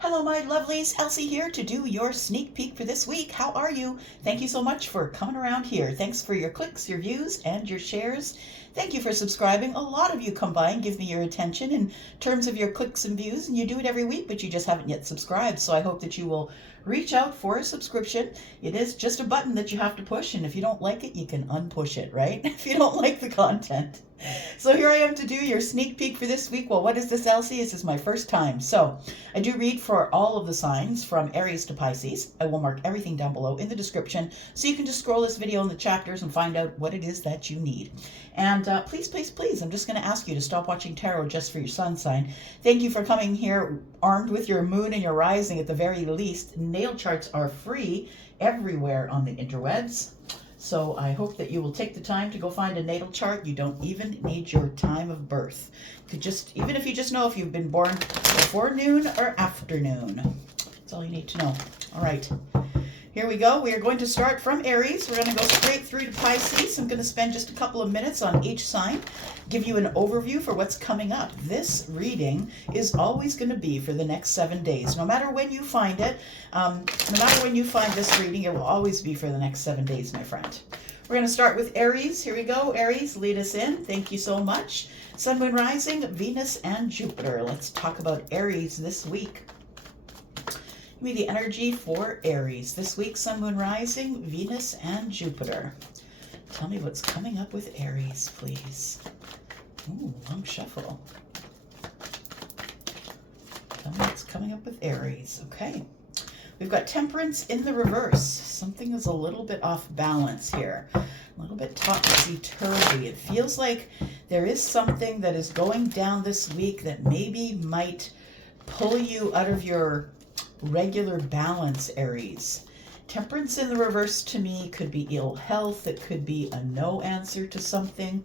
Hello, my lovelies. Elsie here to do your sneak peek for this week. How are you? Thank you so much for coming around here. Thanks for your clicks, your views, and your shares. Thank you for subscribing. A lot of you come by and give me your attention in terms of your clicks and views, and you do it every week, but you just haven't yet subscribed. So I hope that you will reach out for a subscription. It is just a button that you have to push, and if you don't like it, you can unpush it, right? If you don't like the content. So here I am to do your sneak peek for this week. Well, what is this, Elsie? This is my first time. So I do read for all of the signs from Aries to Pisces. I will mark everything down below in the description, so you can just scroll this video in the chapters and find out what it is that you need. And please, please, please, I'm just going to ask you to stop watching tarot just for your sun sign. Thank you for coming here armed with your moon and your rising at the very least. Natal charts are free everywhere on the interwebs. So I hope that you will take the time to go find a natal chart. You don't even need your time of birth. You could just, even if you just know if you've been born before noon or afternoon. That's all you need to know. All right. Here we go. We are going to start from Aries. We're going to go straight through to Pisces. I'm going to spend just a couple of minutes on each sign, give you an overview for what's coming up. This reading is always going to be for the next 7 days. No matter when you find it, no matter when you find this reading, it will always be for the next 7 days, my friend. We're going to start with Aries. Here we go. Aries, lead us in. Thank you so much. Sun, Moon, Rising, Venus, and Jupiter. Let's talk about Aries this week. Give me the energy for Aries. This week, Sun, Moon, Rising, Venus, and Jupiter. Tell me what's coming up with Aries, please. Ooh, long shuffle. Tell me what's coming up with Aries. Okay. We've got Temperance in the reverse. Something is a little bit off balance here. A little bit topsy-turvy. It feels like there is something that is going down this week that maybe might pull you out of your regular balance, Aries. Temperance in the reverse to me could be ill health. It could be a no answer to something.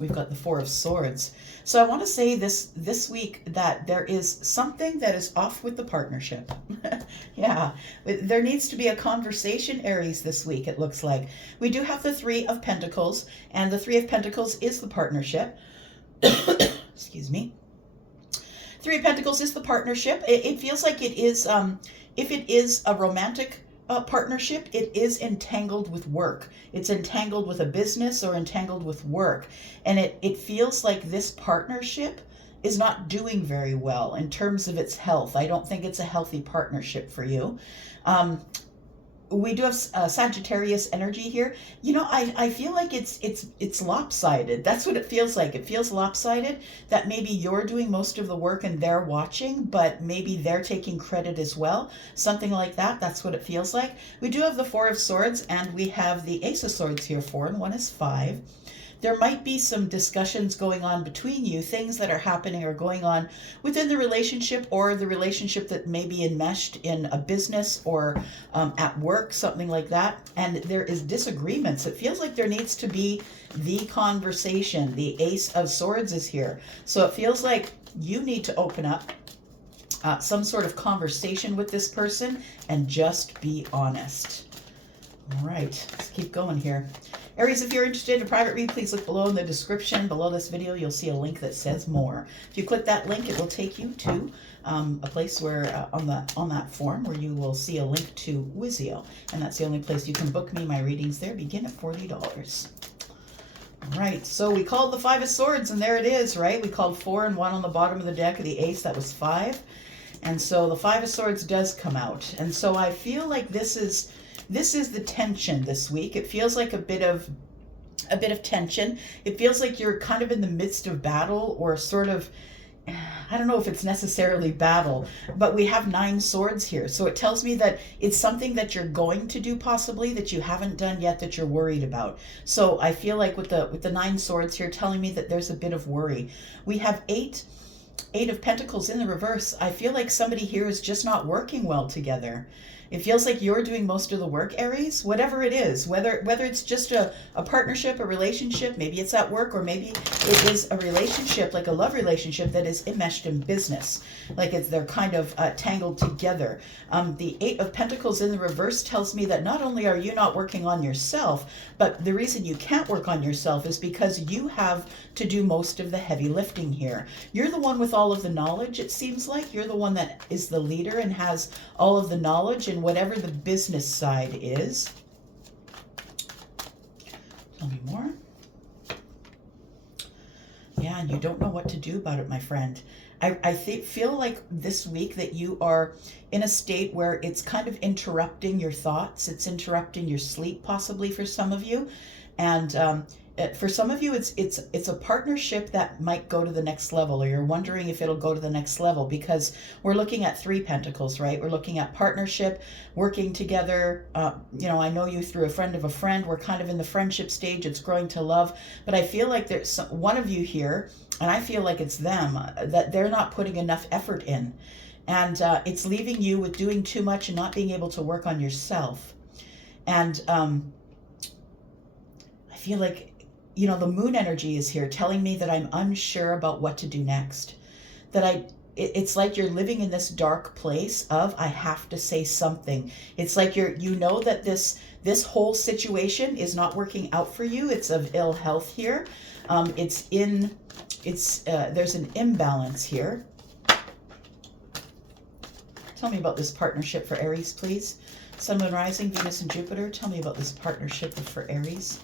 We've got the Four of Swords. So I want to say this week that there is something that is off with the partnership. Yeah, there needs to be a conversation, Aries, this week, it looks like. We do have the Three of Pentacles, and the Three of Pentacles is the partnership. Excuse me. Three of Pentacles is the partnership. It feels like it is, if it is a romantic partnership, it is entangled with work. It's entangled with a business or entangled with work. And it feels like this partnership is not doing very well in terms of its health. I don't think it's a healthy partnership for you. We do have Sagittarius energy here. You know, I feel like it's lopsided. That's what it feels like. It feels lopsided, that maybe you're doing most of the work and they're watching, but maybe they're taking credit as well. Something like that. That's what it feels like. We do have the Four of Swords, and we have the Ace of Swords here, 4, and 1 is 5. There might be some discussions going on between you, things that are happening or going on within the relationship, or the relationship that may be enmeshed in a business or at work, something like that. And there is disagreements. It feels like there needs to be the conversation. The Ace of Swords is here. So it feels like you need to open up some sort of conversation with this person and just be honest. All right, let's keep going here. Aries, if you're interested in a private read, please look below in the description. Below this video, you'll see a link that says more. If you click that link, it will take you to a place where on that form where you will see a link to Wizio. And that's the only place you can book me. My readings there begin at $40. All right, so we called the Five of Swords, and there it is, right? We called 4 and 1 on the bottom of the deck of the Ace. That was 5. And so the Five of Swords does come out. And so I feel like this is the tension this week. It feels like a bit of tension. It feels like you're kind of in the midst of battle, or sort of, I don't know if it's necessarily battle, but we have 9 swords here. So it tells me that it's something that you're going to do, possibly, that you haven't done yet, that you're worried about. So I feel like with the 9 swords here telling me that there's a bit of worry. We have 8 of Pentacles in the reverse. I feel like somebody here is just not working well together. It feels like you're doing most of the work, Aries, whatever it is, whether it's just a partnership, a relationship, maybe it's at work, or maybe it is a relationship, like a love relationship that is enmeshed in business. Like they're kind of tangled together. The Eight of Pentacles in the reverse tells me that not only are you not working on yourself, but the reason you can't work on yourself is because you have to do most of the heavy lifting here. You're the one with all of the knowledge, it seems like. You're the one that is the leader and has all of the knowledge in whatever the business side is. Tell me more. Yeah, and you don't know what to do about it, my friend. I feel like this week that you are in a state where it's kind of interrupting your thoughts. It's interrupting your sleep, possibly, for some of you. And for some of you, it's a partnership that might go to the next level, or you're wondering if it'll go to the next level, because we're looking at 3 pentacles, right? We're looking at partnership, working together. You know, I know you through a friend of a friend. We're kind of in the friendship stage. It's growing to love. But I feel like there's one of you here, and I feel like it's them, that they're not putting enough effort in. And it's leaving you with doing too much and not being able to work on yourself. And I feel like, you know, the moon energy is here telling me that I'm unsure about what to do next. That it's like you're living in this dark place of, I have to say something. It's like you know that this whole situation is not working out for you. It's of ill health here. There's an imbalance here. Tell me about this partnership for Aries, please. Sun, Moon, Rising, Venus, and Jupiter. Tell me about this partnership for Aries.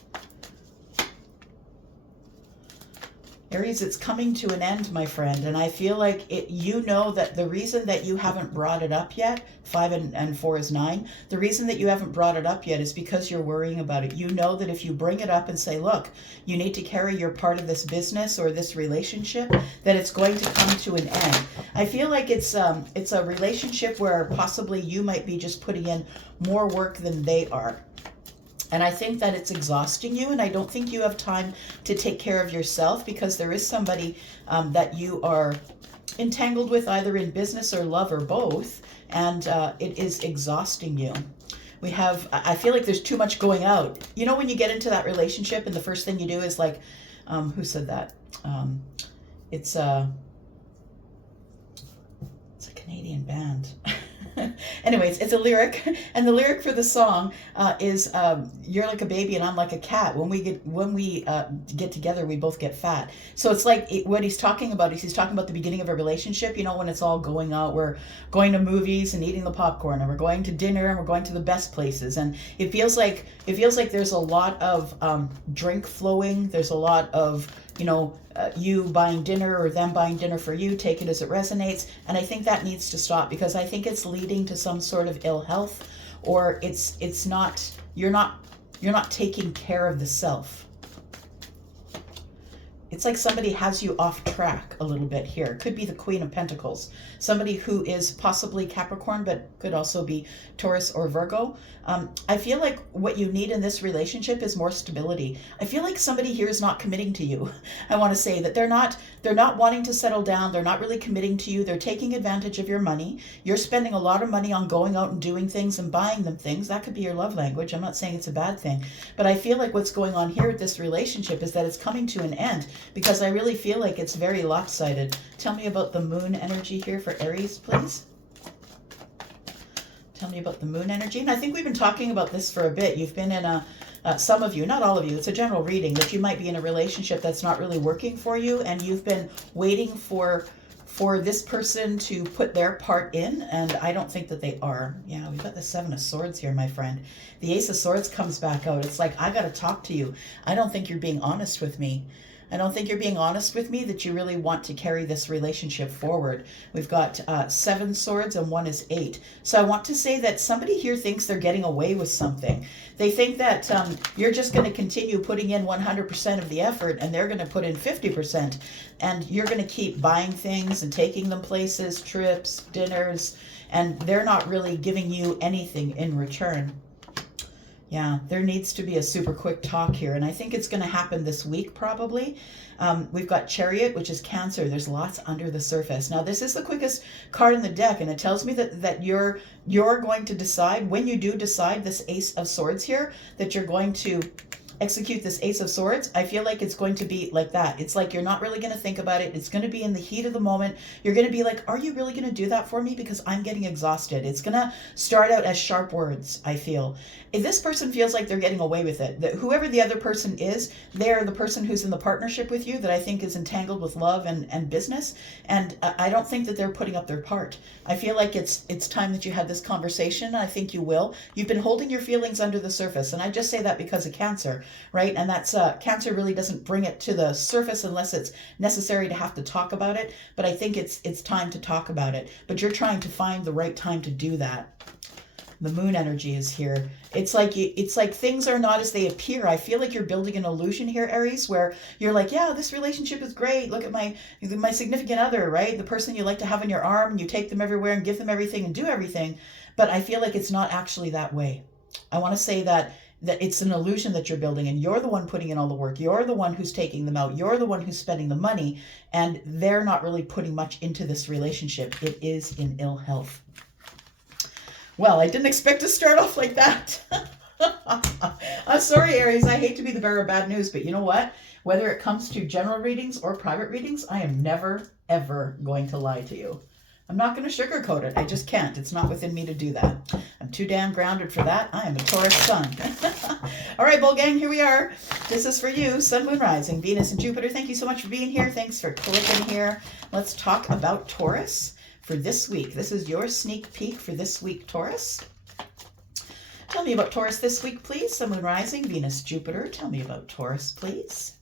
Aries, it's coming to an end, my friend, and I feel like you know that the reason that you haven't brought it up yet, 5 and 4 is 9, the reason that you haven't brought it up yet is because you're worrying about it. You know that if you bring it up and say, look, you need to carry your part of this business or this relationship, that it's going to come to an end. I feel like it's a relationship where possibly you might be just putting in more work than they are. And I think that it's exhausting you, and I don't think you have time to take care of yourself, because there is somebody that you are entangled with, either in business or love or both, and it is exhausting you. I feel like there's too much going out. You know, when you get into that relationship and the first thing you do is like, who said that? It's a Canadian band. Anyways, it's a lyric, and the lyric for the song is "You're like a baby and I'm like a cat. When we get together, we both get fat." So it's like what he's talking about is he's talking about the beginning of a relationship. You know, when it's all going out, we're going to movies and eating the popcorn, and we're going to dinner, and we're going to the best places, and it feels like there's a lot of drink flowing. There's a lot of, you know, you buying dinner or them buying dinner for you. Take it as it resonates. And I think that needs to stop, because I think it's leading to some sort of ill health, or it's not, you're not taking care of the self. It's like somebody has you off track a little bit here. It could be the Queen of Pentacles. Somebody who is possibly Capricorn, but could also be Taurus or Virgo. I feel like what you need in this relationship is more stability. I feel like somebody here is not committing to you. I want to say that they're not wanting to settle down. They're not really committing to you. They're taking advantage of your money. You're spending a lot of money on going out and doing things and buying them things. That could be your love language. I'm not saying it's a bad thing. But I feel like what's going on here with this relationship is that it's coming to an end, because I really feel like it's very lopsided. Tell me about the moon energy here for Aries, please. Tell me about the moon energy. And I think we've been talking about this for a bit. You've been in some of you, not all of you, it's a general reading, that you might be in a relationship that's not really working for you, and you've been waiting for this person to put their part in, and I don't think that they are. Yeah, we've got the 7 of Swords here, my friend. The Ace of Swords comes back out. It's like, I got to talk to you. I don't think you're being honest with me. I don't think you're being honest with me that you really want to carry this relationship forward. We've got 7 swords and 1 is 8. So I want to say that somebody here thinks they're getting away with something. They think that you're just going to continue putting in 100% of the effort, and they're going to put in 50%. And you're going to keep buying things and taking them places, trips, dinners, and they're not really giving you anything in return. Yeah, there needs to be a super quick talk here, and I think it's going to happen this week probably. We've got Chariot, which is Cancer. There's lots under the surface. Now, this is the quickest card in the deck, and it tells me that you're going to decide, when you do decide this Ace of Swords here, that you're going to execute this Ace of Swords. I feel like it's going to be like that. It's like you're not really going to think about it. It's going to be in the heat of the moment. You're going to be like, are you really going to do that for me? Because I'm getting exhausted. It's going to start out as sharp words, I feel. If this person feels like they're getting away with it, that whoever the other person is, they're the person who's in the partnership with you that I think is entangled with love and business. And I don't think that they're putting up their part. I feel like it's time that you had this conversation. I think you will. You've been holding your feelings under the surface. And I just say that because of Cancer, right? And that's Cancer really doesn't bring it to the surface unless it's necessary to have to talk about it. But I think it's time to talk about it. But you're trying to find the right time to do that. The moon energy is here. It's like things are not as they appear. I feel like you're building an illusion here, Aries, where you're like, yeah, this relationship is great. Look at my significant other, right? The person you like to have on your arm, and you take them everywhere and give them everything and do everything. But I feel like it's not actually that way. I want to say that it's an illusion that you're building, and you're the one putting in all the work. You're the one who's taking them out. You're the one who's spending the money, and they're not really putting much into this relationship. It is in ill health. Well, I didn't expect to start off like that. I'm sorry, Aries. I hate to be the bearer of bad news, but you know what? Whether it comes to general readings or private readings, I am never, ever going to lie to you. I'm not going to sugarcoat it. I just can't. It's not within me to do that. I'm too damn grounded for that. I am a Taurus sun. All right, Bull Gang, here we are. This is for you, Sun, Moon, Rising, Venus, and Jupiter. Thank you so much for being here. Thanks for clicking here. Let's talk about Taurus for this week. This is your sneak peek for this week, Taurus. Tell me about Taurus this week, please. Sun, Moon, Rising, Venus, Jupiter. Tell me about Taurus, please.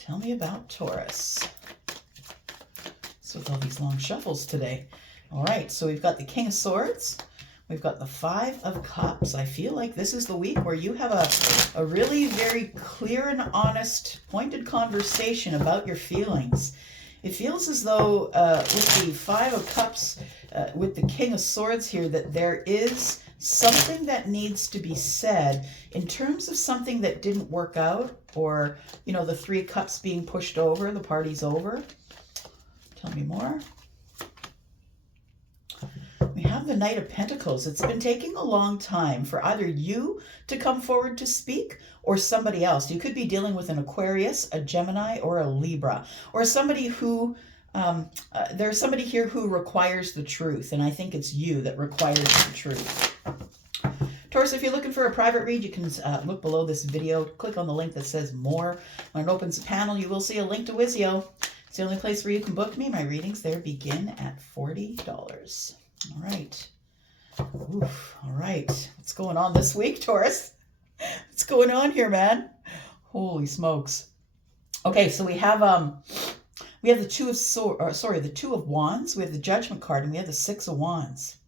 Tell me about Taurus. With all these long shuffles today. All right, so we've got the King of Swords. We've got the Five of Cups. I feel like this is the week where you have a really very clear and honest, pointed conversation about your feelings. It feels as though with the Five of Cups, with the King of Swords here, that there is something that needs to be said in terms of something that didn't work out, or, you know, the Three of Cups being pushed over, the party's over. Tell me more. We have the Knight of Pentacles. It's been taking a long time for either you to come forward to speak or somebody else. You could be dealing with an Aquarius, a Gemini, or a Libra, or somebody who, there's somebody here who requires the truth, and I think it's you that requires the truth. Taurus, if you're looking for a private read, you can look below this video. Click on the link that says more. When it opens the panel, you will see a link to Wizio. It's the only place where you can book me. My readings there begin at $40. All right. Oof. All right. What's going on this week, Taurus? What's going on here, man? Holy smokes. Okay, so we have the Two of Wands. We have the Judgment card, and we have the Six of Wands.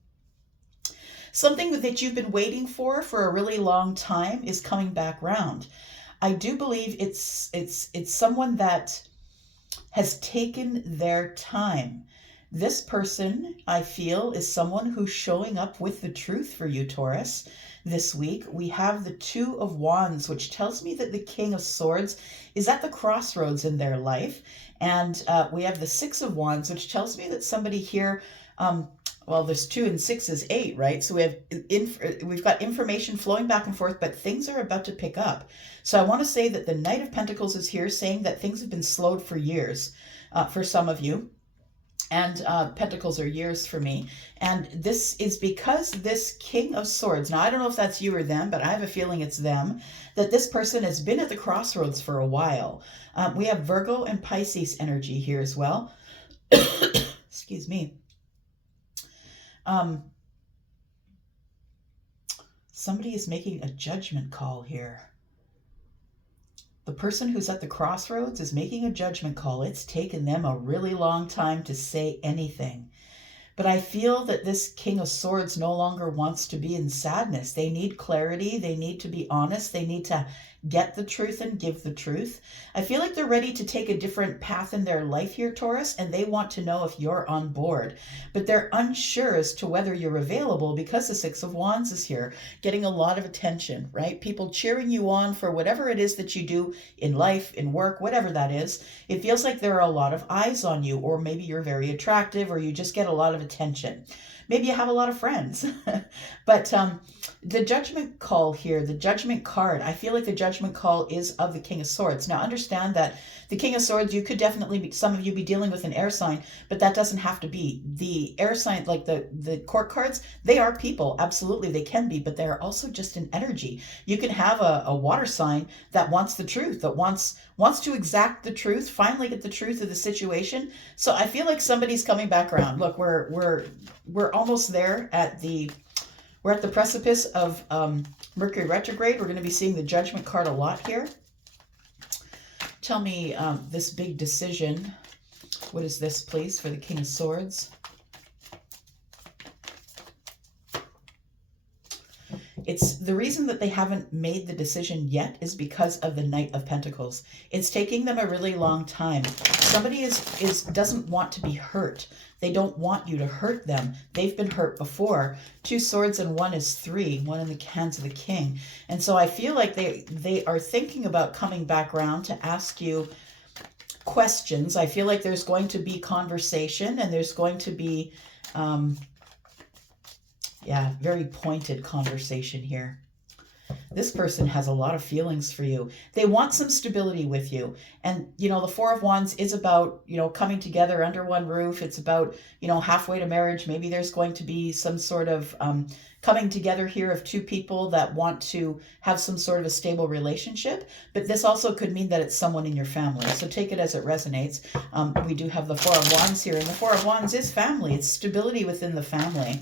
Something that you've been waiting for a really long time is coming back round. I do believe it's someone that has taken their time. This person, I feel, is someone who's showing up with the truth for you, Taurus. This week, we have the Two of Wands, which tells me that the King of Swords is at the crossroads in their life. And we have the Six of Wands, which tells me that somebody here, well, there's 2 and 6 is 8, right? So we've got information flowing back and forth, but things are about to pick up. So I want to say that the Knight of Pentacles is here, saying that things have been slowed for years for some of you. And Pentacles are years for me. And this is because this King of Swords, now I don't know if that's you or them, but I have a feeling it's them, that this person has been at the crossroads for a while. We have Virgo and Pisces energy here as well. Excuse me. Somebody is making a judgment call here. The person who's at the crossroads is making a judgment call. It's taken them a really long time to say anything. But I feel that this King of Swords no longer wants to be in sadness. They need clarity. They need to be honest. They need to get the truth and give the truth. I feel like they're ready to take a different path in their life here, Taurus, and they want to know if you're on board. But they're unsure as to whether you're available because the Six of Wands is here, getting a lot of attention, right? People cheering you on for whatever it is that you do in life, in work, whatever that is. It feels like there are a lot of eyes on you, or maybe you're very attractive, or you just get a lot of attention. Maybe you have a lot of friends. But the judgment call here, the judgment card, I feel like the judgment call is of the King of Swords. Now understand that the King of Swords, you could definitely be, some of you be dealing with an air sign, but that doesn't have to be. The air sign, like the court cards, they are people. Absolutely, they can be, but they're also just an energy. You can have a water sign that wants the truth, that wants to exact the truth, finally get the truth of the situation. So I feel like somebody's coming back around. Look, we're almost there at we're at the precipice of Mercury retrograde. We're going to be seeing the judgment card a lot here. Tell me this big decision. What is this, please, for the King of Swords? It's the reason that they haven't made the decision yet is because of the Knight of Pentacles. It's taking them a really long time. Somebody doesn't want to be hurt. They don't want you to hurt them. They've been hurt before. 2 swords and 1 is 3, one in the hands of the king. And so I feel like they are thinking about coming back around to ask you questions. I feel like there's going to be conversation, and there's going to be very pointed conversation here. This person has a lot of feelings for you. They want some stability with you. And, you know, the Four of Wands is about, you know, coming together under one roof. It's about, you know, halfway to marriage. Maybe there's going to be some sort of coming together here of 2 people that want to have some sort of a stable relationship. But this also could mean that it's someone in your family. So take it as it resonates. We do have the Four of Wands here. And the Four of Wands is family. It's stability within the family.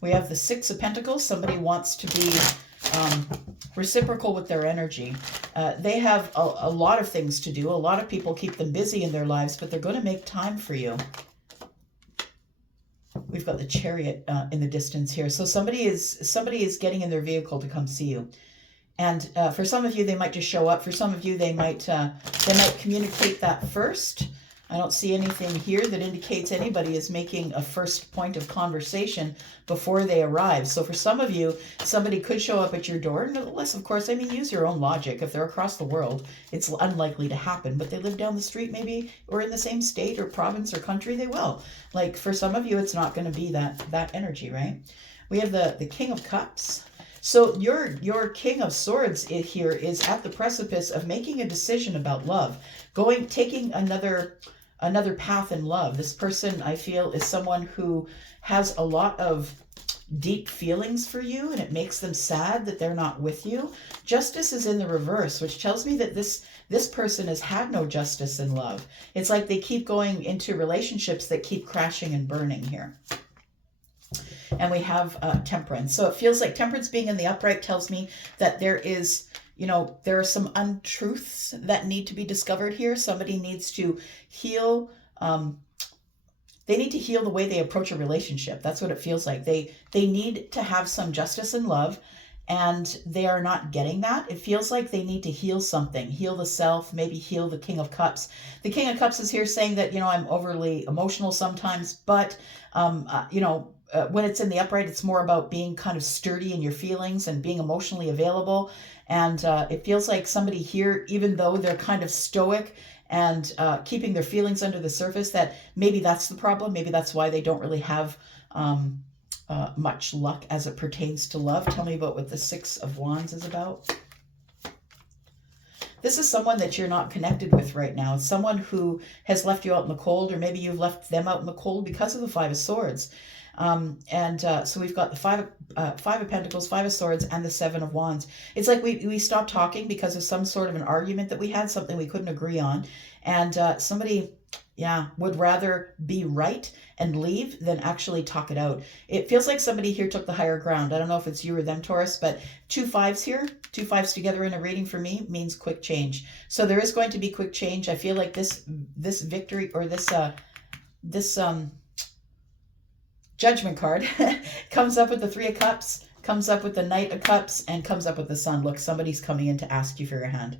We have the Six of Pentacles. Somebody wants to be reciprocal with their energy. They have a lot of things to do. A lot of people keep them busy in their lives, but they're going to make time for you. We've got the Chariot in the distance here. So somebody is getting in their vehicle to come see you. And for some of you, they might just show up. For some of you, they might communicate that first. I don't see anything here that indicates anybody is making a first point of conversation before they arrive. So for some of you, somebody could show up at your door. Unless, of course, I mean, use your own logic. If they're across the world, it's unlikely to happen. But they live down the street maybe, or in the same state or province or country, they will. Like for some of you, it's not going to be that energy, right? We have the King of Cups. So your King of Swords here is at the precipice of making a decision about love, taking another path in love. This person, I feel, is someone who has a lot of deep feelings for you, and it makes them sad that they're not with you. Justice is in the reverse, which tells me that this person has had no justice in love. It's like they keep going into relationships that keep crashing and burning here. And we have Temperance. So it feels like Temperance being in the upright tells me that there is, you know, there are some untruths that need to be discovered here. Somebody needs to heal. They need to heal the way they approach a relationship. That's what it feels like. They need to have some justice and love, and they are not getting that. It feels like they need to heal something, heal the self, maybe heal the King of Cups. The King of Cups is here saying that, you know, I'm overly emotional sometimes, but, you know, when it's in the upright, it's more about being kind of sturdy in your feelings and being emotionally available. And it feels like somebody here, even though they're kind of stoic and keeping their feelings under the surface, that maybe that's the problem. Maybe that's why they don't really have much luck as it pertains to love. Tell me about what the Six of Wands is about. This is someone that you're not connected with right now. It's someone who has left you out in the cold, or maybe you've left them out in the cold because of the Five of Swords. So we've got the Five of Pentacles, Five of Swords, and the Seven of Wands. It's like we stopped talking because of some sort of an argument that we had, something we couldn't agree on. And somebody, would rather be right and leave than actually talk it out. It feels like somebody here took the higher ground. I don't know if it's you or them, Taurus, but 2 5s here, 2 5s together in a reading for me means quick change. So there is going to be quick change. I feel like this victory, or this Judgment card comes up with the Three of Cups comes up with the Knight of Cups, and comes up with the Sun. Look, somebody's coming in to ask you for your hand.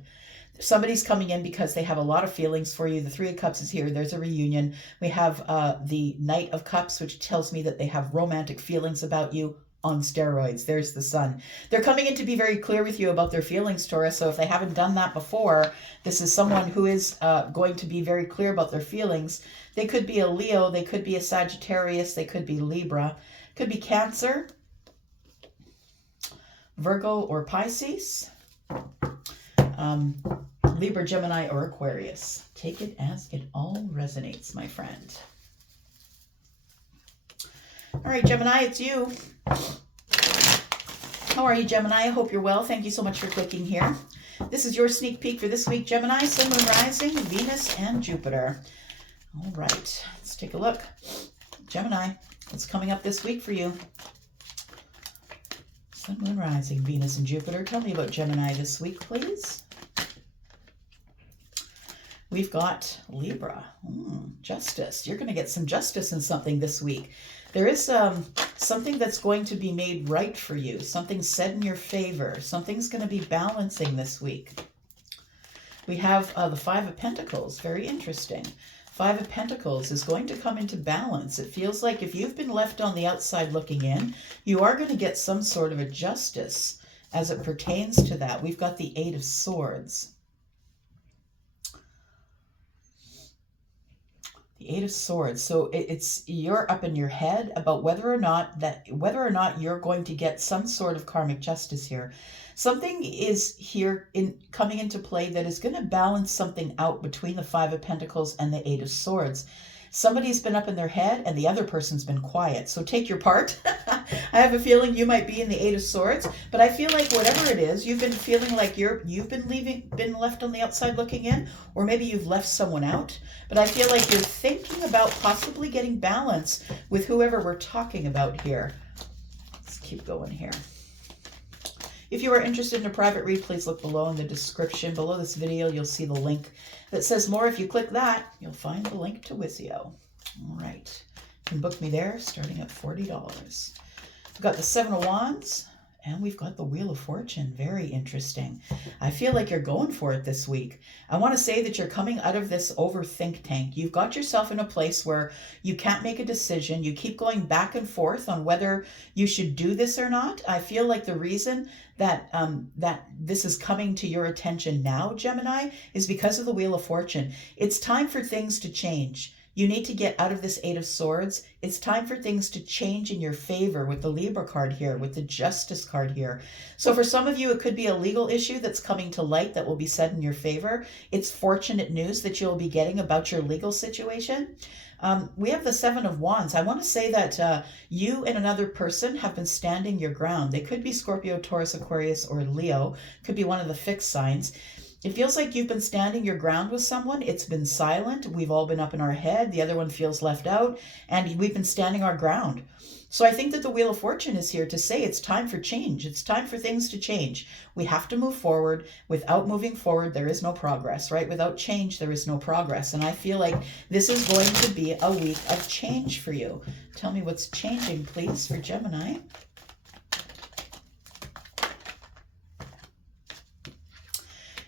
Somebody's coming in because they have a lot of feelings for you. The Three of Cups is here. There's a reunion. We have the Knight of Cups, which tells me that they have romantic feelings about you on steroids. There's the Sun. They're coming in to be very clear with you about their feelings, Taurus. So if they haven't done that before, this is someone who is going to be very clear about their feelings. They could be a Leo. They could be a Sagittarius. They could be Libra. Could be Cancer, Virgo, or Pisces. Libra, Gemini, or Aquarius. Take it as it all resonates, my friend. All right, Gemini, it's you. How are you, Gemini? I hope you're well. Thank you so much for clicking here. This is your sneak peek for this week, Gemini. Sun, Moon, Rising, Venus, and Jupiter. All right, let's take a look. Gemini, what's coming up this week for you? Sun, Moon, Rising, Venus, and Jupiter. Tell me about Gemini this week, please. We've got Libra. Justice. You're going to get some justice in something this week. There is something that's going to be made right for you. Something said in your favor. Something's going to be balancing this week. We have the Five of Pentacles. Very interesting. Five of Pentacles is going to come into balance. It feels like if you've been left on the outside looking in, you are going to get some sort of a justice as it pertains to that. We've got the Eight of Swords. The Eight of Swords. So you're up in your head about whether or not you're going to get some sort of karmic justice here. Something is here coming into play that is going to balance something out between the Five of Pentacles and the Eight of Swords. Somebody's been up in their head and the other person's been quiet. So take your part. I have a feeling you might be in the Eight of Swords, but I feel like whatever it is, you've been feeling like you've been left on the outside looking in, or maybe you've left someone out. But I feel like you're thinking about possibly getting balance with whoever we're talking about here. Let's keep going here. If you are interested in a private read, please look below in the description. Below this video, you'll see the link that says more. If you click that, you'll find the link to Wizio. All right. You can book me there starting at $40. We've got the Seven of Wands, and we've got the Wheel of Fortune. Very interesting. I feel like you're going for it this week. I want to say that you're coming out of this overthink tank. You've got yourself in a place where you can't make a decision. You keep going back and forth on whether you should do this or not. I feel like the reason that this is coming to your attention now, Gemini, is because of the Wheel of Fortune. It's time for things to change. You need to get out of this Eight of Swords. It's time for things to change in your favor with the Libra card here, with the Justice card here. So for some of you, it could be a legal issue that's coming to light that will be said in your favor. It's fortunate news that you'll be getting about your legal situation. We have the Seven of Wands. I want to say that you and another person have been standing your ground. They could be Scorpio, Taurus, Aquarius, or Leo. Could be one of the fixed signs. It feels like you've been standing your ground with someone. It's been silent. We've all been up in our head. The other one feels left out. And we've been standing our ground. So I think that the Wheel of Fortune is here to say it's time for change. It's time for things to change. We have to move forward. Without moving forward, there is no progress, right? Without change, there is no progress. And I feel like this is going to be a week of change for you. Tell me what's changing, please, for Gemini.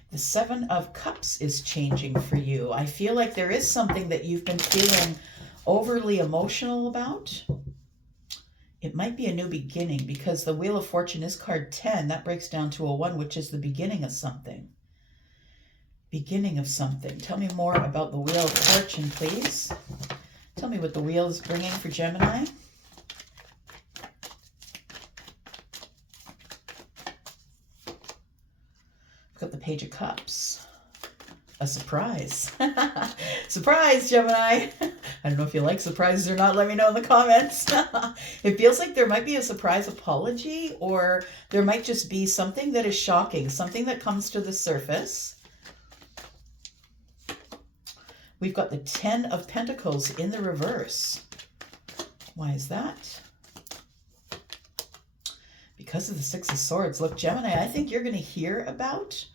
The Seven of Cups is changing for you. I feel like there is something that you've been feeling overly emotional about. It might be a new beginning because the Wheel of Fortune is card 10. That breaks down to a 1, which is the beginning of something. Beginning of something. Tell me more about the Wheel of Fortune, please. Tell me what the wheel is bringing for Gemini. We've got the Page of Cups. A surprise. Surprise, Gemini. I don't know if you like surprises or not. Let me know in the comments. It feels like there might be a surprise apology, or there might just be something that is shocking, something that comes to the surface. We've got the Ten of Pentacles in the reverse. Why is that? Because of the Six of Swords. Look, Gemini, I think you're going to hear about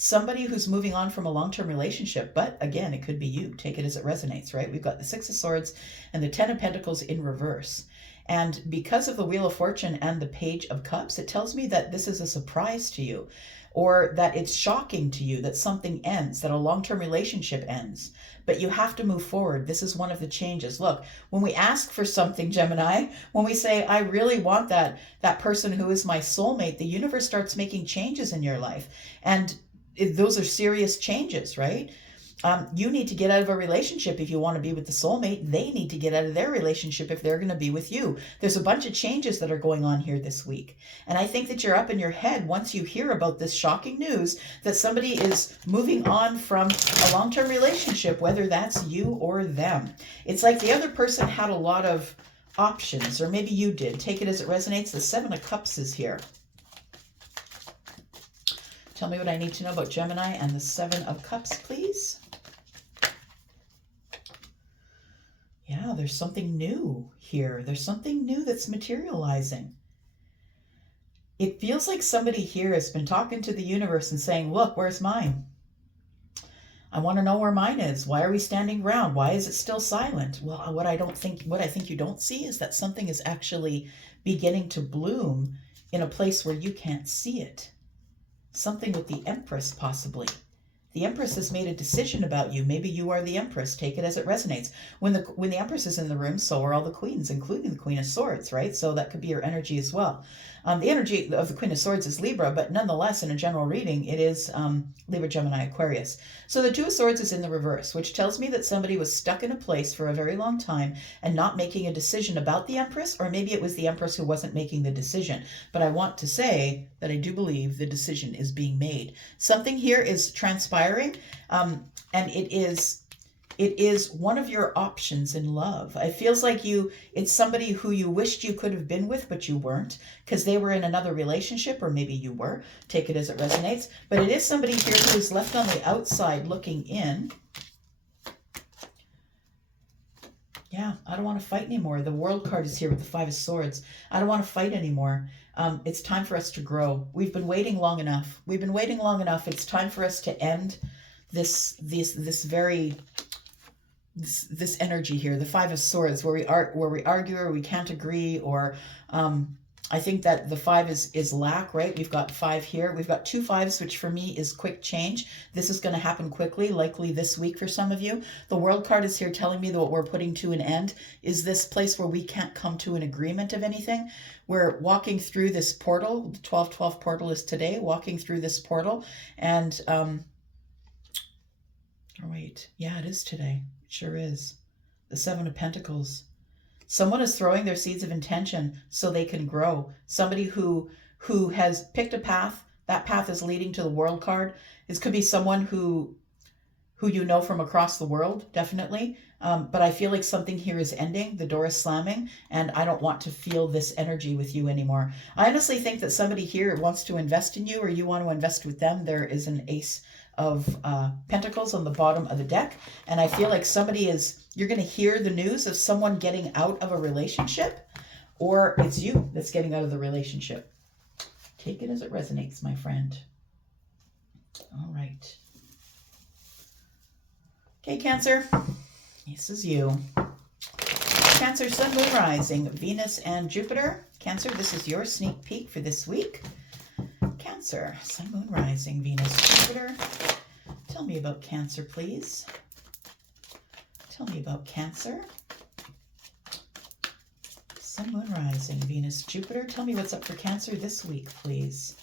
somebody who's moving on from a long-term relationship. But again, it could be you. Take it as it resonates, right? We've got the Six of Swords and the Ten of Pentacles in reverse. And because of the Wheel of Fortune and the Page of Cups, it tells me that this is a surprise to you, or that it's shocking to you that something ends, that a long-term relationship ends. But you have to move forward. This is one of the changes. Look, when we ask for something, Gemini, when we say, I really want that person who is my soulmate, the universe starts making changes in your life. And those are serious changes, right? You need to get out of a relationship if you want to be with the soulmate. They need to get out of their relationship if they're going to be with you. There's a bunch of changes that are going on here this week. And I think that you're up in your head once you hear about this shocking news that somebody is moving on from a long-term relationship, whether that's you or them. It's like the other person had a lot of options, or maybe you did. Take it as it resonates. The Seven of Cups is here. Tell me what I need to know about Gemini and the Seven of Cups, please. Yeah, there's something new here. There's something new that's materializing. It feels like somebody here has been talking to the universe and saying, look, where's mine? I want to know where mine is. Why are we standing around? Why is it still silent? Well, what I think you don't see is that something is actually beginning to bloom in a place where you can't see it. Something with the Empress, possibly. The Empress has made a decision about you. Maybe you are the Empress. Take it as it resonates. When the Empress is in the room, so are all the queens, including the Queen of Swords, right? So that could be your energy as well. The energy of the Queen of Swords is Libra, but nonetheless, in a general reading, it is Libra, Gemini, Aquarius. So the Two of Swords is in the reverse, which tells me that somebody was stuck in a place for a very long time and not making a decision about the Empress, or maybe it was the Empress who wasn't making the decision. But I want to say that I do believe the decision is being made. Something here is transpiring, and it is one of your options in love. It feels like it's somebody who you wished you could have been with, but you weren't, because they were in another relationship, or maybe you were. Take it as it resonates. But it is somebody here who is left on the outside looking in. Yeah, I don't want to fight anymore. The World card is here with the Five of Swords. I don't want to fight anymore. It's time for us to grow. We've been waiting long enough. We've been waiting long enough. It's time for us to end this energy here, the Five of Swords, where we argue, or we can't agree, or I think that the five is lack, right? We've got five here. We've got two fives, which for me is quick change. This is going to happen quickly, likely this week for some of you. The World card is here telling me that what we're putting to an end is this place where we can't come to an agreement of anything. We're walking through this portal. The 12/12 portal is today, walking through this portal. And, oh, wait, yeah, it is today. It sure is. The Seven of Pentacles. Someone is throwing their seeds of intention so they can grow. Somebody who has picked a path. That path is leading to the World card. This could be someone who you know from across the world, definitely. But I feel like something here is ending. The door is slamming, and I don't want to feel this energy with you anymore. I honestly think that somebody here wants to invest in you, or you want to invest with them. There is an Ace of Pentacles on the bottom of the deck, and I feel like you're going to hear the news of someone getting out of a relationship, or it's you that's getting out of the relationship. Take it as it resonates, my friend. All right. Okay, Cancer, this is you. Cancer, Sun, Moon, Rising, Venus, and Jupiter. Cancer, this is your sneak peek for this week. Cancer, Sun, Moon, Rising, Venus, Jupiter. Tell me about Cancer, please. Tell me about Cancer. Sun, Moon, Rising, Venus, Jupiter. Tell me what's up for Cancer this week, please.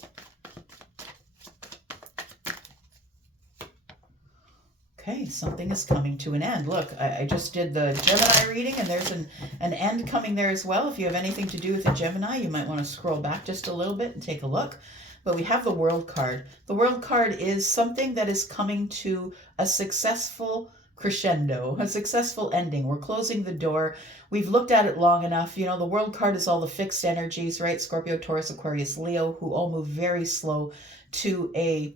Okay, something is coming to an end. Look, I just did the Gemini reading, and there's an end coming there as well. If you have anything to do with a Gemini, you might want to scroll back just a little bit and take a look. But we have the World card. The World card is something that is coming to a successful crescendo, a successful ending. We're closing the door. We've looked at it long enough. You know, the World card is all the fixed energies, right? Scorpio, Taurus, Aquarius, Leo, who all move very slow to the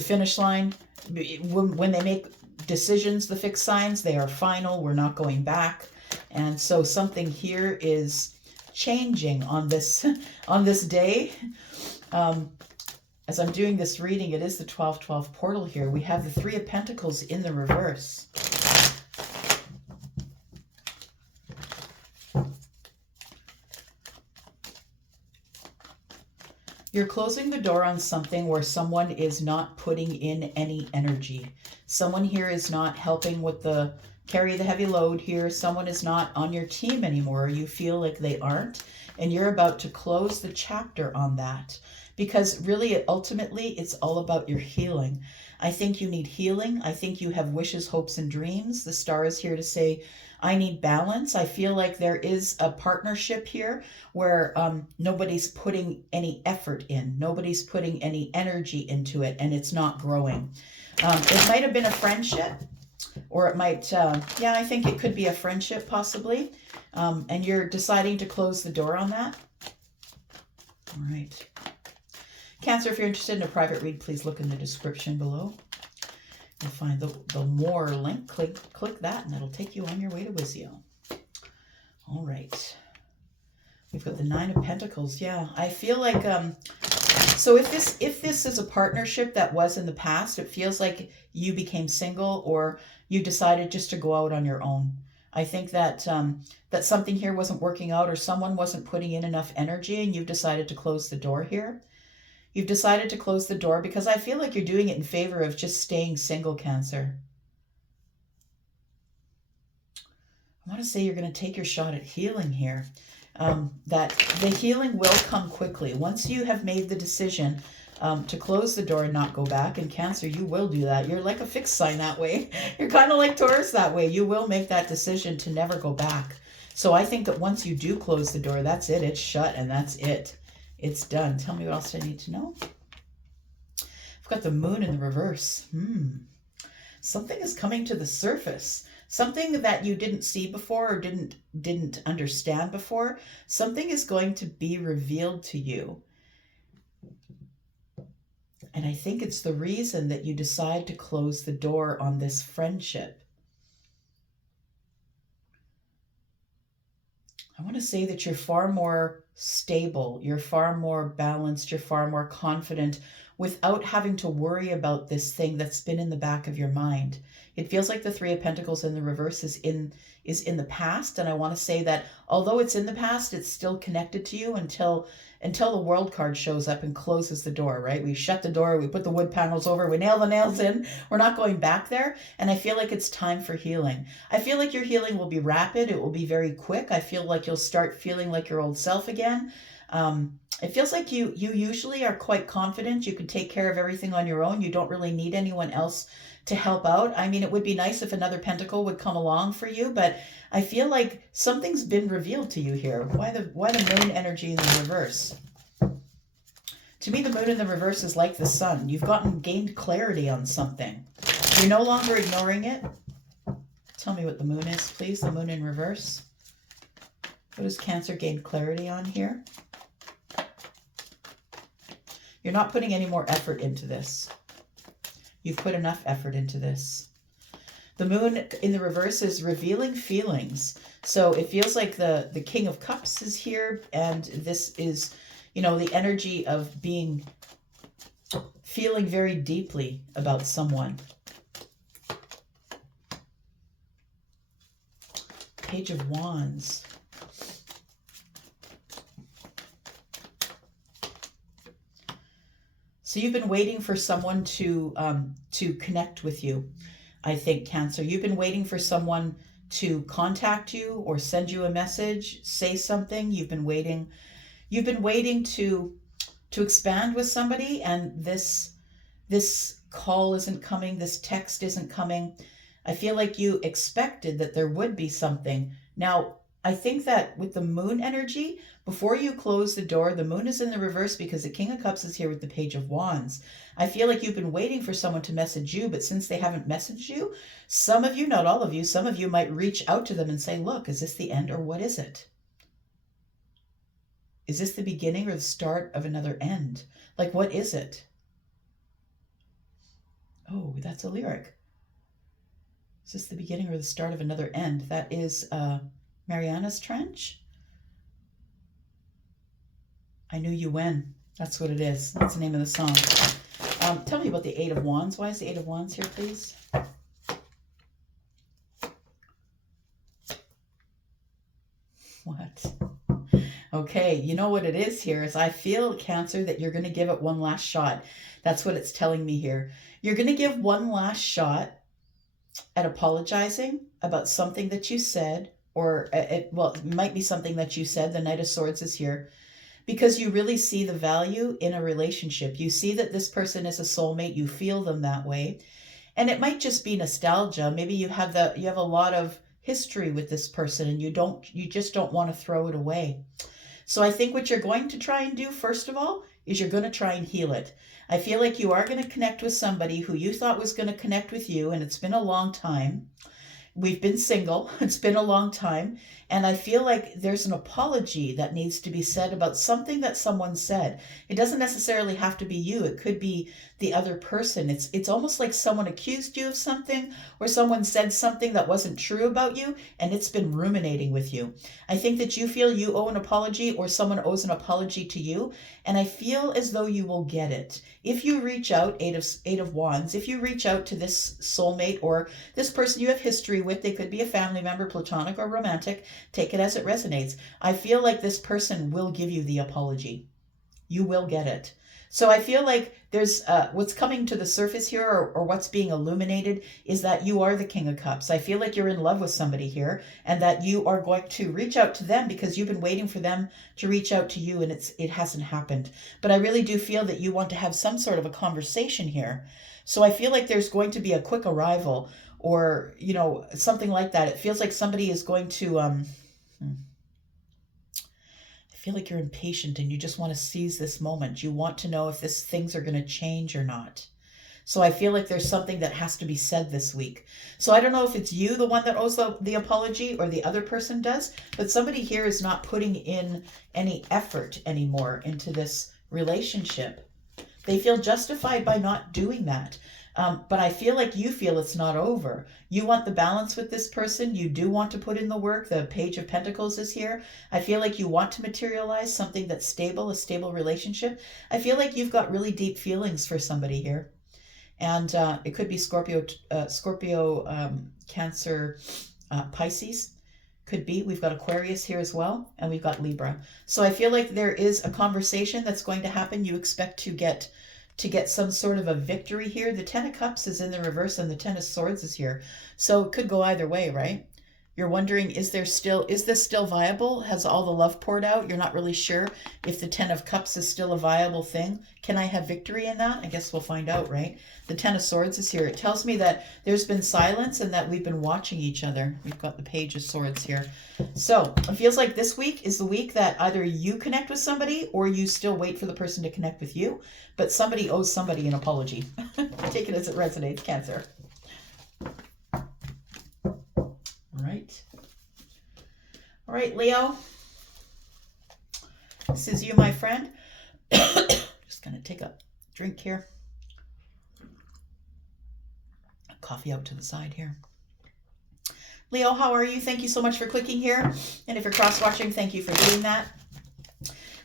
finish line. When they make decisions, the fixed signs, they are final. We're not going back. And so something here is changing on this day. As I'm doing this reading, it is the 12/12 portal here. We have the Three of Pentacles in the reverse. You're closing the door on something where someone is not putting in any energy. Someone here is not helping with the carry the heavy load here. Someone is not on your team anymore. You feel like they aren't, and you're about to close the chapter on that, because really, ultimately, it's all about your healing. I think you need healing. I think you have wishes, hopes, and dreams. The star is here to say, I need balance. I feel like there is a partnership here where nobody's putting any effort in. Nobody's putting any energy into it, and it's not growing. It might have been a friendship, or it might, yeah, I think it could be a friendship possibly. And you're deciding to close the door on that. All right. Cancer, if you're interested in a private read, please look in the description below. You'll find the more link. Click that, and it'll take you on your way to Wizio. All right. We've got the Nine of Pentacles. Yeah, I feel like so if this is a partnership that was in the past, it feels like you became single or you decided just to go out on your own. I think that that something here wasn't working out, or someone wasn't putting in enough energy, and you've decided to close the door here. You've decided to close the door because I feel like you're doing it in favor of just staying single, Cancer. I want to say you're going to take your shot at healing here. That the healing will come quickly. Once you have made the decision to close the door and not go back, and Cancer, you will do that. You're like a fixed sign that way. You're kind of like Taurus that way. You will make that decision to never go back. So I think that once you do close the door, that's it. It's shut, and that's it. It's done. Tell me what else I need to know. I've got the Moon in the reverse. Something is coming to the surface. Something that you didn't see before or didn't understand before. Something is going to be revealed to you. And I think it's the reason that you decide to close the door on this friendship. I want to say that you're far more stable, you're far more balanced, you're far more confident without having to worry about this thing that's been in the back of your mind. It feels like the Three of Pentacles in the reverse is in the past, and I want to say that although it's in the past, it's still connected to you until the World card shows up and closes the door, right? We shut the door, we put the wood panels over, we nail the nails in. We're not going back there, and I feel like it's time for healing. I feel like your healing will be rapid. It will be very quick. I feel like you'll start feeling like your old self again. It feels like you usually are quite confident. You can take care of everything on your own. You don't really need anyone else to help out. I mean, it would be nice if another pentacle would come along for you, but I feel like something's been revealed to you here. Why the Moon energy in the reverse? To me, the Moon in the reverse is like the Sun. You've gained clarity on something. You're no longer ignoring it. Tell me what the Moon is, please. The Moon in reverse. What does Cancer gain clarity on here? You're not putting any more effort into this. You've put enough effort into this. The Moon in the reverse is revealing feelings. So it feels like the King of Cups is here, and this is, you know, the energy of feeling very deeply about someone. Page of Wands. So you've been waiting for someone to connect with you, I think, Cancer. You've been waiting for someone to contact you or send you a message, say something. You've been waiting to expand with somebody, and this call isn't coming, this text isn't coming. I feel like you expected that there would be something. Now, I think that with the Moon energy, before you close the door, the Moon is in the reverse because the King of Cups is here with the Page of Wands. I feel like you've been waiting for someone to message you, but since they haven't messaged you, some of you, not all of you, some of you might reach out to them and say, look, is this the end or what is it? Is this the beginning or the start of another end? Like, what is it? Oh, that's a lyric. Is this the beginning or the start of another end? That is Mariana's Trench. I knew you when. That's what it is. That's the name of the song. Tell me about the Eight of Wands. Why is the Eight of Wands here, please? What? Okay, you know what it is here is I feel, Cancer, that you're going to give it one last shot. That's what it's telling me here. You're going to give one last shot at apologizing about something that you said, or it might be something that you said. The Knight of Swords is here because you really see the value in a relationship. You see that this person is a soulmate. You feel them that way. And it might just be nostalgia. Maybe you have a lot of history with this person and you just don't want to throw it away. So I think what you're going to try and do, first of all, is you're going to try and heal it. I feel like you are going to connect with somebody who you thought was going to connect with you, and it's been a long time. We've been single. It's been a long time. And I feel like there's an apology that needs to be said about something that someone said. It doesn't necessarily have to be you. It could be the other person. It's almost like someone accused you of something, or someone said something that wasn't true about you, and it's been ruminating with you. I think that you feel you owe an apology, or someone owes an apology to you, and I feel as though you will get it. If you reach out, Eight of Wands, if you reach out to this soulmate or this person you have history with, they could be a family member, platonic or romantic, take it as it resonates. I feel like this person will give you the apology. You will get it. So I feel like there's what's coming to the surface here, or what's being illuminated, is that you are the King of Cups. I feel like you're in love with somebody here, and that you are going to reach out to them because you've been waiting for them to reach out to you, and it hasn't happened. But I really do feel that you want to have some sort of a conversation here. So I feel like there's going to be a quick arrival, or something like that. It feels like somebody is going to I feel like you're impatient and you just want to seize this moment. You want to know if things are going to change or not. So I feel like there's something that has to be said this week. So I don't know if it's you, the one that owes the apology, or the other person does, but somebody here is not putting in any effort anymore into this relationship. They feel justified by not doing that. But I feel like you feel it's not over. You want the balance with this person. You do want to put in the work. The Page of Pentacles is here. I feel like you want to materialize something that's stable, a stable relationship. I feel like you've got really deep feelings for somebody here. And it could be Scorpio, Cancer, Pisces. Could be. We've got Aquarius here as well. And we've got Libra. So I feel like there is a conversation that's going to happen. You expect to get some sort of a victory here. The Ten of Cups is in the reverse and the Ten of Swords is here. So it could go either way, right? You're wondering, is this still viable? Has all the love poured out? You're not really sure if the Ten of Cups is still a viable thing. Can I have victory in that? I guess we'll find out, right? The Ten of Swords is here. It tells me that there's been silence and that we've been watching each other. We've got the Page of Swords here. So it feels like this week is the week that either you connect with somebody or you still wait for the person to connect with you. But somebody owes somebody an apology. Take it as it resonates, Cancer. All right, Leo. This is you, my friend. Just going to take a drink here. Coffee out to the side here. Leo, how are you? Thank you so much for clicking here. And if you're cross-watching, thank you for doing that.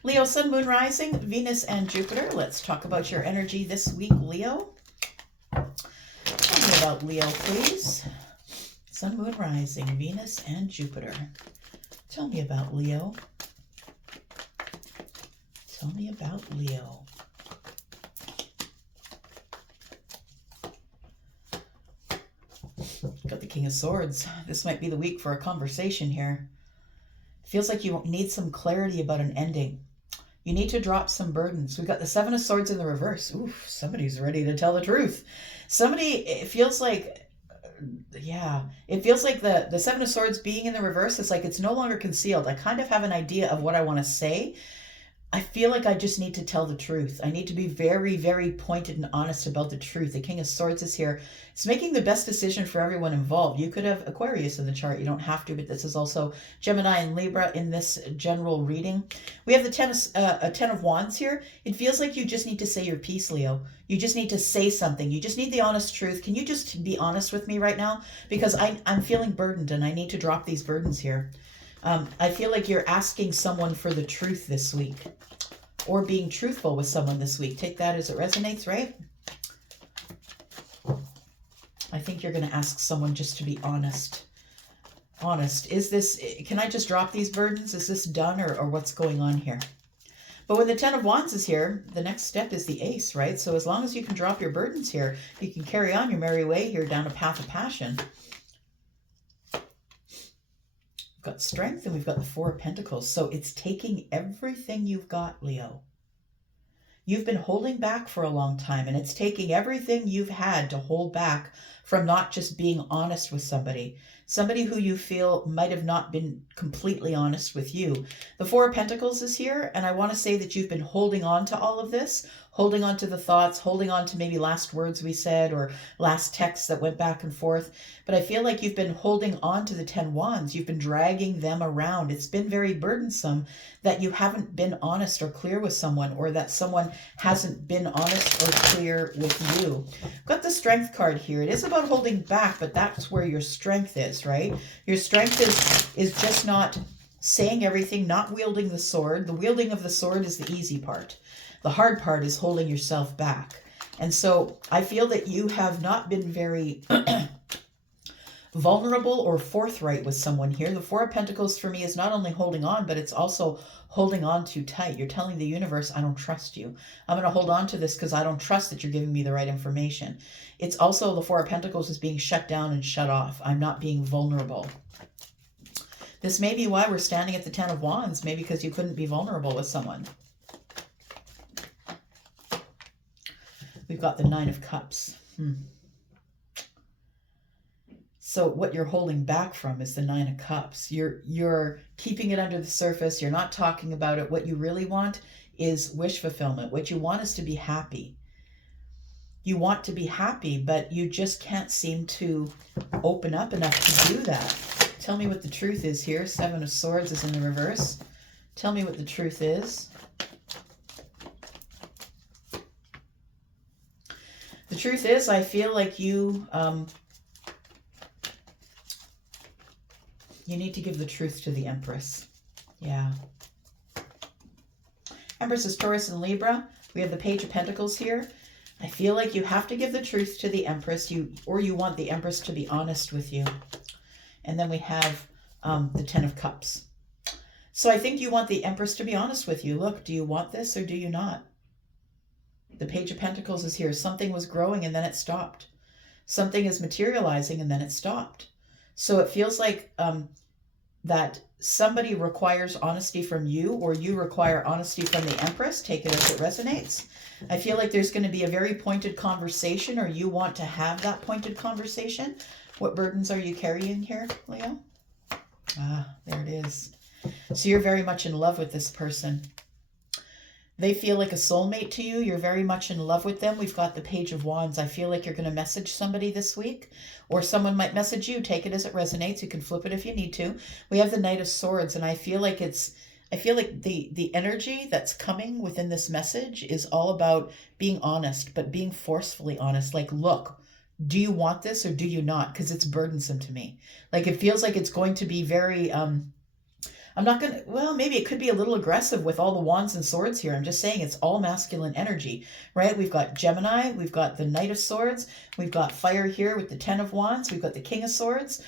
Leo, Sun, Moon, Rising, Venus, and Jupiter. Let's talk about your energy this week, Leo. Tell me about Leo, please. Sun, Moon, Rising, Venus, and Jupiter. Tell me about Leo. Tell me about Leo. Got the King of Swords. This might be the week for a conversation here. Feels like you need some clarity about an ending. You need to drop some burdens. We've got the Seven of Swords in the reverse. Oof, somebody's ready to tell the truth. It feels like the Seven of Swords being in the reverse, it's like it's no longer concealed. I kind of have an idea of what I want to say. I feel like I just need to tell the truth. I need to be very, very pointed and honest about the truth. The King of Swords is here. It's making the best decision for everyone involved. You could have Aquarius in the chart. You don't have to, but this is also Gemini and Libra in this general reading. We have the Ten of Wands here. It feels like you just need to say your piece, Leo. You just need to say something. You just need the honest truth. Can you just be honest with me right now? Because I'm feeling burdened and I need to drop these burdens here. I feel like you're asking someone for the truth this week, or being truthful with someone this week. Take that as it resonates, right? I think you're going to ask someone just to be honest. honest. Is this, can I just drop these burdens? Is this done, or what's going on here? But when the Ten of Wands is here, the next step is the Ace, right? So as long as you can drop your burdens here, you can carry on your merry way here down a path of passion. We've got Strength and we've got the Four of Pentacles. So it's taking everything you've got, Leo. You've been holding back for a long time, and it's taking everything you've had to hold back from not just being honest with somebody who you feel might have not been completely honest with you. The Four of Pentacles is here, and I want to say that you've been holding on to all of this, holding on to the thoughts, holding on to maybe last words we said or last texts that went back and forth. But I feel like you've been holding on to the 10 Wands. You've been dragging them around. It's been very burdensome that you haven't been honest or clear with someone, or that someone hasn't been honest or clear with you. Got the Strength card here. It is about holding back, but that's where your strength is, right? Your strength is just not saying everything, not wielding the sword. The wielding of the sword is the easy part. The hard part is holding yourself back. And so I feel that you have not been very vulnerable or forthright with someone here. The Four of Pentacles for me is not only holding on, but it's also holding on too tight. You're telling the universe, I don't trust you. I'm going to hold on to this because I don't trust that you're giving me the right information. It's also the Four of Pentacles is being shut down and shut off. I'm not being vulnerable. This may be why we're standing at the Ten of Wands, maybe because you couldn't be vulnerable with someone. We've got the Nine of Cups. So what you're holding back from is the Nine of Cups. You're keeping it under the surface. You're not talking about it. What you really want is wish fulfillment. What you want is to be happy. You want to be happy, but you just can't seem to open up enough to do that. Tell me what the truth is here. Seven of Swords is in the reverse. Tell me what the truth is. The truth is, I feel like you need to give the truth to the Empress. Yeah. Empress is Taurus and Libra. We have the Page of Pentacles here. I feel like you have to give the truth to the Empress, or you want the Empress to be honest with you. And then we have the Ten of Cups. So I think you want the Empress to be honest with you. Look, do you want this or do you not? The Page of Pentacles is here. Something was growing and then it stopped. Something is materializing and then it stopped. So it feels like that somebody requires honesty from you, or you require honesty from the Empress. Take it as it resonates. I feel like there's going to be a very pointed conversation, or you want to have that pointed conversation. What burdens are you carrying here, Leo? Ah, there it is. So you're very much in love with this person. They feel like a soulmate to you. You're very much in love with them. We've got the Page of Wands. I feel like you're going to message somebody this week, or someone might message you. Take it as it resonates. You can flip it if you need to. We have the Knight of Swords, and I feel like the energy that's coming within this message is all about being honest, but being forcefully honest. Like, look, do you want this or do you not? Because it's burdensome to me. Like, it feels like it's going to be very I'm not going to, well, maybe it could be a little aggressive with all the wands and swords here. I'm just saying it's all masculine energy, right? We've got Gemini, we've got the Knight of Swords, we've got fire here with the Ten of Wands, we've got the King of Swords,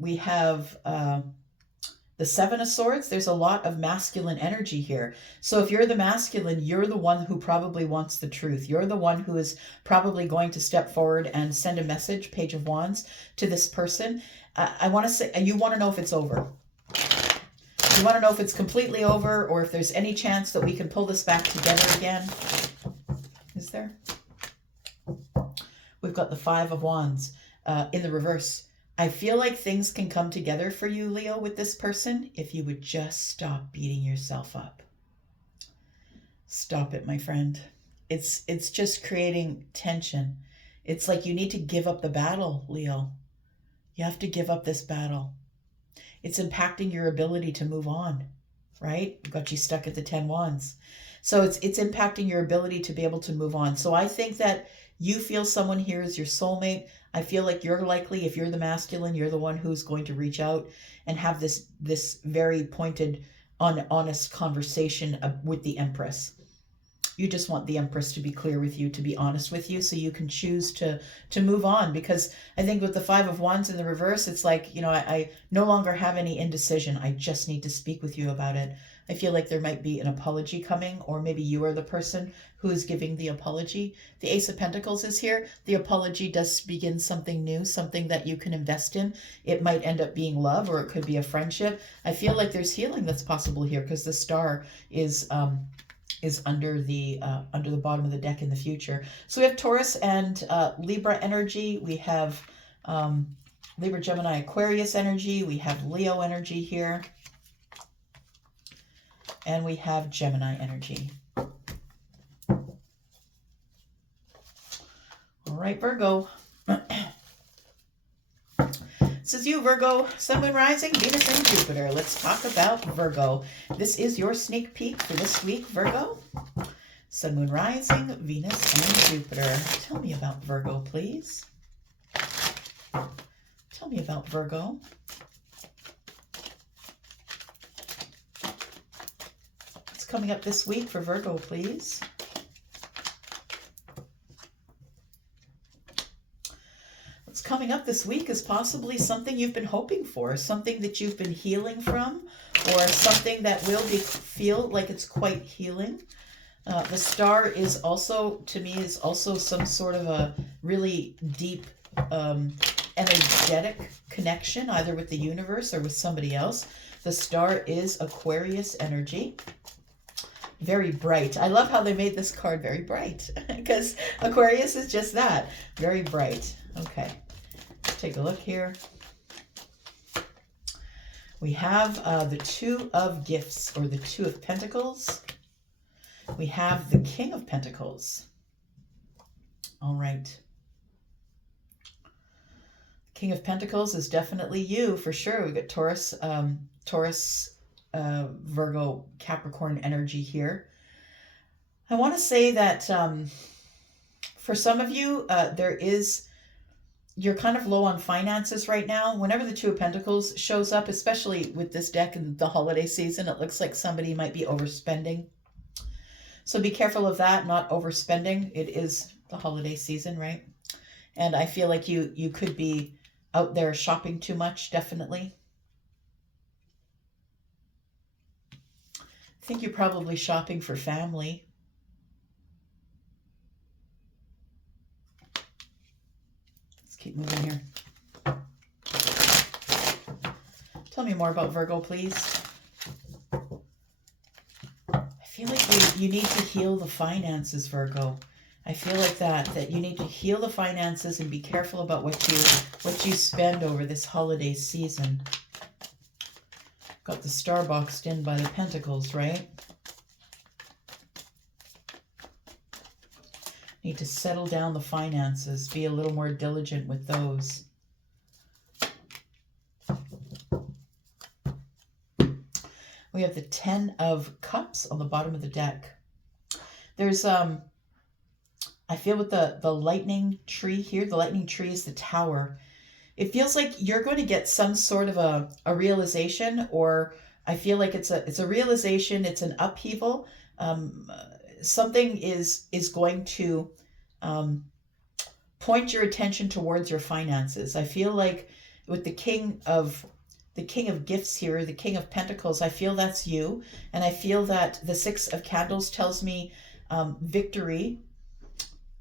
we have the Seven of Swords. There's a lot of masculine energy here. So if you're the masculine, you're the one who probably wants the truth. You're the one who is probably going to step forward and send a message, Page of Wands, to this person. I want to say, you want to know if it's over. You want to know if it's completely over, or if there's any chance that we can pull this back together again. Is there? We've got the Five of Wands in the reverse. I feel like things can come together for you, Leo, with this person, if you would just stop beating yourself up. Stop it, my friend. It's just creating tension. It's like you need to give up the battle, Leo. You have to give up this battle. It's impacting your ability to move on, right? Got you stuck at the 10 Wands. So it's impacting your ability to be able to move on. So I think that you feel someone here is your soulmate. I feel like you're likely, if you're the masculine, you're the one who's going to reach out and have this very pointed, honest conversation with the Empress. You just want the Empress to be clear with you, to be honest with you, so you can choose to move on. Because I think with the Five of Wands in the reverse, it's like, you know, I no longer have any indecision. I just need to speak with you about it. I feel like there might be an apology coming, or maybe you are the person who is giving the apology. The Ace of Pentacles is here. The apology does begin something new, something that you can invest in. It might end up being love, or it could be a friendship. I feel like there's healing that's possible here, because the star is under the bottom of the deck in the future. So we have Taurus and Libra energy. We have Libra, Gemini, Aquarius energy. We have Leo energy here. And we have Gemini energy. All right, Virgo. This is you, Virgo. Sun, Moon, Rising, Venus, and Jupiter. Let's talk about Virgo. This is your sneak peek for this week, Virgo. Sun, Moon, Rising, Venus, and Jupiter. Tell me about Virgo, please. Tell me about Virgo. What's coming up this week for Virgo, please? What's coming up this week is possibly something you've been hoping for, something that you've been healing from, or something that will feel like it's quite healing. The star is also, to me, is also some sort of a really deep energetic connection, either with the universe or with somebody else. The star is Aquarius energy. Very bright. I love how they made this card very bright, because Aquarius is just that, very bright. Okay, let's take a look here. We have the Two of Gifts, or the Two of Pentacles. We have the King of Pentacles. All right. King of Pentacles is definitely you, for sure. We've got Taurus, Virgo, Capricorn energy here. I want to say that for some of you, you're kind of low on finances right now. Whenever the Two of Pentacles shows up, especially with this deck in the holiday season, it looks like somebody might be overspending. So be careful of that, not overspending. It is the holiday season, right? And I feel like you could be out there shopping too much, definitely. I think you're probably shopping for family. Let's keep moving here. Tell me more about Virgo, please. I feel like you need to heal the finances, Virgo. I feel like that you need to heal the finances and be careful about what you spend over this holiday season. Got the star boxed in by the Pentacles, right? Need to settle down the finances, be a little more diligent with those. We have the Ten of Cups on the bottom of the deck. There's I feel with the lightning tree here, the lightning tree is the Tower. It feels like you're going to get some sort of a realization, or I feel like it's a realization, it's an upheaval. Something is going to point your attention towards your finances. I feel like with the King of Gifts here, the King of Pentacles, I feel that's you. And I feel that the Six of Candles tells me victory.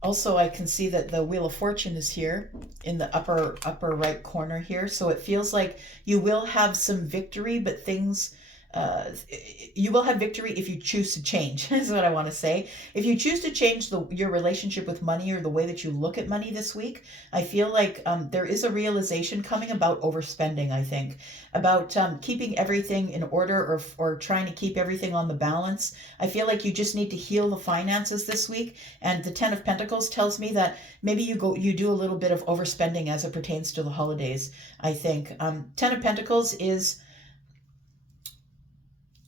Also, I can see that the Wheel of Fortune is here in the upper right corner here. So it feels like you will have some victory, but things, you will have victory if you choose to change, is what I want to say. If you choose to change your relationship with money, or the way that you look at money this week, I feel like there is a realization coming about overspending, I think. About keeping everything in order, or trying to keep everything on the balance. I feel like you just need to heal the finances this week. And the Ten of Pentacles tells me that maybe you do a little bit of overspending as it pertains to the holidays, I think. Ten of Pentacles is...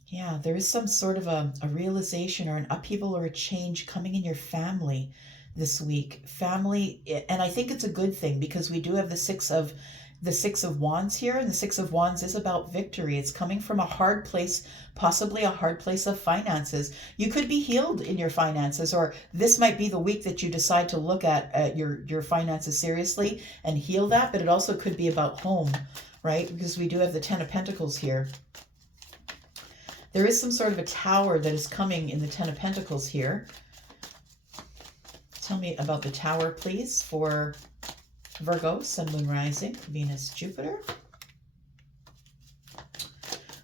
yeah, there is some sort of a realization or an upheaval or a change coming in your family this week. Family, and I think it's a good thing, because we do have the Six of the Six of Wands here, and the Six of Wands is about victory. It's coming from a hard place, possibly a hard place of finances. You could be healed in your finances, or this might be the week that you decide to look at your finances seriously and heal that, but it also could be about home, right? Because we do have the Ten of Pentacles here. There is some sort of a tower that is coming in the Ten of Pentacles here. Tell me about the tower, please, for Virgo, Sun, Moon, Rising, Venus, Jupiter.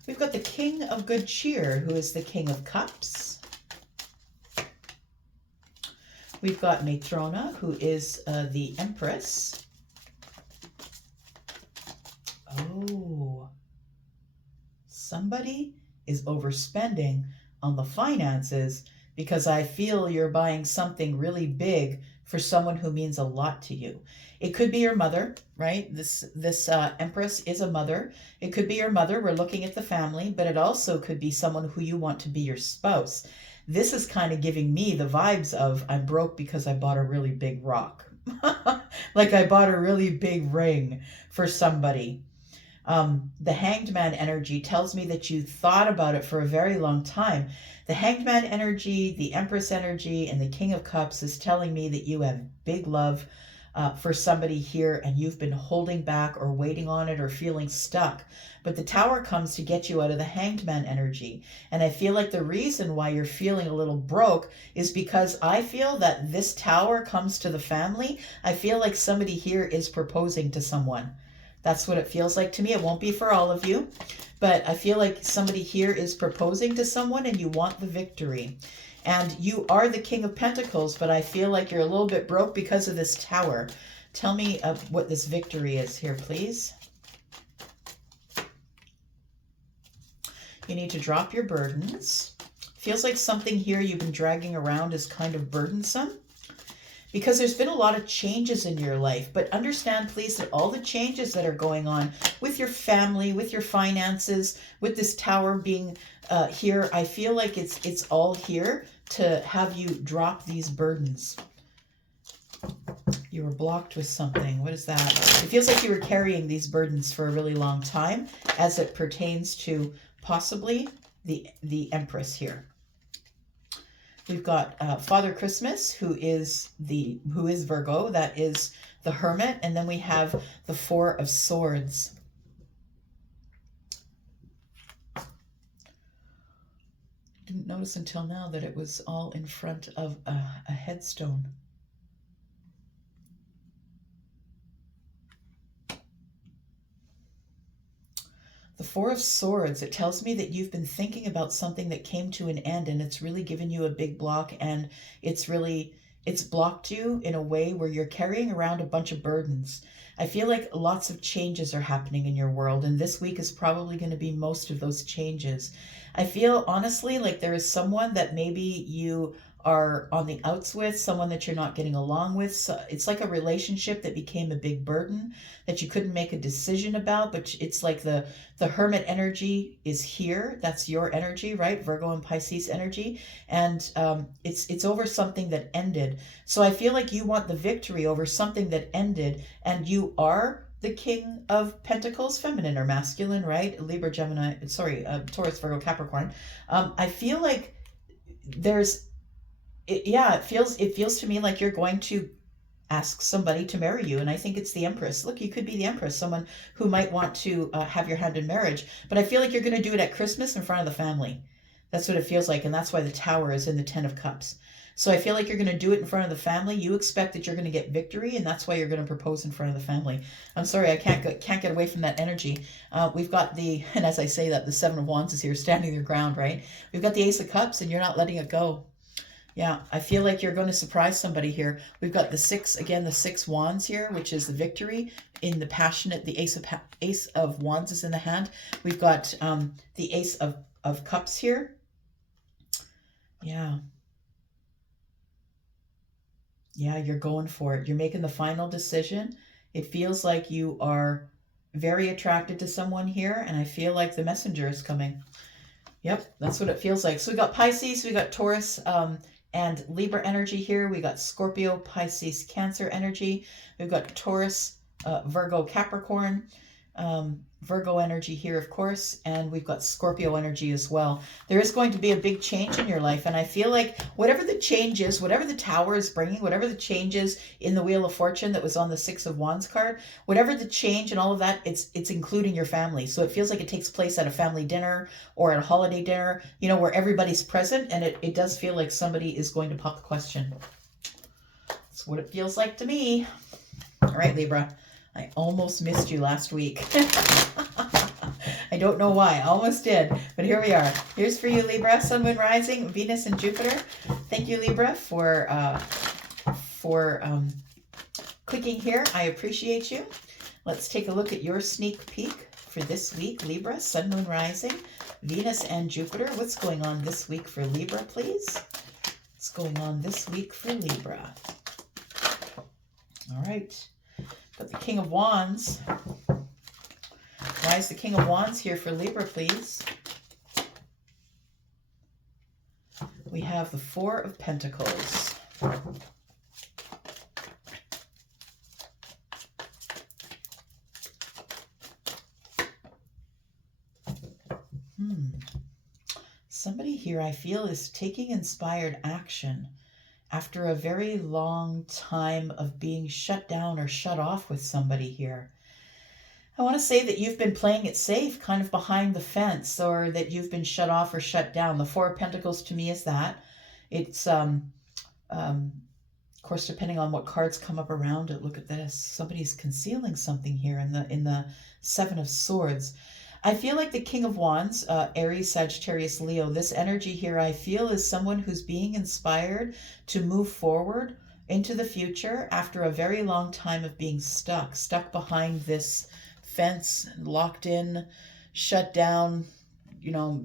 We've got the King of Good Cheer, who is the King of Cups. We've got Matrona, who is the Empress. Oh, somebody is overspending on the finances because I feel you're buying something really big for someone who means a lot to you. It could be your mother, right? This Empress is a mother. It could be your mother. We're looking at the family, but it also could be someone who you want to be your spouse. This is kind of giving me the vibes of I'm broke because I bought a really big rock. Like I bought a really big ring for somebody. The Hanged Man energy tells me that you thought about it for a very long time. The Hanged Man energy, the Empress energy, and the King of Cups is telling me that you have big love for somebody here and you've been holding back or waiting on it or feeling stuck. But the Tower comes to get you out of the Hanged Man energy. And I feel like the reason why you're feeling a little broke is because I feel that this Tower comes to the family. I feel like somebody here is proposing to someone. That's what it feels like to me. It won't be for all of you, but I feel like somebody here is proposing to someone and you want the victory. And you are the King of Pentacles, but I feel like you're a little bit broke because of this Tower. Tell me what this victory is here, please. You need to drop your burdens. Feels like something here you've been dragging around is kind of burdensome, because there's been a lot of changes in your life. But understand, please, that all the changes that are going on with your family, with your finances, with this Tower being here, I feel like it's all here to have you drop these burdens. You were blocked with something. What is that? It feels like you were carrying these burdens for a really long time as it pertains to possibly the Empress here. We've got Father Christmas, who is Virgo. That is the Hermit. And then we have the Four of Swords. Didn't notice until now that it was all in front of a headstone. The Four of Swords, it tells me that you've been thinking about something that came to an end and it's really given you a big block, and it's blocked you in a way where you're carrying around a bunch of burdens. I feel like lots of changes are happening in your world, and this week is probably going to be most of those changes. I feel honestly like there is someone that maybe you are on the outs with, someone that you're not getting along with. So it's like a relationship that became a big burden that you couldn't make a decision about, but it's like the Hermit energy is here. That's your energy, right? Virgo and Pisces energy. And it's over something that ended. So I feel like you want the victory over something that ended, and you are the King of Pentacles, feminine or masculine, right? Libra, Gemini, Taurus, Virgo, Capricorn. I feel like it feels to me like you're going to ask somebody to marry you, and I think it's the Empress. Look, you could be the Empress, someone who might want to have your hand in marriage, but I feel like you're going to do it at Christmas in front of the family. That's what it feels like, and that's why the Tower is in the Ten of Cups. So I feel like you're going to do it in front of the family. You expect that you're going to get victory, and that's why you're going to propose in front of the family. I'm sorry, I can't get away from that energy. We've got and as I say that, the Seven of Wands is here standing their ground, right? We've got the Ace of Cups, and you're not letting it go. Yeah, I feel like you're going to surprise somebody here. We've got the Six Wands here, which is the victory in the passionate. The Ace of Wands is in the hand. We've got the Ace of Cups here. Yeah. Yeah, you're going for it. You're making the final decision. It feels like you are very attracted to someone here, and I feel like the messenger is coming. Yep, that's what it feels like. So we got Pisces, we got Taurus, and Libra energy here. We got Scorpio, Pisces, Cancer energy. We've got Taurus, Virgo, Capricorn, Virgo energy here, of course, and we've got Scorpio energy as well. There is going to be a big change in your life, and I feel like whatever the change is, whatever the Tower is bringing, whatever the change is in the Wheel of Fortune that was on the Six of Wands card, whatever the change and all of that, it's including your family. So it feels like it takes place at a family dinner or at a holiday dinner, you know, where everybody's present, and it does feel like somebody is going to pop the question. That's what it feels like to me. All right, Libra. I almost missed you last week. I don't know why. I almost did. But here we are. Here's for you, Libra. Sun, Moon, Rising, Venus, and Jupiter. Thank you, Libra, for clicking here. I appreciate you. Let's take a look at your sneak peek for this week, Libra. Sun, Moon, Rising, Venus, and Jupiter. What's going on this week for Libra, please? What's going on this week for Libra? All right. Got the King of Wands. Why is the King of Wands here for Libra, please? We have the Four of Pentacles. Somebody here I feel is taking inspired action after a very long time of being shut down or shut off with somebody here. I want to say that you've been playing it safe, kind of behind the fence, or that you've been shut off or shut down. The Four of Pentacles to me is that. It's, of course, depending on what cards come up around it. Look at this. Somebody's concealing something here in the Seven of Swords. I feel like the King of Wands, Aries, Sagittarius, Leo, this energy here I feel is someone who's being inspired to move forward into the future after a very long time of being stuck behind this fence, locked in, shut down, you know,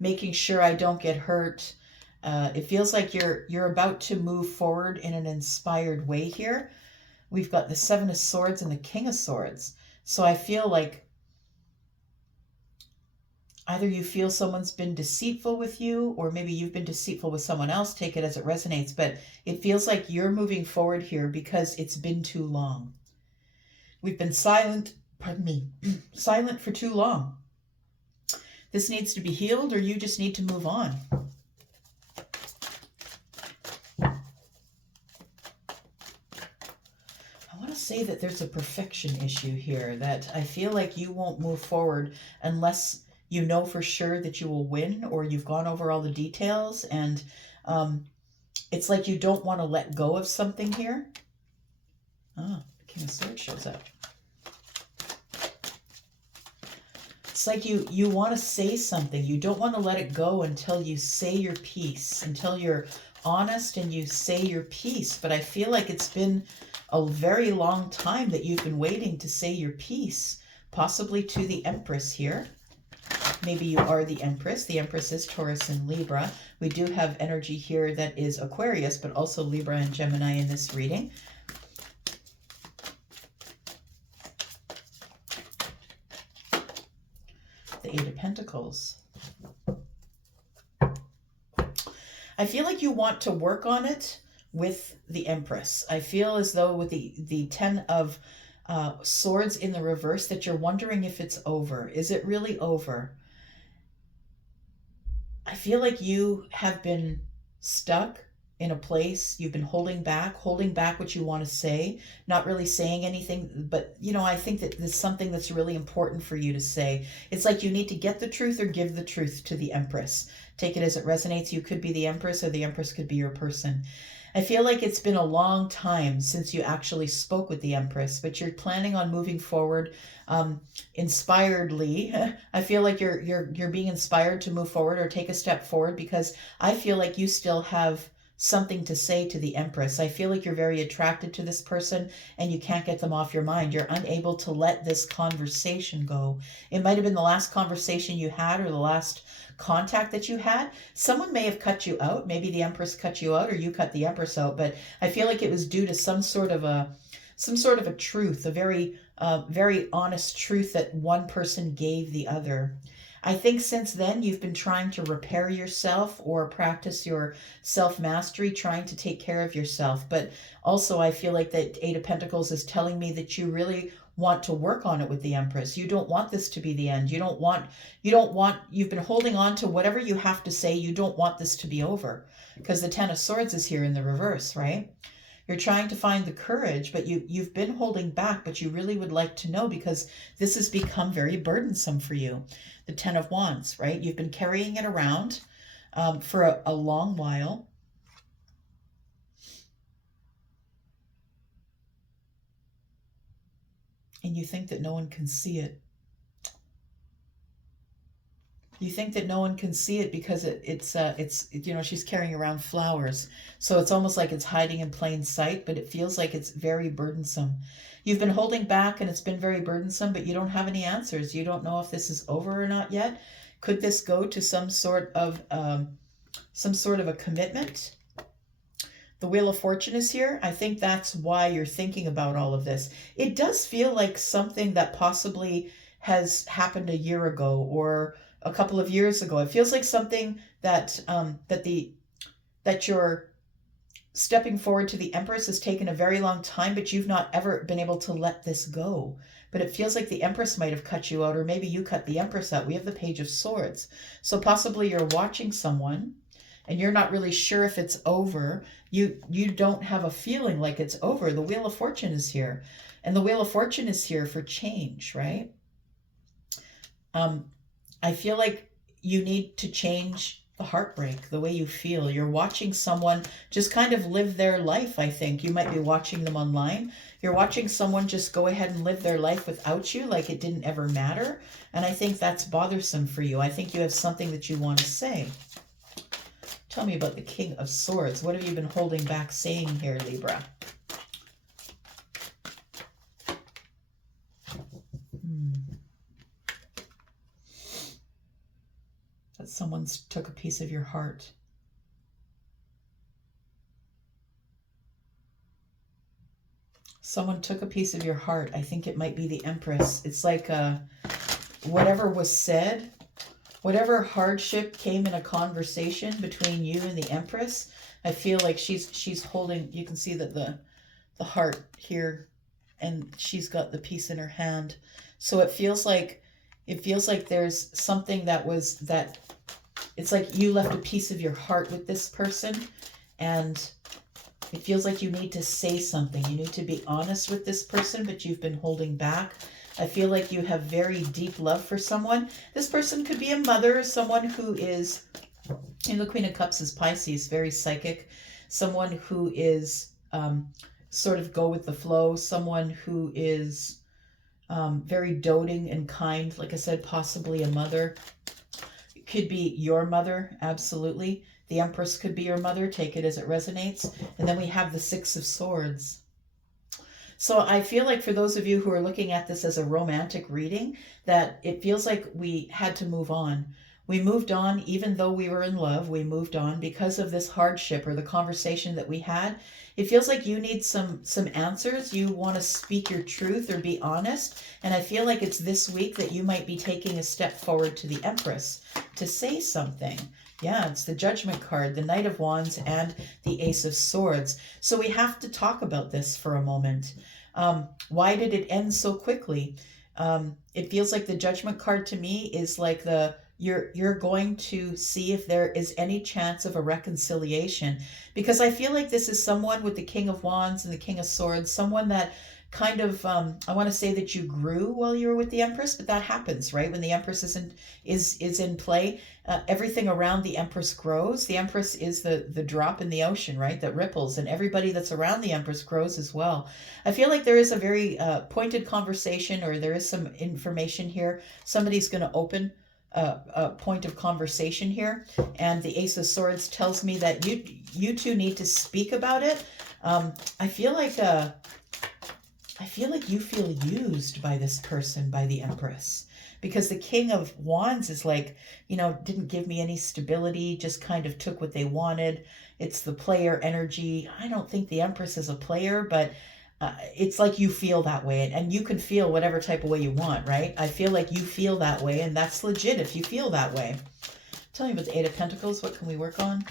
making sure I don't get hurt. It feels like you're about to move forward in an inspired way here. We've got the Seven of Swords and the King of Swords. So I feel like either you feel someone's been deceitful with you, or maybe you've been deceitful with someone else. Take it as it resonates. But it feels like you're moving forward here because it's been too long. We've been silent, silent for too long. This needs to be healed, or you just need to move on. I want to say that there's a perfection issue here, that I feel like you won't move forward unless you know for sure that you will win, or you've gone over all the details, and it's like you don't want to let go of something here. Ah, the King of Swords shows up. It's like you want to say something. You don't want to let it go until you say your piece, until you're honest and you say your piece. But I feel like it's been a very long time that you've been waiting to say your piece, possibly to the Empress here. Maybe you are the Empress. The Empress is Taurus and Libra. We do have energy here that is Aquarius, but also Libra and Gemini in this reading. The Eight of Pentacles. I feel like you want to work on it with the Empress. I feel as though with the Ten of Swords in the reverse that you're wondering if it's over. Is it really over? I feel like you have been stuck in a place. You've been holding back what you want to say, not really saying anything. But, you know, I think that there's something that's really important for you to say. It's like you need to get the truth or give the truth to the Empress. Take it as it resonates. You could be the Empress, or the Empress could be your person. I feel like it's been a long time since you actually spoke with the Empress, but you're planning on moving forward inspiredly. I feel like you're being inspired to move forward or take a step forward, because I feel like you still have something to say to the Empress. I feel like you're very attracted to this person and you can't get them off your mind. You're unable to let this conversation go. It might have been the last conversation you had, or the last contact that you had. Someone may have cut you out. Maybe the Empress cut you out, or you cut the Empress out, but I feel like it was due to some sort of a truth, a very honest truth that one person gave the other. I think since then you've been trying to repair yourself or practice your self-mastery, trying to take care of yourself. But also I feel like that Eight of Pentacles is telling me that you really want to work on it with the Empress. You don't want this to be the end. You've been holding on to whatever you have to say. You don't want this to be over because the Ten of Swords is here in the reverse, right? You're trying to find the courage, but you've been holding back, but you really would like to know because this has become very burdensome for you. The Ten of Wands, right? You've been carrying it around for a long while. And you think that no one can see it. You think that no one can see it because it's she's carrying around flowers. So it's almost like it's hiding in plain sight, but it feels like it's very burdensome. You've been holding back and it's been very burdensome, but you don't have any answers. You don't know if this is over or not yet. Could this go to some sort of a commitment? The Wheel of Fortune is here. I think that's why you're thinking about all of this. It does feel like something that possibly has happened a year ago or a couple of years ago. It feels like something that that you're stepping forward to the Empress has taken a very long time, but you've not ever been able to let this go. But it feels like the Empress might have cut you out, or maybe you cut the Empress out. We have the Page of Swords. So possibly you're watching someone and you're not really sure if it's over. You don't have a feeling like it's over. The Wheel of Fortune is here. And the Wheel of Fortune is here for change, right? I feel like you need to change the heartbreak, the way you feel. You're watching someone just kind of live their life, I think. You might be watching them online. You're watching someone just go ahead and live their life without you, like it didn't ever matter. And I think that's bothersome for you. I think you have something that you want to say. Tell me about the King of Swords. What have you been holding back saying here, Libra? That someone's took a piece of your heart. Someone took a piece of your heart. I think it might be the Empress. It's like whatever was said, whatever hardship came in a conversation between you and the Empress, I feel like she's holding, you can see that the heart here, and she's got the piece in her hand. So it feels like there's something that it's like you left a piece of your heart with this person, and it feels like you need to say something. You need to be honest with this person, but you've been holding back. I feel like you have very deep love for someone. This person could be a mother, someone who is, the Queen of Cups is Pisces, very psychic, someone who is sort of go with the flow, someone who is very doting and kind. Like I said, possibly a mother. It could be your mother, absolutely. The Empress could be your mother. Take it as it resonates. And then we have the Six of Swords. So I feel like for those of you who are looking at this as a romantic reading, that it feels like we had to move on. We moved on, even though we were in love, we moved on because of this hardship or the conversation that we had. It feels like you need some answers. You want to speak your truth or be honest. And I feel like it's this week that you might be taking a step forward to the Empress to say something. Yeah, it's the Judgment card, the Knight of Wands, and the Ace of Swords. So we have to talk about this for a moment. Why did it end so quickly? It feels like the Judgment card to me is like you're going to see if there is any chance of a reconciliation, because I feel like this is someone with the King of Wands and the King of Swords, someone that kind of I want to say that you grew while you were with the Empress, but that happens, right? When the Empress is in play, everything around the Empress grows. The Empress is the drop in the ocean, right, that ripples, and everybody that's around the Empress grows as well. I feel like there is a very pointed conversation, or there is some information here. Somebody's going to open a point of conversation here, and the Ace of Swords tells me that you two need to speak about it. I feel like you feel used by this person, by the Empress, because the King of Wands is like, didn't give me any stability, just kind of took what they wanted. It's the player energy. I don't think the Empress is a player, but it's like you feel that way, and you can feel whatever type of way you want, right? I feel like you feel that way, and that's legit if you feel that way. Tell me about the Eight of Pentacles. What can we work on?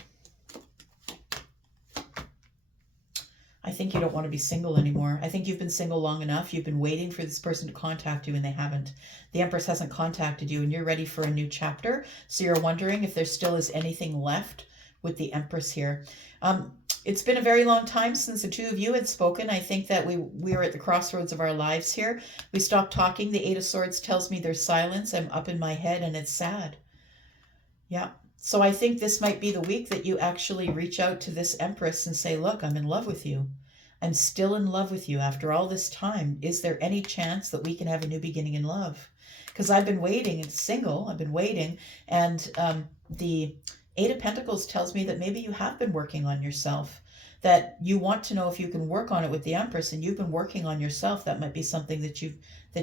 I think you don't want to be single anymore. I think you've been single long enough. You've been waiting for this person to contact you, and they haven't. The Empress hasn't contacted you, and you're ready for a new chapter. So you're wondering if there still is anything left with the Empress here. It's been a very long time since the two of you had spoken. I think that we were at the crossroads of our lives here. We stopped talking. The Eight of Swords tells me there's silence. I'm up in my head, and it's sad. Yeah. So I think this might be the week that you actually reach out to this Empress and say, look, I'm in love with you. I'm still in love with you after all this time. Is there any chance that we can have a new beginning in love? Because I've been waiting. It's single. I've been waiting. And the Eight of Pentacles tells me that maybe you have been working on yourself, that you want to know if you can work on it with the Empress, and you've been working on yourself. That might be something that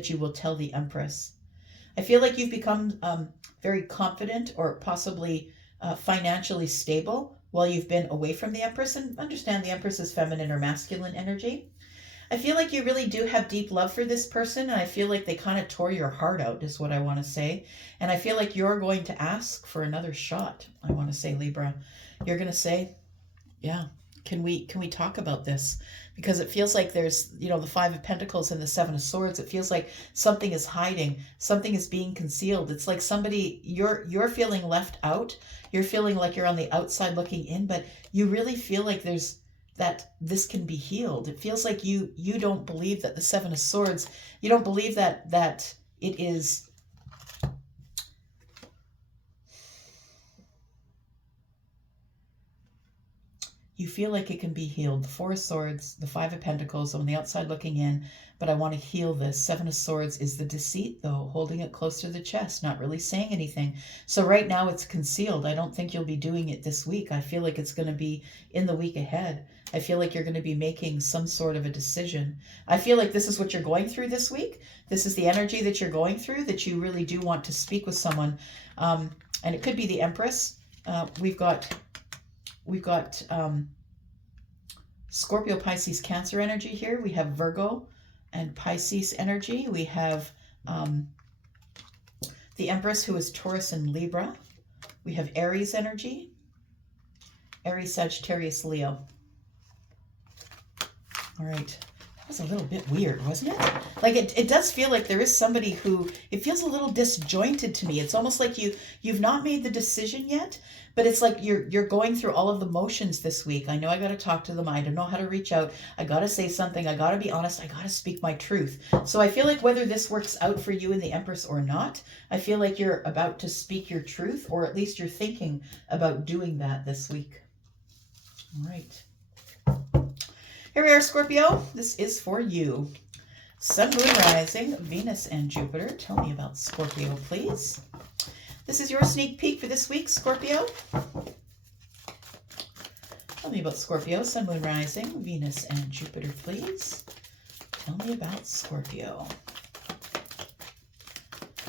you will tell the Empress. I feel like you've become very confident, or possibly financially stable while you've been away from the Empress. And understand the Empress is feminine or masculine energy. I feel like you really do have deep love for this person, and I feel like they kind of tore your heart out, is what I want to say. And I feel like you're going to ask for another shot. I want to say, Libra, you're going to say, yeah, can we talk about this? Because it feels like there's, the Five of Pentacles and the Seven of Swords. It feels like something is hiding, something is being concealed. It's like somebody, you're feeling left out. You're feeling like you're on the outside looking in, but you really feel like that this can be healed. It feels like you don't believe that the Seven of Swords, you don't believe that it is, you feel like it can be healed. The Four of Swords, the Five of Pentacles on the outside looking in, but I want to heal this. Seven of Swords is the deceit, though, holding it close to the chest, not really saying anything. So right now it's concealed. I don't think you'll be doing it this week. I feel like it's going to be in the week ahead. I feel like you're going to be making some sort of a decision. I feel like this is what you're going through this week. This is the energy that you're going through, that you really do want to speak with someone. And it could be the Empress. We've got Scorpio, Pisces, Cancer energy here. We have Virgo and Pisces energy. We have the Empress, who is Taurus and Libra. We have Aries energy. Aries, Sagittarius, Leo. All right. That was a little bit weird, wasn't it? Like it does feel like there is somebody who, it feels a little disjointed to me. It's almost like you've not made the decision yet, but it's like you're going through all of the motions this week. I know I got to talk to them. I don't know how to reach out. I got to say something. I got to be honest. I got to speak my truth. So I feel like whether this works out for you and the Empress or not, I feel like you're about to speak your truth, or at least you're thinking about doing that this week. All right. Here we are, Scorpio. This is for you. Sun, Moon, Rising, Venus, and Jupiter. Tell me about Scorpio, please. This is your sneak peek for this week, Scorpio. Tell me about Scorpio, Sun, Moon, Rising, Venus, and Jupiter, please. Tell me about Scorpio.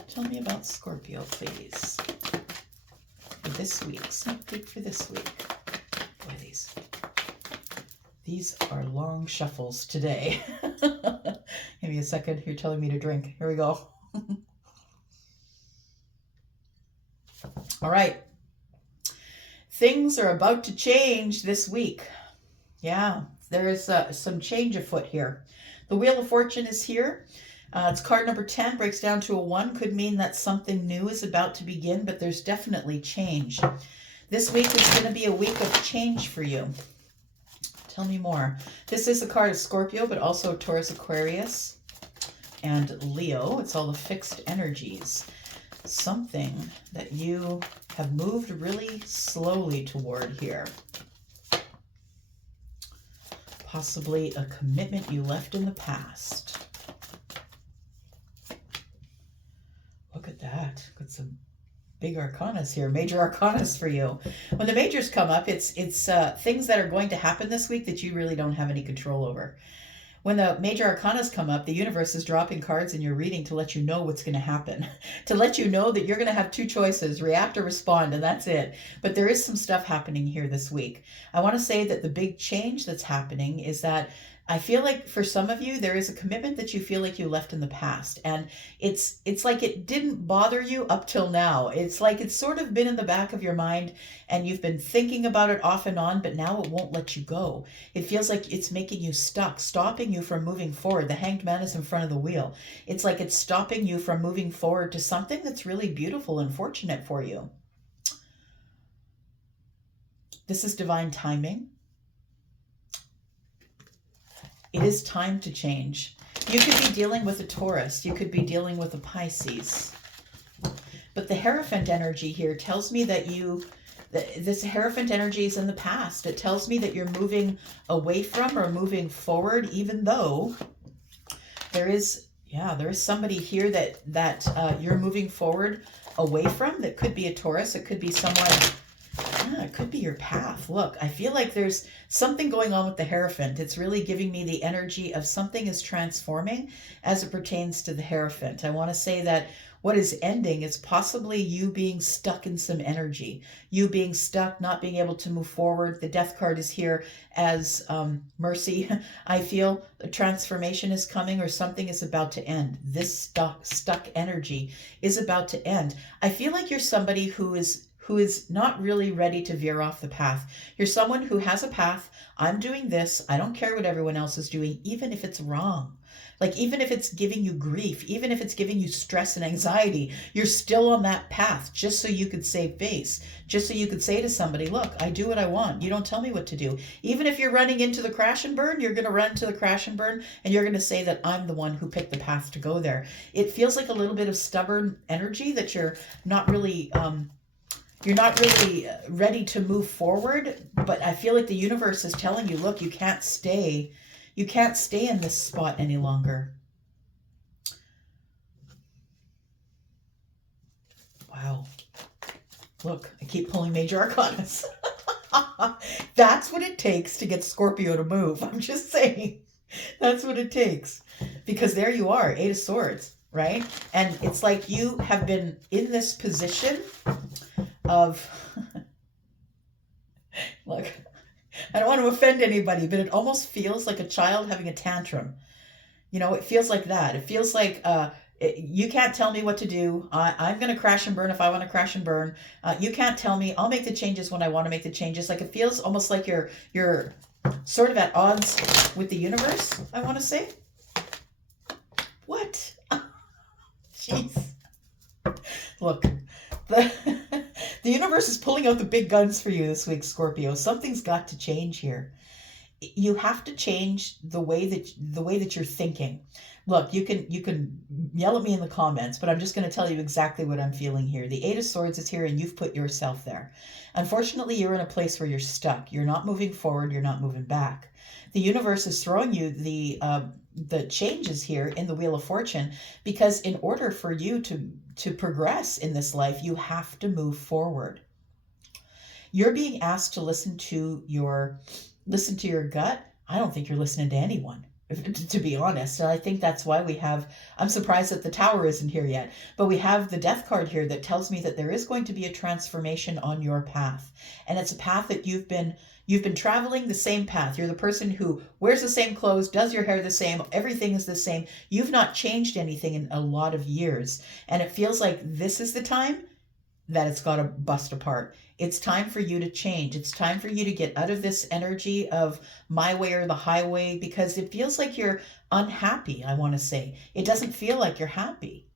Tell me about Scorpio, please. For this week, sneak peek for this week. Boy, these are long shuffles today. Give me a second. You're telling me to drink. Here we go. All right. Things are about to change this week. Yeah, there is some change afoot here. The Wheel of Fortune is here. It's card number 10, breaks down to a 1. Could mean that something new is about to begin, but there's definitely change. This week is going to be a week of change for you. Tell me more. This is the card of Scorpio, but also Taurus, Aquarius, and Leo. It's all the fixed energies. Something that you have moved really slowly toward here. Possibly a commitment you left in the past. Look at that. Got some big arcanas here, major arcanas for you. When the majors come up, it's things that are going to happen this week that you really don't have any control over. When the major arcanas come up, the universe is dropping cards in your reading to let you know what's going to happen, to let you know that you're going to have two choices, react or respond, and that's it. But there is some stuff happening here this week. I want to say that the big change that's happening is that I feel like for some of you, there is a commitment that you feel like you left in the past. And it's like it didn't bother you up till now. It's like it's sort of been in the back of your mind and you've been thinking about it off and on, but now it won't let you go. It feels like it's making you stuck, stopping you from moving forward. The Hanged Man is in front of the wheel. It's like it's stopping you from moving forward to something that's really beautiful and fortunate for you. This is divine timing. It is time to change. You could be dealing with a Taurus. You could be dealing with a Pisces. But the Hierophant energy here tells me that this Hierophant energy is in the past. It tells me that you're moving away from or moving forward, even though there is somebody here that you're moving forward away from. That could be a Taurus. It could be someone. It could be your path. Look, I feel like there's something going on with the Hierophant. It's really giving me the energy of something is transforming as it pertains to the Hierophant. I want to say that what is ending is possibly you being stuck in some energy. You being stuck, not being able to move forward. The Death card is here as mercy. I feel a transformation is coming or something is about to end. This stuck energy is about to end. I feel like you're somebody who is not really ready to veer off the path. You're someone who has a path. I'm doing this. I don't care what everyone else is doing, even if it's wrong. Like, even if it's giving you grief, even if it's giving you stress and anxiety, you're still on that path just so you could save face, just so you could say to somebody, look, I do what I want. You don't tell me what to do. Even if you're running into the crash and burn, you're going to run to the crash and burn, and you're going to say that I'm the one who picked the path to go there. It feels like a little bit of stubborn energy that you're not really ready to move forward, but I feel like the universe is telling you, look, you can't stay in this spot any longer. Wow. Look, I keep pulling major arcanas. That's what it takes to get Scorpio to move. I'm just saying. That's what it takes. Because there you are, 8 of Swords, right? And it's like you have been in this position of, look, I don't want to offend anybody, but it almost feels like a child having a tantrum. You know, it feels like that. It feels like you can't tell me what to do. I'm going to crash and burn if I want to crash and burn. You can't tell me. I'll make the changes when I want to make the changes. Like, it feels almost like you're sort of at odds with the universe, I want to say. What? Jeez. Look, the universe is pulling out the big guns for you this week, Scorpio. Something's got to change here. You have to change the way that you're thinking. Look, you can yell at me in the comments, but I'm just going to tell you exactly what I'm feeling here. The 8 of Swords is here, and you've put yourself there. Unfortunately, you're in a place where you're stuck. You're not moving forward. You're not moving back. The universe is throwing you the changes here in the Wheel of Fortune, because in order for you to progress in this life, you have to move forward. You're being asked to listen to your gut. I don't think you're listening to anyone, to be honest. And I think that's why I'm surprised that the Tower isn't here yet, but we have the Death card here that tells me that there is going to be a transformation on your path. And it's a path that you've been traveling the same path. You're the person who wears the same clothes, does your hair the same, everything is the same. You've not changed anything in a lot of years. And it feels like this is the time that it's got to bust apart. It's time for you to change. It's time for you to get out of this energy of my way or the highway, because it feels like you're unhappy, I want to say. It doesn't feel like you're happy.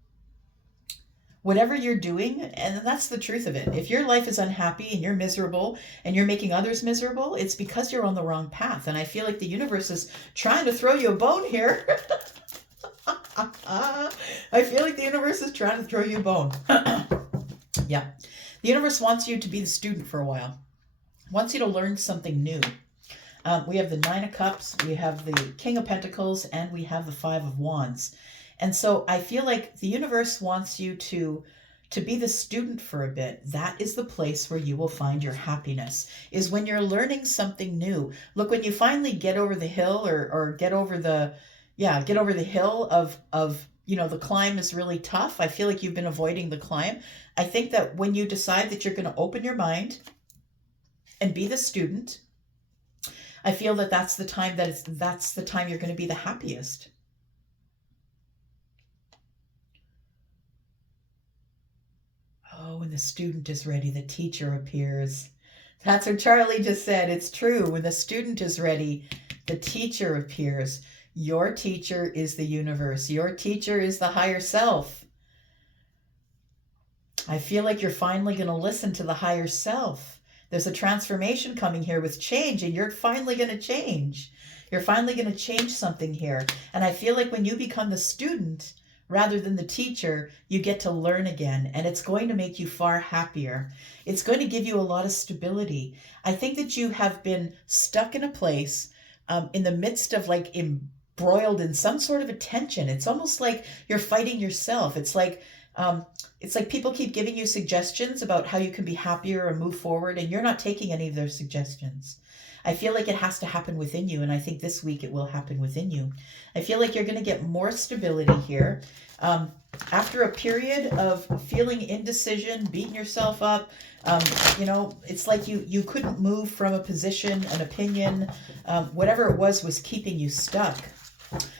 Whatever you're doing, and that's the truth of it. If your life is unhappy and you're miserable and you're making others miserable, it's because you're on the wrong path. And I feel like the universe is trying to throw you a bone here. I feel like the universe is trying to throw you a bone. Yeah. The universe wants you to be the student for a while. Wants you to learn something new. We have the 9 of Cups, we have the King of Pentacles, and we have the 5 of Wands. And so I feel like the universe wants you to be the student for a bit. That is the place where you will find your happiness, is when you're learning something new. Look, when you finally get over the hill or get over the hill of the climb is really tough. I feel like you've been avoiding the climb. I think that when you decide that you're going to open your mind and be the student, I feel that that's the time that's the time you're going to be the happiest. Oh, when the student is ready, the teacher appears. That's what Charlie just said. It's true. When the student is ready, the teacher appears. Your teacher is the universe. Your teacher is the higher self. I feel like you're finally going to listen to the higher self. There's a transformation coming here with change, and you're finally going to change. You're finally going to change something here. And I feel like when you become the student rather than the teacher, you get to learn again, and it's going to make you far happier. It's going to give you a lot of stability. I think that you have been stuck in a place in the midst of like embroiled in some sort of a tension. It's almost like you're fighting yourself. It's like people keep giving you suggestions about how you can be happier or move forward, and you're not taking any of their suggestions. I feel like it has to happen within you, and I think this week it will happen within you. I feel like you're going to get more stability here. After a period of feeling indecision, beating yourself up, it's like you couldn't move from a position, an opinion, whatever it was keeping you stuck.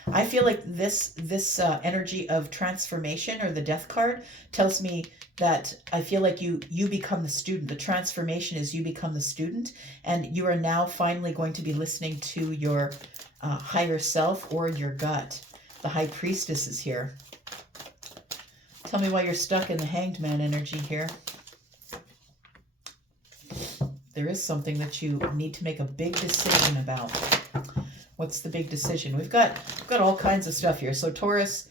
I feel like this energy of transformation, or the death card, tells me that I feel like you become the student. The transformation is you become the student, and you are now finally going to be listening to your higher self or your gut. The High Priestess is here. Tell me why you're stuck in the Hanged Man energy here. There is something that you need to make a big decision about. What's the big decision? We've got all kinds of stuff here. So Taurus,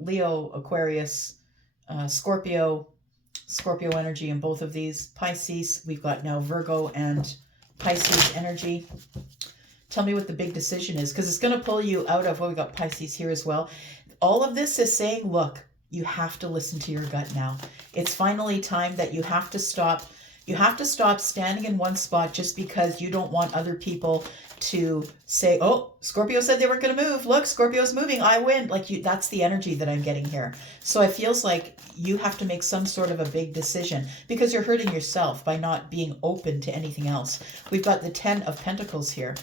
Leo, Aquarius, Scorpio energy in both of these. Pisces, we've got now Virgo and Pisces energy. Tell me what the big decision is, because it's going to pull you out of, we got Pisces here as well. All of this is saying, look, you have to listen to your gut now. It's finally time that you have to stop. You have to stop standing in one spot just because you don't want other people to say, oh, Scorpio said they weren't going to move. Look, Scorpio's moving. I win. That's the energy that I'm getting here. So it feels like you have to make some sort of a big decision because you're hurting yourself by not being open to anything else. We've got the 10 of Pentacles here.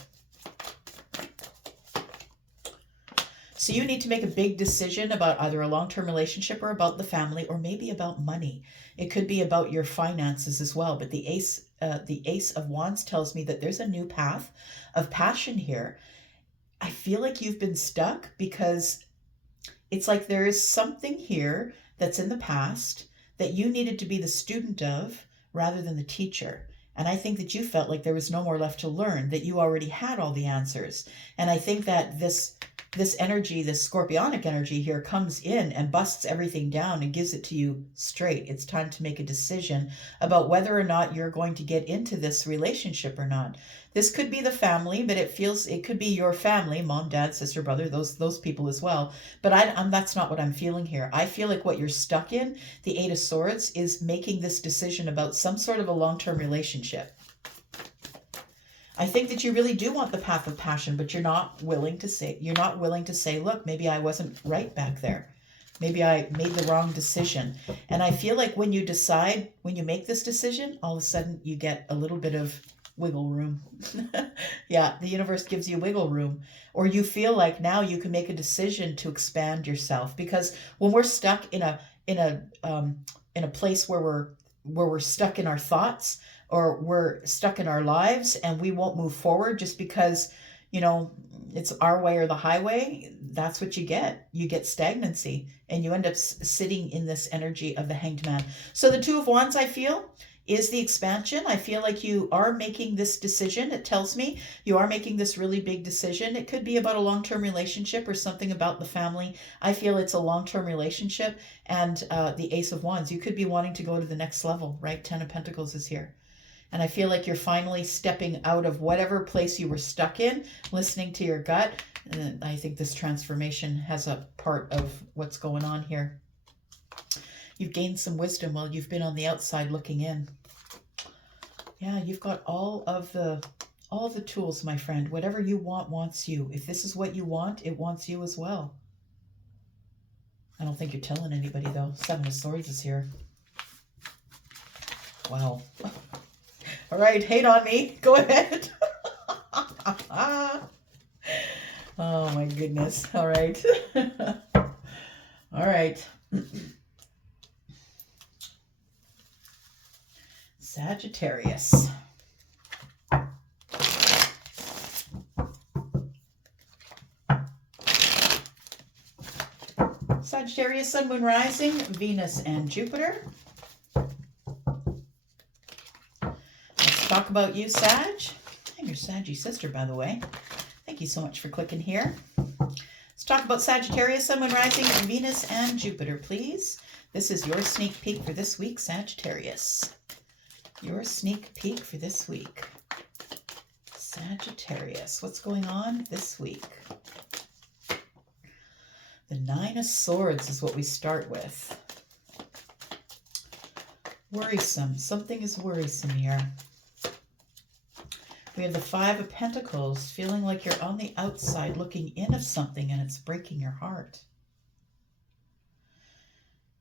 So you need to make a big decision about either a long-term relationship or about the family, or maybe about money. It could be about your finances as well. But the Ace of Wands tells me that there's a new path of passion here. I feel like you've been stuck because it's like there is something here that's in the past that you needed to be the student of rather than the teacher. And I think that you felt like there was no more left to learn, that you already had all the answers. And I think that this energy, this scorpionic energy here, comes in and busts everything down and gives it to you straight. It's time to make a decision about whether or not you're going to get into this relationship or not. This could be the family, but it could be your family, mom, dad, sister, brother, those people as well. But that's not what I'm feeling here. I feel like what you're stuck in, the 8 of Swords, is making this decision about some sort of a long-term relationship. I think that you really do want the path of passion, but you're not willing to say, look, maybe I wasn't right back there. Maybe I made the wrong decision. And I feel like when you make this decision, all of a sudden you get a little bit of wiggle room. Yeah, the universe gives you wiggle room. Or you feel like now you can make a decision to expand yourself. Because when we're stuck in a place where we're stuck in our thoughts, or we're stuck in our lives and we won't move forward just because, it's our way or the highway, that's what you get. You get stagnancy and you end up sitting in this energy of the Hanged Man. So the 2 of Wands, I feel, is the expansion. I feel like you are making this decision. It tells me you are making this really big decision. It could be about a long-term relationship or something about the family. I feel it's a long-term relationship. And the Ace of Wands, you could be wanting to go to the next level, right? 10 of Pentacles is here. And I feel like you're finally stepping out of whatever place you were stuck in, listening to your gut. And I think this transformation has a part of what's going on here. You've gained some wisdom while you've been on the outside looking in. Yeah, you've got all of the tools, my friend. Whatever you want wants you. If this is what you want, it wants you as well. I don't think you're telling anybody, though. 7 of Swords is here. Wow. All right, hate on me. Go ahead. Oh my goodness. All right. All right. Sagittarius. Sagittarius, Sun, Moon, Rising, Venus, and Jupiter. Let's talk about you, Sag. I'm your Saggy sister, by the way. Thank you so much for clicking here. Let's talk about Sagittarius, Sun, Moon, Rising, Venus, and Jupiter, please. This is your sneak peek for this week, Sagittarius. Your sneak peek for this week. Sagittarius, what's going on this week? The Nine of Swords is what we start with. Worrisome. Something is worrisome here. We have the Five of Pentacles, feeling like you're on the outside looking in of something and it's breaking your heart.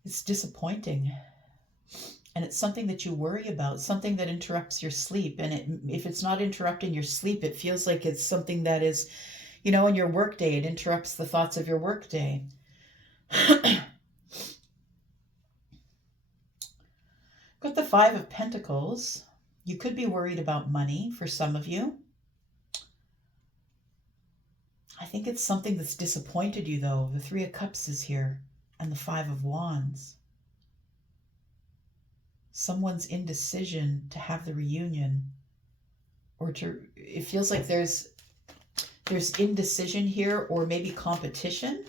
It's disappointing. And it's something that you worry about, something that interrupts your sleep. And if it's not interrupting your sleep, it feels like it's something that is, you know, in your workday, it interrupts the thoughts of your workday. Got the Five of Pentacles. You could be worried about money for some of you. I think it's something that's disappointed you, though. The Three of Cups is here, and the Five of Wands. Someone's indecision to have the reunion, or it feels like there's indecision here, or maybe competition.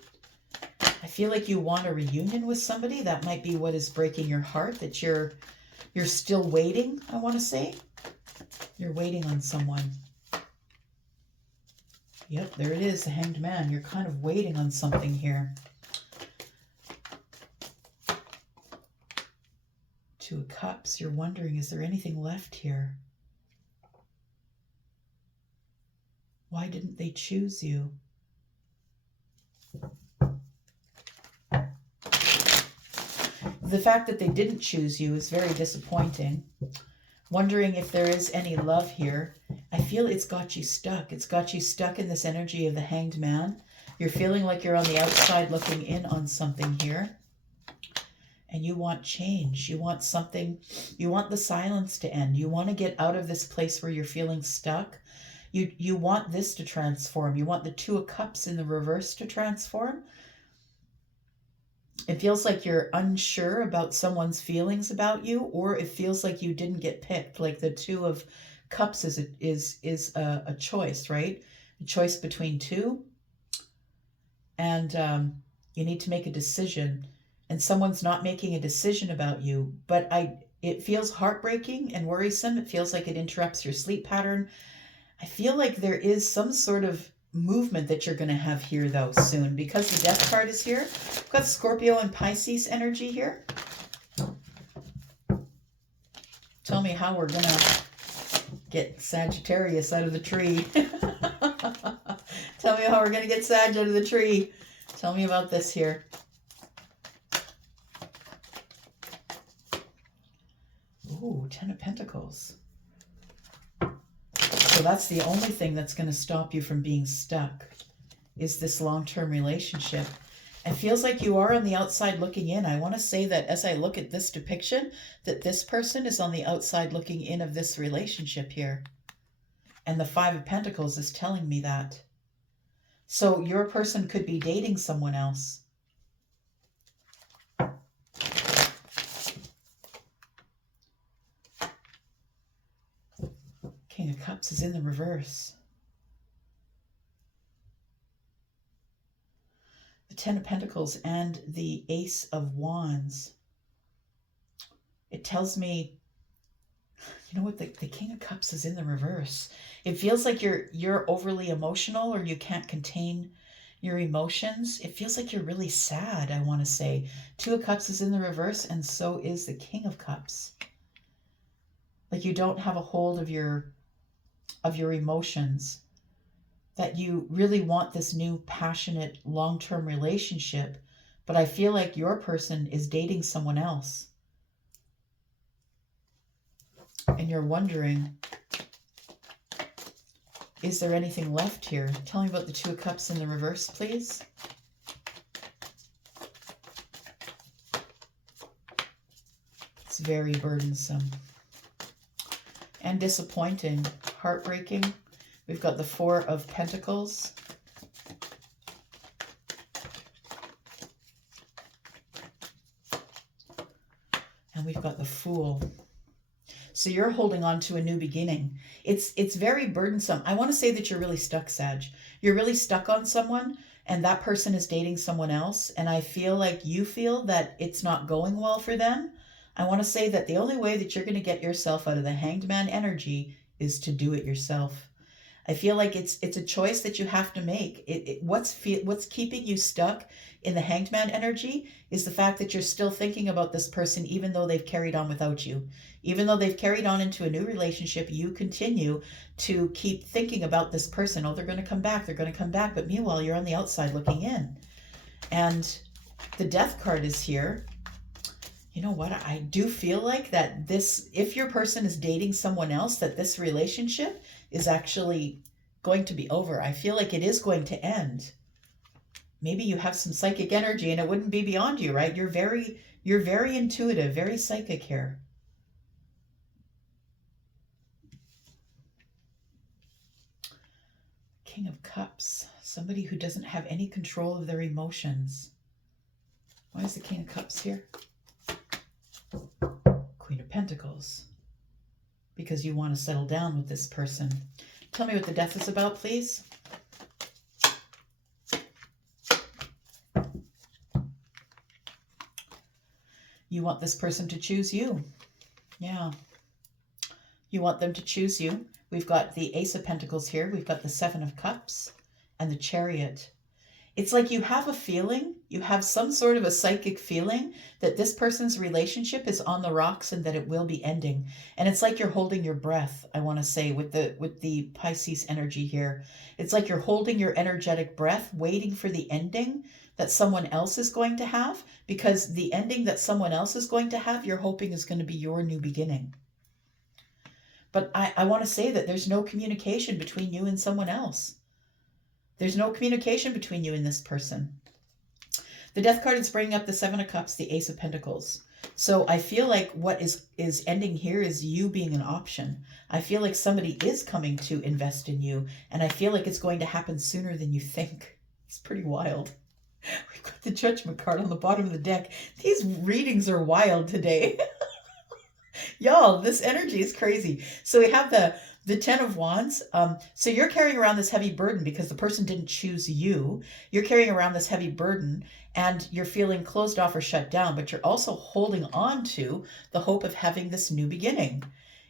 I feel like you want a reunion with somebody. That might be what is breaking your heart, that you're still waiting, I want to say. You're waiting on someone. Yep, there it is, the Hanged Man. You're kind of waiting on something here. Two of Cups. You're wondering, is there anything left here? Why didn't they choose you? The fact that they didn't choose you is very disappointing. Wondering if there is any love here. I feel it's got you stuck. It's got you stuck in this energy of the Hanged Man. You're feeling like you're on the outside looking in on something here. And you want change. You want something. You want the silence to end. You want to get out of this place where you're feeling stuck. You want this to transform. You want the Two of Cups in the reverse to transform. It feels like you're unsure about someone's feelings about you, or it feels like you didn't get picked. Like the Two of Cups is a choice, right? A choice between two. And you need to make a decision. And someone's not making a decision about you. But it feels heartbreaking and worrisome. It feels like it interrupts your sleep pattern. I feel like there is some sort of movement that you're going to have here, though, soon, because the Death card is here. We've got Scorpio and Pisces energy here. Tell me how we're going to get Sagittarius out of the tree. Tell me how we're going to get Sag out of the tree. Tell me about this here. Ooh, Ten of Pentacles. So that's the only thing that's going to stop you from being stuck, is this long-term relationship. It feels like you are on the outside looking in. I want to say that as I look at this depiction, that this person is on the outside looking in of this relationship here. And the Five of Pentacles is telling me that. So your person could be dating someone else. King of Cups is in the reverse. The Ten of Pentacles and the Ace of Wands. It tells me, you know what, the King of Cups is in the reverse. It feels like you're overly emotional, or you can't contain your emotions. It feels like you're really sad, I want to say. Two of Cups is in the reverse, and so is the King of Cups. Like you don't have a hold of your emotions, that you really want this new passionate long-term relationship, but I feel like your person is dating someone else. And you're wondering, Is there anything left here? Tell me about the Two of Cups in the reverse, please. It's very burdensome and disappointing, heartbreaking. We've got the Four of Pentacles. And we've got the Fool. So you're holding on to a new beginning. It's very burdensome. I want to say that you're really stuck, Sag. You're really stuck on someone, and that person is dating someone else. And I feel like you feel that it's not going well for them. I want to say that the only way that you're going to get yourself out of the Hanged Man energy is to do it yourself. I feel like it's a choice that you have to make. What's keeping you stuck in the Hanged Man energy is the fact that you're still thinking about this person even though they've carried on without you. Even though they've carried on into a new relationship, you continue to keep thinking about this person. Oh, they're going to come back. They're going to come back. But meanwhile, you're on the outside looking in. And the Death card is here. You know what? I do feel like that if your person is dating someone else, that this relationship is actually going to be over. I feel like it is going to end. Maybe you have some psychic energy and it wouldn't be beyond you, right? You're very intuitive, very psychic here. King of Cups, somebody who doesn't have any control of their emotions. Why is the King of Cups here? Queen of Pentacles. Because you want to settle down with this person. Tell me what the Death is about, please. You want this person to choose you. Yeah. You want them to choose you. We've got the Ace of Pentacles here. We've got the Seven of Cups and the Chariot. It's like you have a feeling, you have some sort of a psychic feeling that this person's relationship is on the rocks and that it will be ending. And it's like you're holding your breath, I want to say, with the Pisces energy here. It's like you're holding your energetic breath, waiting for the ending that someone else is going to have, because the ending that someone else is going to have, you're hoping is going to be your new beginning. But I want to say that there's no communication between you and someone else. There's no communication between you and this person. The Death card is bringing up the Seven of Cups, the Ace of Pentacles. So I feel like what is ending here is you being an option. I feel like somebody is coming to invest in you, and I feel like it's going to happen sooner than you think. It's pretty wild. We've got the Judgment card on the bottom of the deck. These readings are wild today. Y'all, this energy is crazy. So we have the Ten of Wands. So you're carrying around this heavy burden because the person didn't choose you. You're carrying around this heavy burden and you're feeling closed off or shut down, but you're also holding on to the hope of having this new beginning.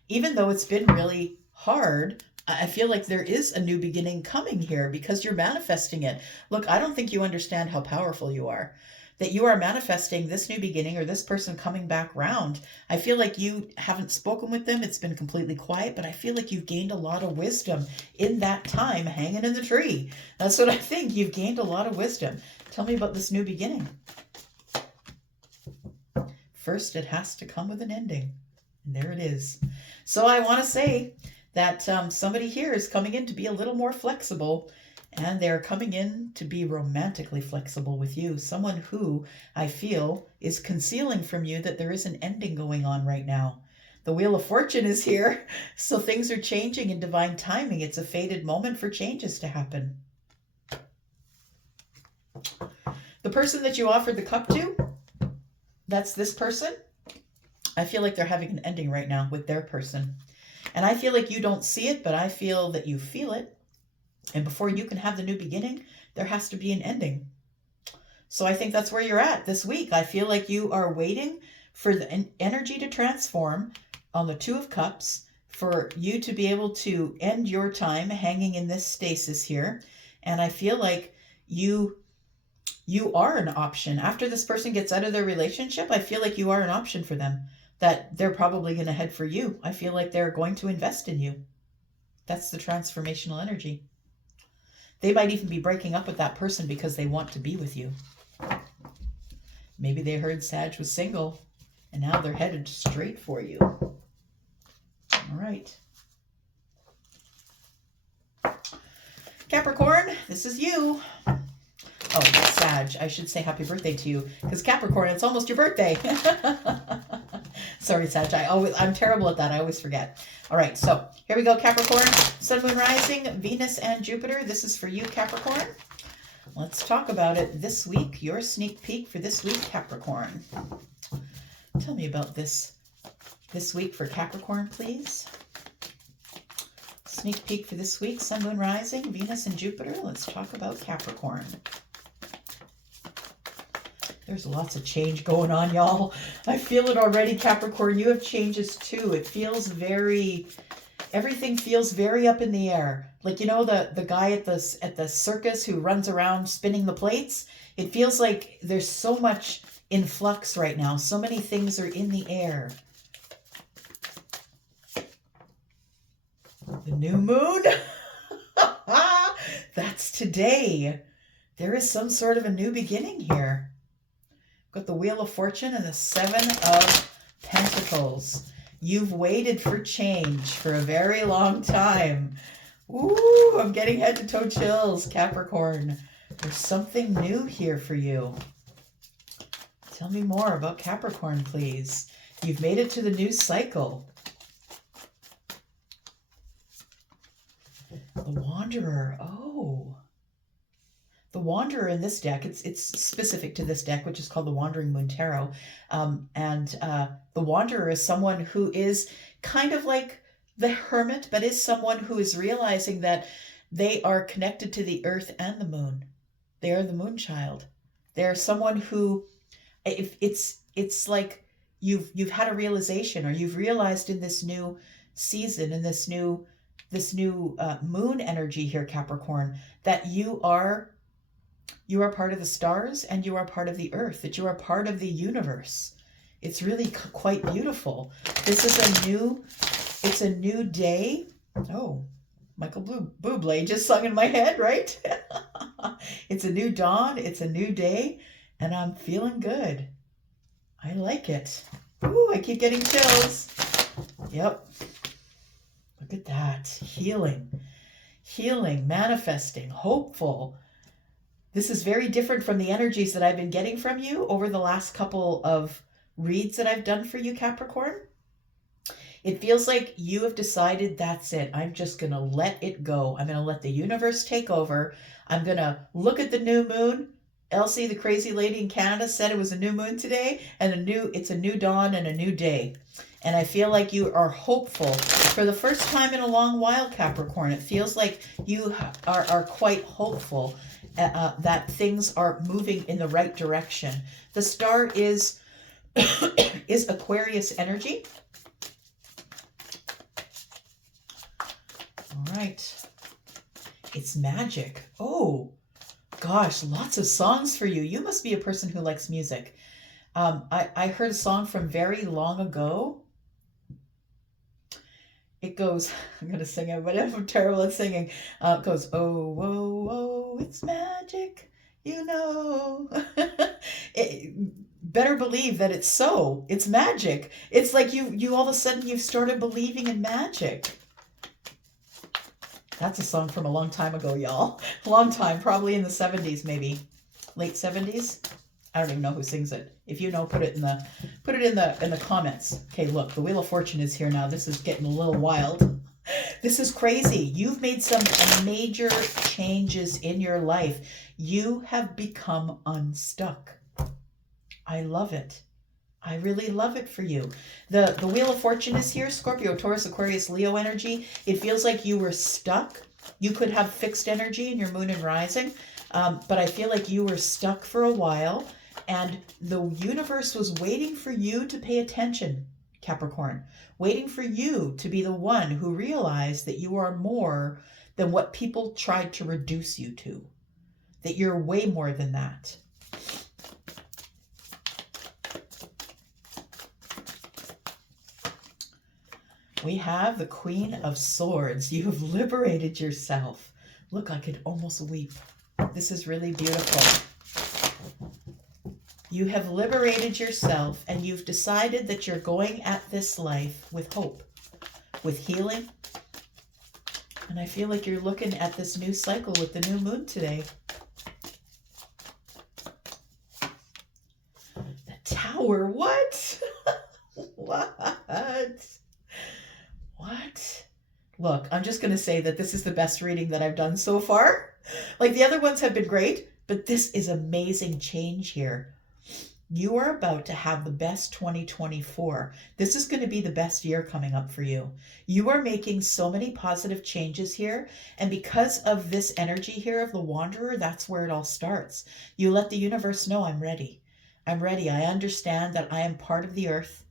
Even though it's been really hard, I feel like there is a new beginning coming here because you're manifesting it. Look, I don't think you understand how powerful you are. That you are manifesting this new beginning or this person coming back round. I feel like you haven't spoken with them. It's been completely quiet, but I feel like you've gained a lot of wisdom in that time hanging in the tree. That's what I think. You've gained a lot of wisdom. Tell me about this new beginning. First, it has to come with an ending. And there it is. So I want to say that somebody here is coming in to be a little more flexible. And they're coming in to be romantically flexible with you. Someone who I feel is concealing from you that there is an ending going on right now. The Wheel of Fortune is here. So things are changing in divine timing. It's a fated moment for changes to happen. The person that you offered the cup to, that's this person. I feel like they're having an ending right now with their person. And I feel like you don't see it, but I feel that you feel it. And before you can have the new beginning, there has to be an ending. So I think that's where you're at this week. I feel like you are waiting for the energy to transform on the Two of Cups, for you to be able to end your time hanging in this stasis here. And I feel like you are an option. After this person gets out of their relationship, I feel like you are an option for them. That they're probably going to head for you. I feel like they're going to invest in you. That's the transformational energy. They might even be breaking up with that person because they want to be with you. Maybe they heard Sag was single and now they're headed straight for you. All right. Capricorn, this is you. Oh, Sag, I should say happy birthday to you, because Capricorn, it's almost your birthday. Sorry, Sag, I'm terrible at that. I always forget. All right, so here we go, Capricorn. Sun, Moon, Rising, Venus, and Jupiter. This is for you, Capricorn. Let's talk about it this week. Your sneak peek for this week, Capricorn. Tell me about this week for Capricorn, please. Sneak peek for this week, Sun, Moon, Rising, Venus, and Jupiter. Let's talk about Capricorn. There's lots of change going on, y'all. I feel it already, Capricorn. You have changes too. It feels everything feels very up in the air. Like, you know, the guy at the circus who runs around spinning the plates? It feels like there's so much in flux right now. So many things are in the air. The new moon? That's today. There is some sort of a new beginning here. Got the Wheel of Fortune and the Seven of Pentacles. You've waited for change for a very long time. Ooh, I'm getting head to toe chills, Capricorn. There's something new here for you. Tell me more about Capricorn, please. You've made it to the new cycle. The Wanderer. Oh. The Wanderer in this deck, it's specific to this deck, which is called the Wandering Moon Tarot. The Wanderer is someone who is kind of like the Hermit, but is someone who is realizing that they are connected to the earth and the moon. They are the moon child. They are someone who, if it's like you've had a realization, or you've realized in this new season, in this new moon energy here, Capricorn, that you are part of the stars and you are part of the earth, that you are part of the universe. It's really quite beautiful. This is it's a new day. Oh, Michael Bublé just sung in my head, right? It's a new dawn. It's a new day. And I'm feeling good. I like it. Ooh, I keep getting chills. Yep. Look at that. Healing, manifesting, hopeful. This is very different from the energies that I've been getting from you over the last couple of reads that I've done for you, Capricorn. It feels like you have decided, that's it. I'm just going to let it go. I'm going to let the universe take over. I'm going to look at the new moon. Elsie, the crazy lady in Canada, said it was a new moon today, and it's a new dawn and a new day. And I feel like you are hopeful for the first time in a long while, Capricorn. It feels like you are quite hopeful that things are moving in the right direction. The star is Aquarius energy. All right. It's magic. Oh, gosh, lots of songs for you. You must be a person who likes music. I heard a song from very long ago. It goes, I'm going to sing it, but I'm terrible at singing. It goes, oh, whoa, whoa, it's magic, you know. Better believe that it's so. It's magic. It's like you all of a sudden you've started believing in magic. That's a song from a long time ago, y'all. A long time, probably in the 70s, maybe. Late 70s? I don't even know who sings it. If you know, put it in the comments. Okay, look, the Wheel of Fortune is here now. This is getting a little wild. This is crazy. You've made some major changes in your life. You have become unstuck. I love it. I really love it for you. The Wheel of Fortune is here. Scorpio, Taurus, Aquarius, Leo energy. It feels like you were stuck. You could have fixed energy in your moon and rising, but I feel like you were stuck for a while. And the universe was waiting for you to pay attention, Capricorn, waiting for you to be the one who realized that you are more than what people tried to reduce you to, that you're way more than that. We have the Queen of Swords. You have liberated yourself. Look, I could almost weep. This is really beautiful. You have liberated yourself, and you've decided that you're going at this life with hope, with healing, And I feel like you're looking at this new cycle with the new moon today. The Tower, what? What? What? Look, I'm just going to say that this is the best reading that I've done so far. Like the other ones have been great, but this is amazing change here. You are about to have the best 2024. This is going to be the best year coming up for you. You are making so many positive changes here. And because of this energy here of the Wanderer, that's where it all starts. You let the universe know, I'm ready. I'm ready. I understand that I am part of the earth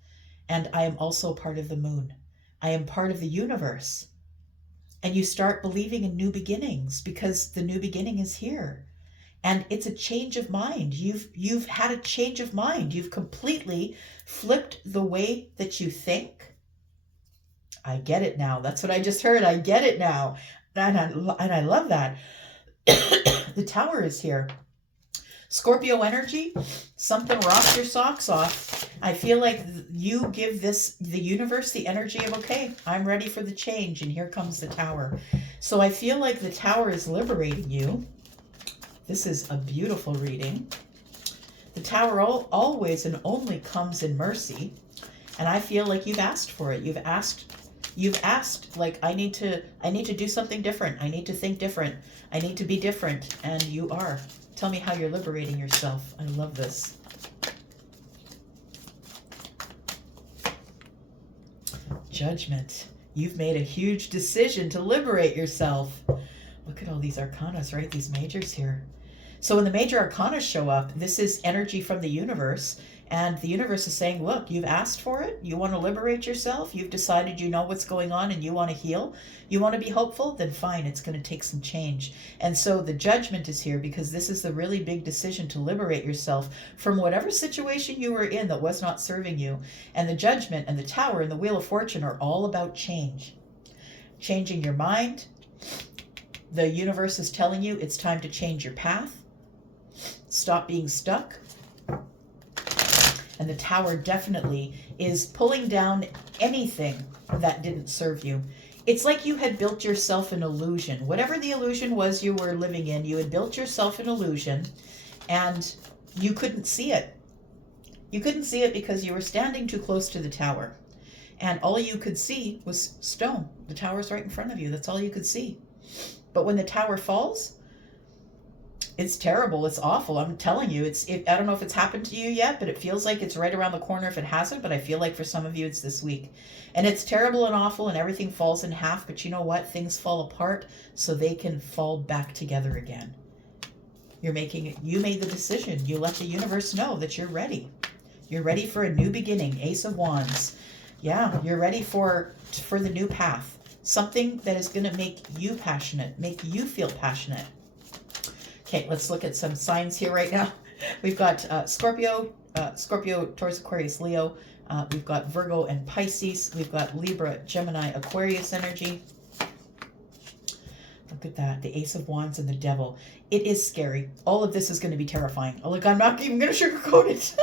and I am also part of the moon. I am part of the universe. And you start believing in new beginnings because the new beginning is here. And it's a change of mind. You've had a change of mind. You've completely flipped the way that you think. I get it now. That's what I just heard. I get it now. And I love that. The Tower is here. Scorpio energy, something rocks your socks off. I feel like you give the universe the energy of, okay, I'm ready for the change. And here comes the Tower. So I feel like the Tower is liberating you. This is a beautiful reading. The Tower always and only comes in mercy. And I feel like you've asked for it. You've asked like, I need to do something different. I need to think different. I need to be different. And you are. Tell me how you're liberating yourself. I love this. Judgment. You've made a huge decision to liberate yourself. Look at all these arcanas, right? These majors here. So when the major arcana show up, this is energy from the universe. And the universe is saying, look, you've asked for it. You want to liberate yourself. You've decided you know what's going on and you want to heal. You want to be hopeful? Then fine, it's going to take some change. And so the Judgment is here because this is the really big decision to liberate yourself from whatever situation you were in that was not serving you. And the Judgment and the Tower and the Wheel of Fortune are all about change. Changing your mind. The universe is telling you it's time to change your path. Stop being stuck. And the Tower definitely is pulling down anything that didn't serve you. It's like you had built yourself an illusion. Whatever the illusion was you were living in, you had built yourself an illusion and you couldn't see it. You couldn't see it because you were standing too close to the Tower. And all you could see was stone. The Tower's right in front of you. That's all you could see. But when the Tower falls, it's terrible. It's awful. I'm telling you, I don't know if it's happened to you yet, but it feels like it's right around the corner if it hasn't. But I feel like for some of you, it's this week. And it's terrible and awful and everything falls in half. But you know what? Things fall apart so they can fall back together again. You made the decision. You let the universe know that you're ready. You're ready for a new beginning. Ace of Wands. Yeah, you're ready for the new path. Something that is going to make you passionate, make you feel passionate. Okay, let's look at some signs here right now. We've got Scorpio, Taurus, Aquarius, Leo. We've got Virgo and Pisces. We've got Libra, Gemini, Aquarius energy. Look at that, the Ace of Wands and the Devil. It is scary. All of this is going to be terrifying. Look, I'm not even going to sugarcoat it.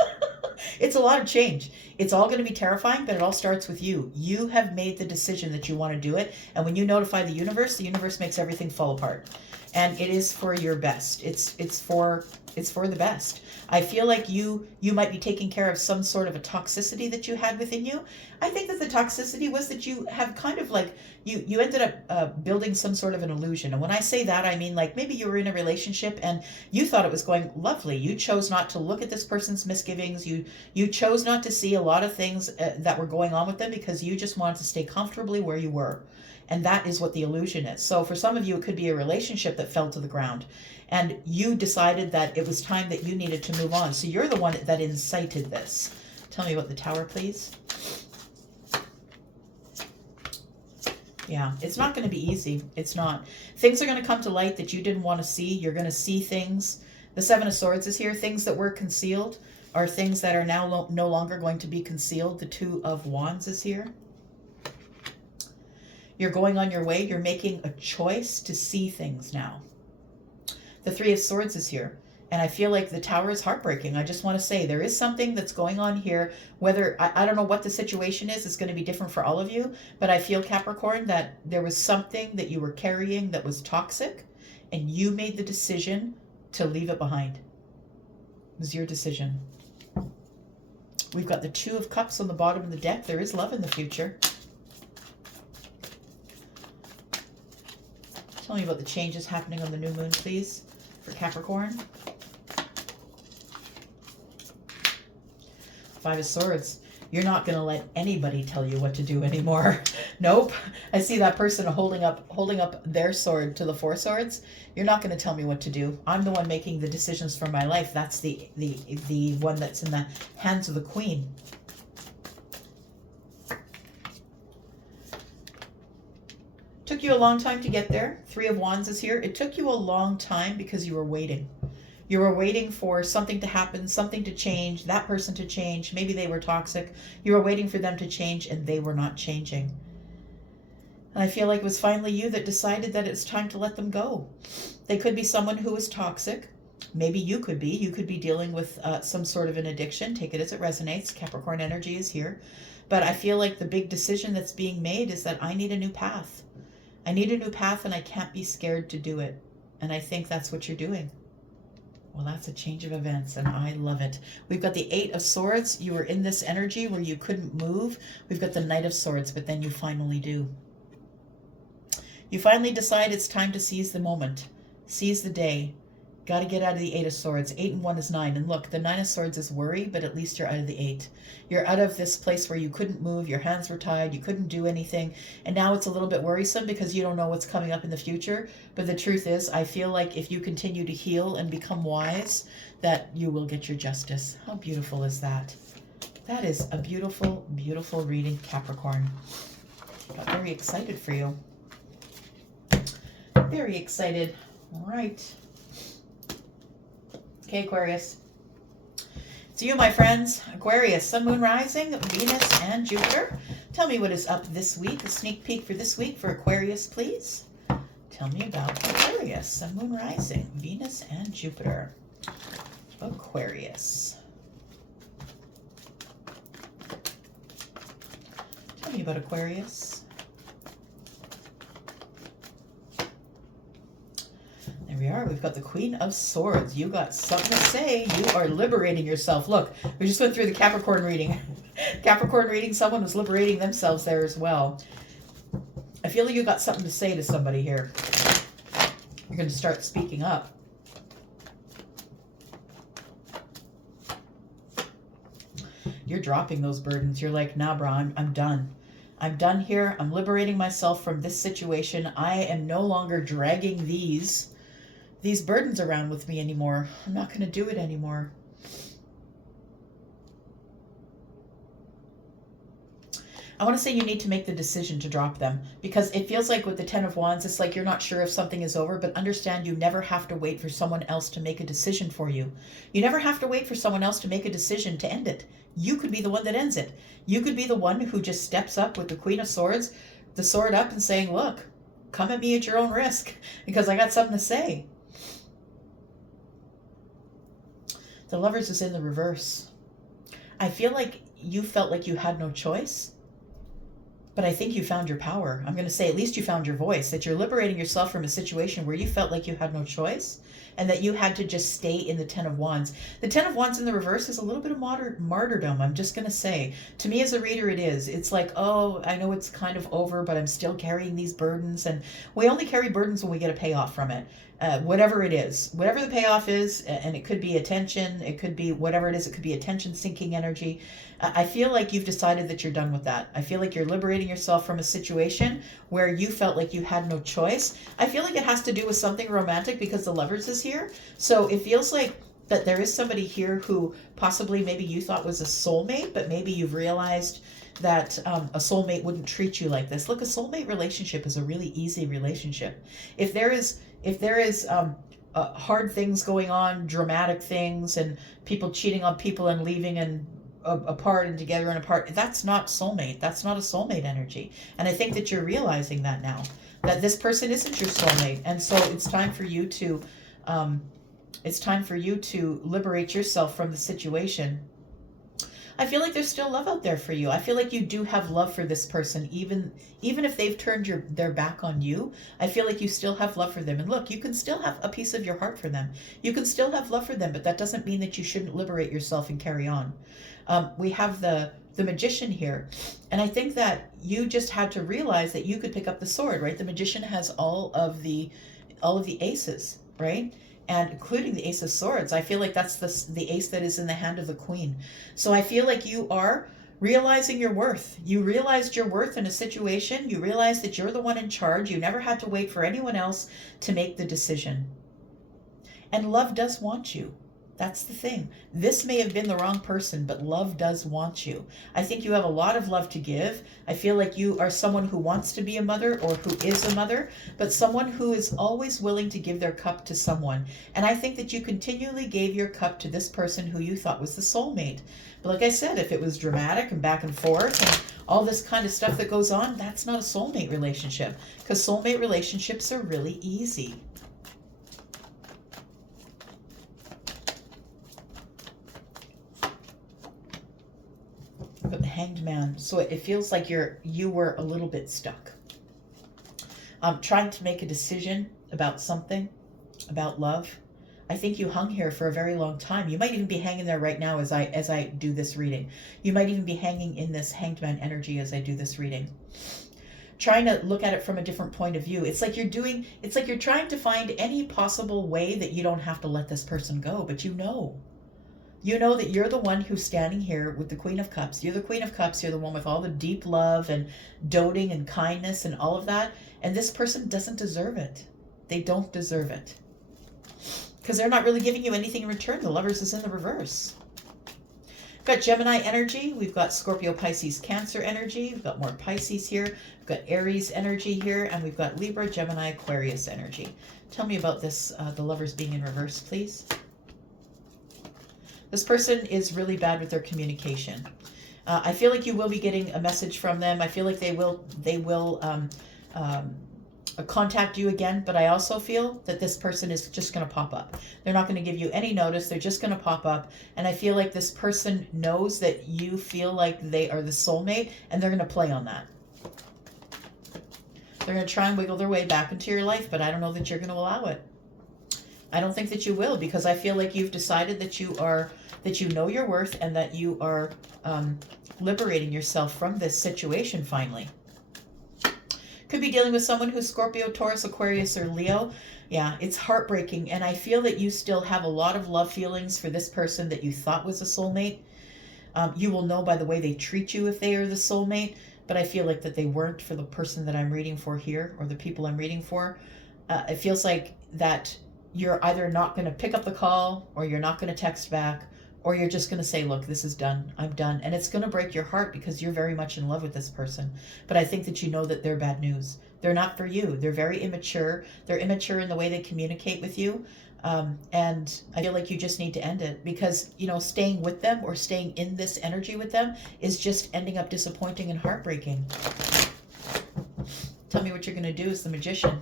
It's a lot of change. It's all going to be terrifying, but it all starts with you. You have made the decision that you want to do it. And when you notify the universe makes everything fall apart. And it is for your best. It's for the best. I feel like you might be taking care of some sort of a toxicity that you had within you. I think that the toxicity was that you have kind of like, you ended up building some sort of an illusion. And when I say that, I mean like maybe you were in a relationship and you thought it was going lovely. You chose not to look at this person's misgivings. You chose not to see a lot of things that were going on with them because you just wanted to stay comfortably where you were. And that is what the illusion is. So for some of you, it could be a relationship that fell to the ground. And you decided that it was time that you needed to move on. So you're the one that incited this. Tell me about the Tower, please. Yeah, it's not going to be easy. It's not. Things are going to come to light that you didn't want to see. You're going to see things. The Seven of Swords is here. Things that were concealed are things that are now no longer going to be concealed. The Two of Wands is here. You're going on your way. You're making a choice to see things now. The Three of Swords is here. And I feel like the Tower is heartbreaking. I just want to say there is something that's going on here. Whether, I don't know what the situation is. It's going to be different for all of you. But I feel, Capricorn, that there was something that you were carrying that was toxic. And you made the decision to leave it behind. It was your decision. We've got the Two of Cups on the bottom of the deck. There is love in the future. Tell me about the changes happening on the new moon, please, for Capricorn. Five of Swords. You're not going to let anybody tell you what to do anymore. Nope. I see that person holding up their sword to the Four Swords. You're not going to tell me what to do. I'm the one making the decisions for my life. That's the one that's in the hands of the Queen. Took you a long time to get there. Three of Wands is here. It took you a long time because you were waiting. You were waiting for something to happen, something to change, that person to change. Maybe they were toxic. You were waiting for them to change and they were not changing. And I feel like it was finally you that decided that it's time to let them go. They could be someone who is toxic. Maybe you could be. You could be dealing with some sort of an addiction. Take it as it resonates. Capricorn energy is here. But I feel like the big decision that's being made is that I need a new path. I need a new path and I can't be scared to do it. And I think that's what you're doing. Well, that's a change of events and I love it. We've got the Eight of Swords. You were in this energy where you couldn't move. We've got the Knight of Swords, but then you finally do. You finally decide it's time to seize the moment. Seize the day. Got to get out of the Eight of Swords. 8 and 1 is 9. And look, the Nine of Swords is worry, but at least you're out of the 8. You're out of this place where you couldn't move, your hands were tied, you couldn't do anything. And now it's a little bit worrisome because you don't know what's coming up in the future. But the truth is, I feel like if you continue to heal and become wise, that you will get your justice. How beautiful is that? That is a beautiful, beautiful reading, Capricorn. Got very excited for you. Very excited. All right. Okay, Aquarius. It's you, my friends. Aquarius, Sun, Moon, Rising, Venus, and Jupiter. Tell me what is up this week. A sneak peek for this week for Aquarius, please. Tell me about Aquarius, Sun, Moon, Rising, Venus, and Jupiter. Aquarius. Tell me about Aquarius. There we are. We've got the Queen of Swords. You got something to say. You are liberating yourself. Look, we just went through the Capricorn reading. Capricorn reading, someone was liberating themselves there as well. I feel like you got something to say to somebody here. You're going to start speaking up. You're dropping those burdens. You're like, nah, bro, I'm done. I'm done here. I'm liberating myself from this situation. I am no longer dragging these burdens around with me anymore. I'm not going to do it anymore. I want to say you need to make the decision to drop them because it feels like with the Ten of Wands, it's like you're not sure if something is over, but understand you never have to wait for someone else to make a decision for you. You never have to wait for someone else to make a decision to end it. You could be the one that ends it. You could be the one who just steps up with the Queen of Swords, the sword up and saying, look, come at me at your own risk because I got something to say. The Lovers is in the reverse. I feel like you felt like you had no choice. But I think you found your power. I'm going to say at least you found your voice, that you're liberating yourself from a situation where you felt like you had no choice and that you had to just stay in the Ten of Wands. The Ten of Wands in the reverse is a little bit of martyrdom, I'm just going to say. To me as a reader it is. It's like, oh, I know it's kind of over, but I'm still carrying these burdens. And we only carry burdens when we get a payoff from it. Whatever it is, whatever the payoff is, and it could be attention, it could be whatever it is, it could be attention-seeking energy. I feel like you've decided that you're done with that. I feel like you're liberating yourself from a situation where you felt like you had no choice. I feel like it has to do with something romantic because the Lovers is here. So it feels like that there is somebody here who possibly maybe you thought was a soulmate, but maybe you've realized that a soulmate wouldn't treat you like this. Look, a soulmate relationship is a really easy relationship. If there is hard things going on, dramatic things, and people cheating on people and leaving and apart and together and apart, that's not soulmate. That's not a soulmate energy. And I think that you're realizing that now, that this person isn't your soulmate. And so it's time for you to It's time for you to liberate yourself from the situation. I feel like there's still love out there for you. I feel like you do have love for this person, even if they've turned their back on you. I feel like you still have love for them. And look, you can still have a piece of your heart for them. You can still have love for them, but that doesn't mean that you shouldn't liberate yourself and carry on. We have the Magician here, and I think that you just had to realize that you could pick up the sword, right? The Magician has all of the aces, right? And including the Ace of Swords. I feel like that's the ace that is in the hand of the Queen. So I feel like you are realizing your worth. You realized your worth in a situation. You realized that you're the one in charge. You never had to wait for anyone else to make the decision. And love does want you. That's the thing. This may have been the wrong person, but love does want you. I think you have a lot of love to give. I feel like you are someone who wants to be a mother or who is a mother, but someone who is always willing to give their cup to someone. And I think that you continually gave your cup to this person who you thought was the soulmate. But like I said, if it was dramatic and back and forth and all this kind of stuff that goes on, that's not a soulmate relationship, because soulmate relationships are really easy. But the Hanged Man, so it feels like you were a little bit stuck, trying to make a decision about something, about love. I think you hung here for a very long time. You might even be hanging there right now as I do this reading. You might even be hanging in this Hanged Man energy as I do this reading, trying to look at it from a different point of view. It's like you're trying to find any possible way that you don't have to let this person go, but you know that you're the one who's standing here with the Queen of Cups. You're the Queen of Cups. You're the one with all the deep love and doting and kindness and all of that. And this person doesn't deserve it. They don't deserve it, because they're not really giving you anything in return. The Lovers is in the reverse. We've got Gemini energy. We've got Scorpio, Pisces, Cancer energy. We've got more Pisces here. We've got Aries energy here. And we've got Libra, Gemini, Aquarius energy. Tell me about this, the Lovers being in reverse, please. This person is really bad with their communication. I feel like you will be getting a message from them. I feel like they will contact you again, but I also feel that this person is just going to pop up. They're not going to give you any notice. They're just going to pop up. And I feel like this person knows that you feel like they are the soulmate, and they're going to play on that. They're going to try and wiggle their way back into your life, but I don't know that you're going to allow it. I don't think that you will, because I feel like you've decided that you know your worth, and that you are liberating yourself from this situation finally. Could be dealing with someone who's Scorpio, Taurus, Aquarius, or Leo. Yeah, it's heartbreaking, and I feel that you still have a lot of love feelings for this person that you thought was a soulmate. You will know by the way they treat you if they are the soulmate, but I feel like that they weren't for the person that I'm reading for here, or the people I'm reading for. It feels like that you're either not going to pick up the call, or you're not going to text back, or you're just going to say, look, this is done. I'm done. And it's going to break your heart, because you're very much in love with this person. But I think that you know that they're bad news. They're not for you. They're very immature. They're immature in the way they communicate with you. And I feel like you just need to end it, because, staying with them or staying in this energy with them is just ending up disappointing and heartbreaking. Tell me what you're going to do as the Magician.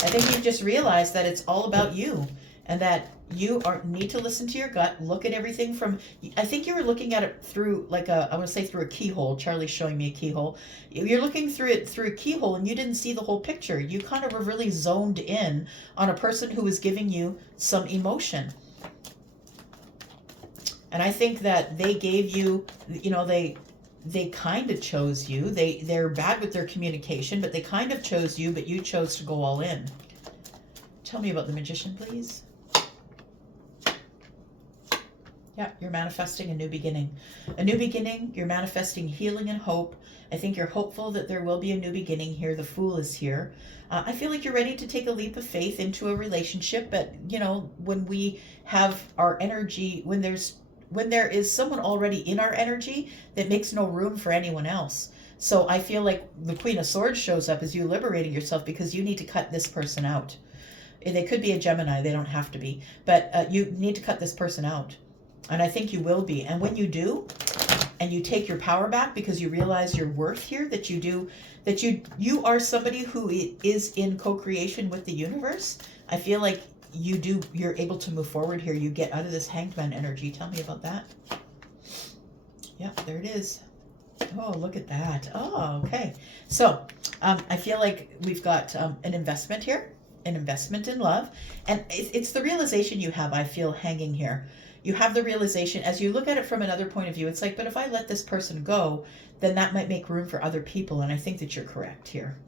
I think you've just realized that it's all about you, and that you need to listen to your gut, look at everything from, I think you were looking at it through through a keyhole. Charlie's showing me a keyhole. You're looking through it through a keyhole, and you didn't see the whole picture. You kind of were really zoned in on a person who was giving you some emotion. And I think that they gave you, they kind of chose you. They're bad with their communication, but they kind of chose you, but you chose to go all in. Tell me about the Magician, please. Yeah, you're manifesting a new beginning. A new beginning, you're manifesting healing and hope. I think you're hopeful that there will be a new beginning here. The Fool is here. I feel like you're ready to take a leap of faith into a relationship, but, when we have our energy, when there is someone already in our energy, that makes no room for anyone else. So I feel like the Queen of Swords shows up as you liberating yourself, because you need to cut this person out. They could be a Gemini. They don't have to be. But you need to cut this person out. And I think you will be. And when you do, and you take your power back, because you realize your worth here, that you are somebody who is in co-creation with the universe, I feel like you're able to move forward here. You get out of this Hanged Man energy. Tell me about that. Yep, there it is. Oh, look at that. Oh, okay. So I feel like we've got an investment here, an investment in love. And it's the realization you have, I feel, hanging here. You have the realization, as you look at it from another point of view, it's like, but if I let this person go, then that might make room for other people. And I think that you're correct here.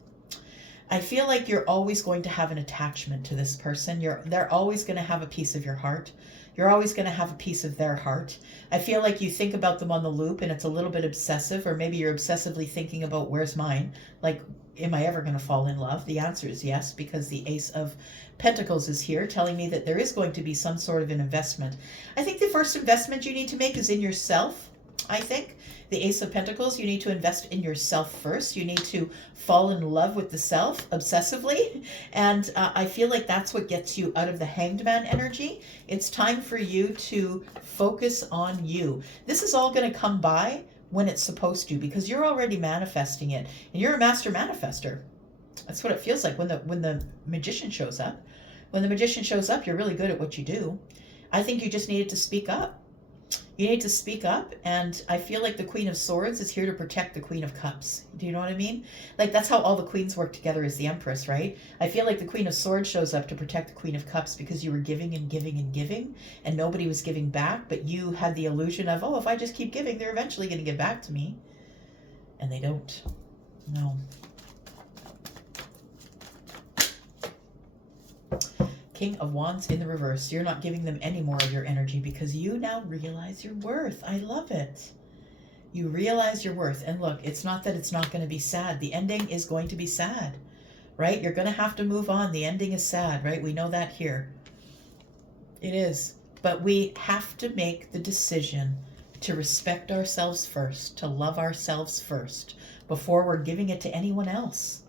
I feel like you're always going to have an attachment to this person. They're always going to have a piece of your heart. You're always going to have a piece of their heart. I feel like you think about them on the loop and it's a little bit obsessive, or maybe you're obsessively thinking about where's mine? Like, am I ever going to fall in love? The answer is yes, because the Ace of Pentacles is here telling me that there is going to be some sort of an investment. I think the first investment you need to make is in yourself, I think. The Ace of Pentacles, you need to invest in yourself first. You need to fall in love with the self obsessively. And I feel like that's what gets you out of the Hanged Man energy. It's time for you to focus on you. This is all going to come by when it's supposed to, because you're already manifesting it. And you're a master manifester. That's what it feels like when the magician shows up. When the magician shows up, you're really good at what you do. I think you just needed to speak up. You need to speak up, and I feel like the Queen of Swords is here to protect the Queen of Cups. Do you know what I mean? Like, that's how all the queens work together as the Empress, right? I feel like the Queen of Swords shows up to protect the Queen of Cups because you were giving and giving and giving, and nobody was giving back, but you had the illusion of, oh, if I just keep giving, they're eventually going to give back to me. And they don't. No. King of Wands in the reverse. You're not giving them any more of your energy because you now realize your worth. I love it. You realize your worth. And look, it's not that it's not going to be sad. The ending is going to be sad, right? You're going to have to move on. The ending is sad, right? We know that here. It is. But we have to make the decision to respect ourselves first, to love ourselves first, before we're giving it to anyone else.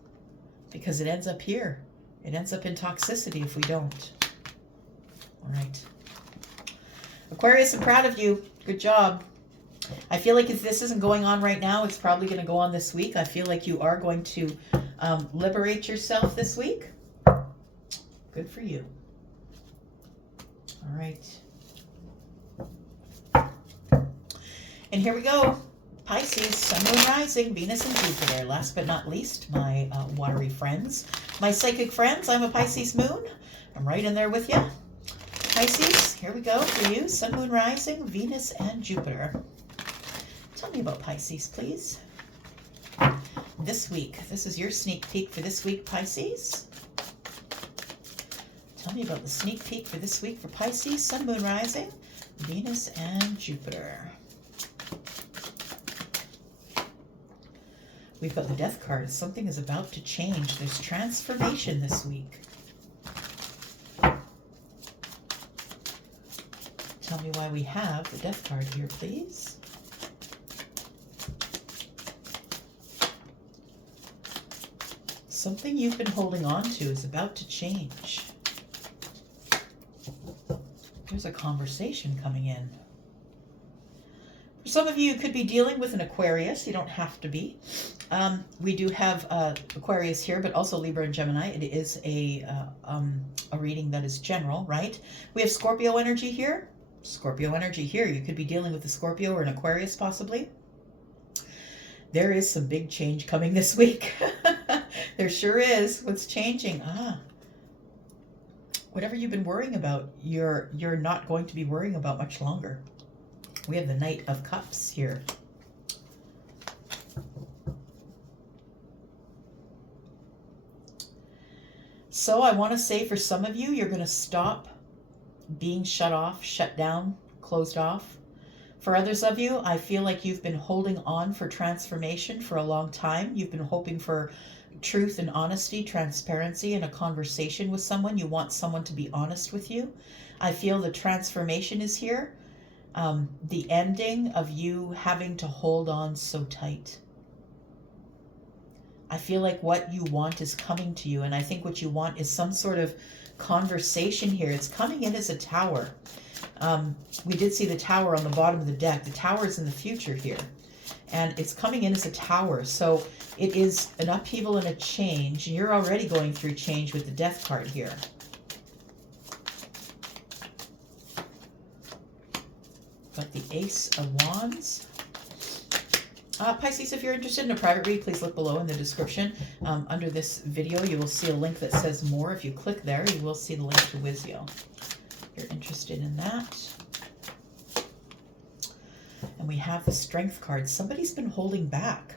Because it ends up here. It ends up in toxicity if we don't. All right. Aquarius, I'm proud of you. Good job. I feel like if this isn't going on right now, it's probably going to go on this week. I feel like you are going to liberate yourself this week. Good for you. All right. And here we go. Pisces, Sun, Moon, Rising, Venus, and Jupiter. Last but not least, my watery friends. My psychic friends, I'm a Pisces Moon. I'm right in there with you. Pisces, here we go for you. Sun, Moon, Rising, Venus, and Jupiter. Tell me about Pisces, please. This week. This is your sneak peek for this week, Pisces. Tell me about the sneak peek for this week for Pisces, Sun, Moon, Rising, Venus, and Jupiter. We've got the Death card. Something is about to change. There's transformation this week. Tell me why we have the Death card here, please. Something you've been holding on to is about to change. There's a conversation coming in. For some of you, you could be dealing with an Aquarius. You don't have to be. We do have Aquarius here, but also Libra and Gemini. It is a reading that is general, right? We have Scorpio energy here. Scorpio energy here. You could be dealing with a Scorpio or an Aquarius, possibly. There is some big change coming this week. There sure is. What's changing? Whatever you've been worrying about, you're not going to be worrying about much longer. We have the Knight of Cups here. So I want to say for some of you, you're going to stop being shut off, shut down, closed off. For others of you, I feel like you've been holding on for transformation for a long time. You've been hoping for truth and honesty, transparency, and a conversation with someone. You want someone to be honest with you. I feel the transformation is here. The ending of you having to hold on so tight. I feel like what you want is coming to you, and I think what you want is some sort of conversation here. It's coming in as a tower. We did see the tower on the bottom of the deck. The tower is in the future here, and it's coming in as a tower. So it is an upheaval and a change, and you're already going through change with the Death card here. got the Ace of Wands. Pisces, if you're interested in a private read, please look below in the description. Under this video, you will see a link that says more. If you click there, you will see the link to Wizio. If you're interested in that. And we have the Strength card. Somebody's been holding back.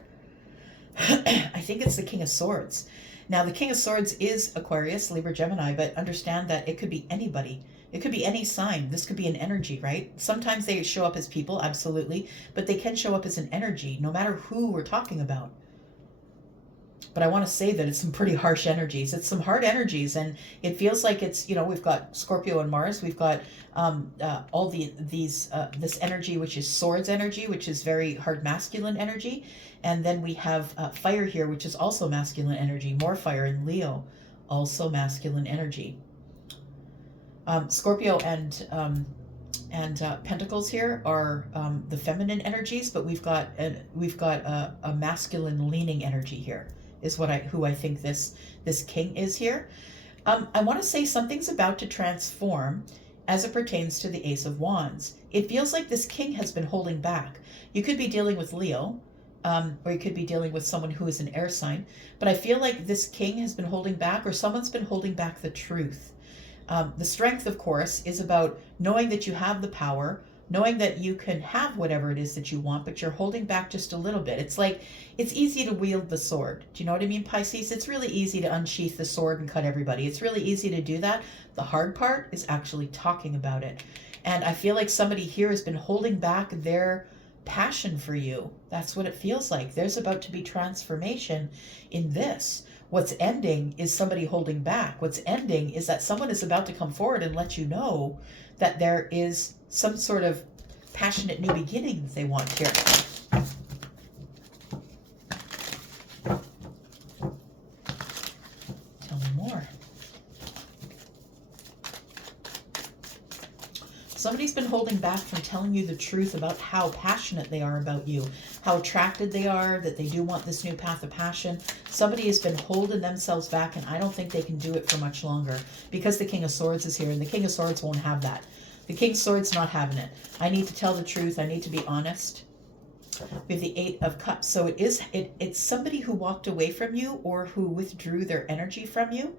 I think it's the King of Swords. Now, the King of Swords is Aquarius, Libra, Gemini, but understand that it could be anybody. It could be any sign. This could be an energy, right? Sometimes they show up as people, absolutely, but they can show up as an energy, no matter who we're talking about. But I want to say that it's some pretty harsh energies. It's some hard energies, and it feels like it's, you know, we've got Scorpio and Mars. We've got all this energy, which is swords energy, which is very hard masculine energy. And then we have fire here, which is also masculine energy, more fire in Leo, also masculine energy. Scorpio and Pentacles here are the feminine energies, but we've got a masculine leaning energy here. Is who I think this king is here. I want to say something's about to transform as it pertains to the Ace of Wands. It feels like this king has been holding back. You could be dealing with Leo, or you could be dealing with someone who is an air sign. But I feel like this king has been holding back, or someone's been holding back the truth. The Strength, of course, is about knowing that you have the power, knowing that you can have whatever it is that you want, but you're holding back just a little bit. It's like, it's easy to wield the sword. Do you know what I mean, Pisces? It's really easy to unsheath the sword and cut everybody. It's really easy to do that. The hard part is actually talking about it. And I feel like somebody here has been holding back their passion for you. That's what it feels like. There's about to be transformation in this. What's ending is somebody holding back. What's ending is that someone is about to come forward and let you know that there is some sort of passionate new beginning that they want here. Tell me more. Somebody's been holding back from telling you the truth about how passionate they are about you, how attracted they are, that they do want this new path of passion. Somebody has been holding themselves back, and I don't think they can do it for much longer because the King of Swords is here, and the King of Swords won't have that. The King of Swords not having it. I need to tell the truth. I need to be honest. We have the Eight of Cups. So it's somebody who walked away from you or who withdrew their energy from you.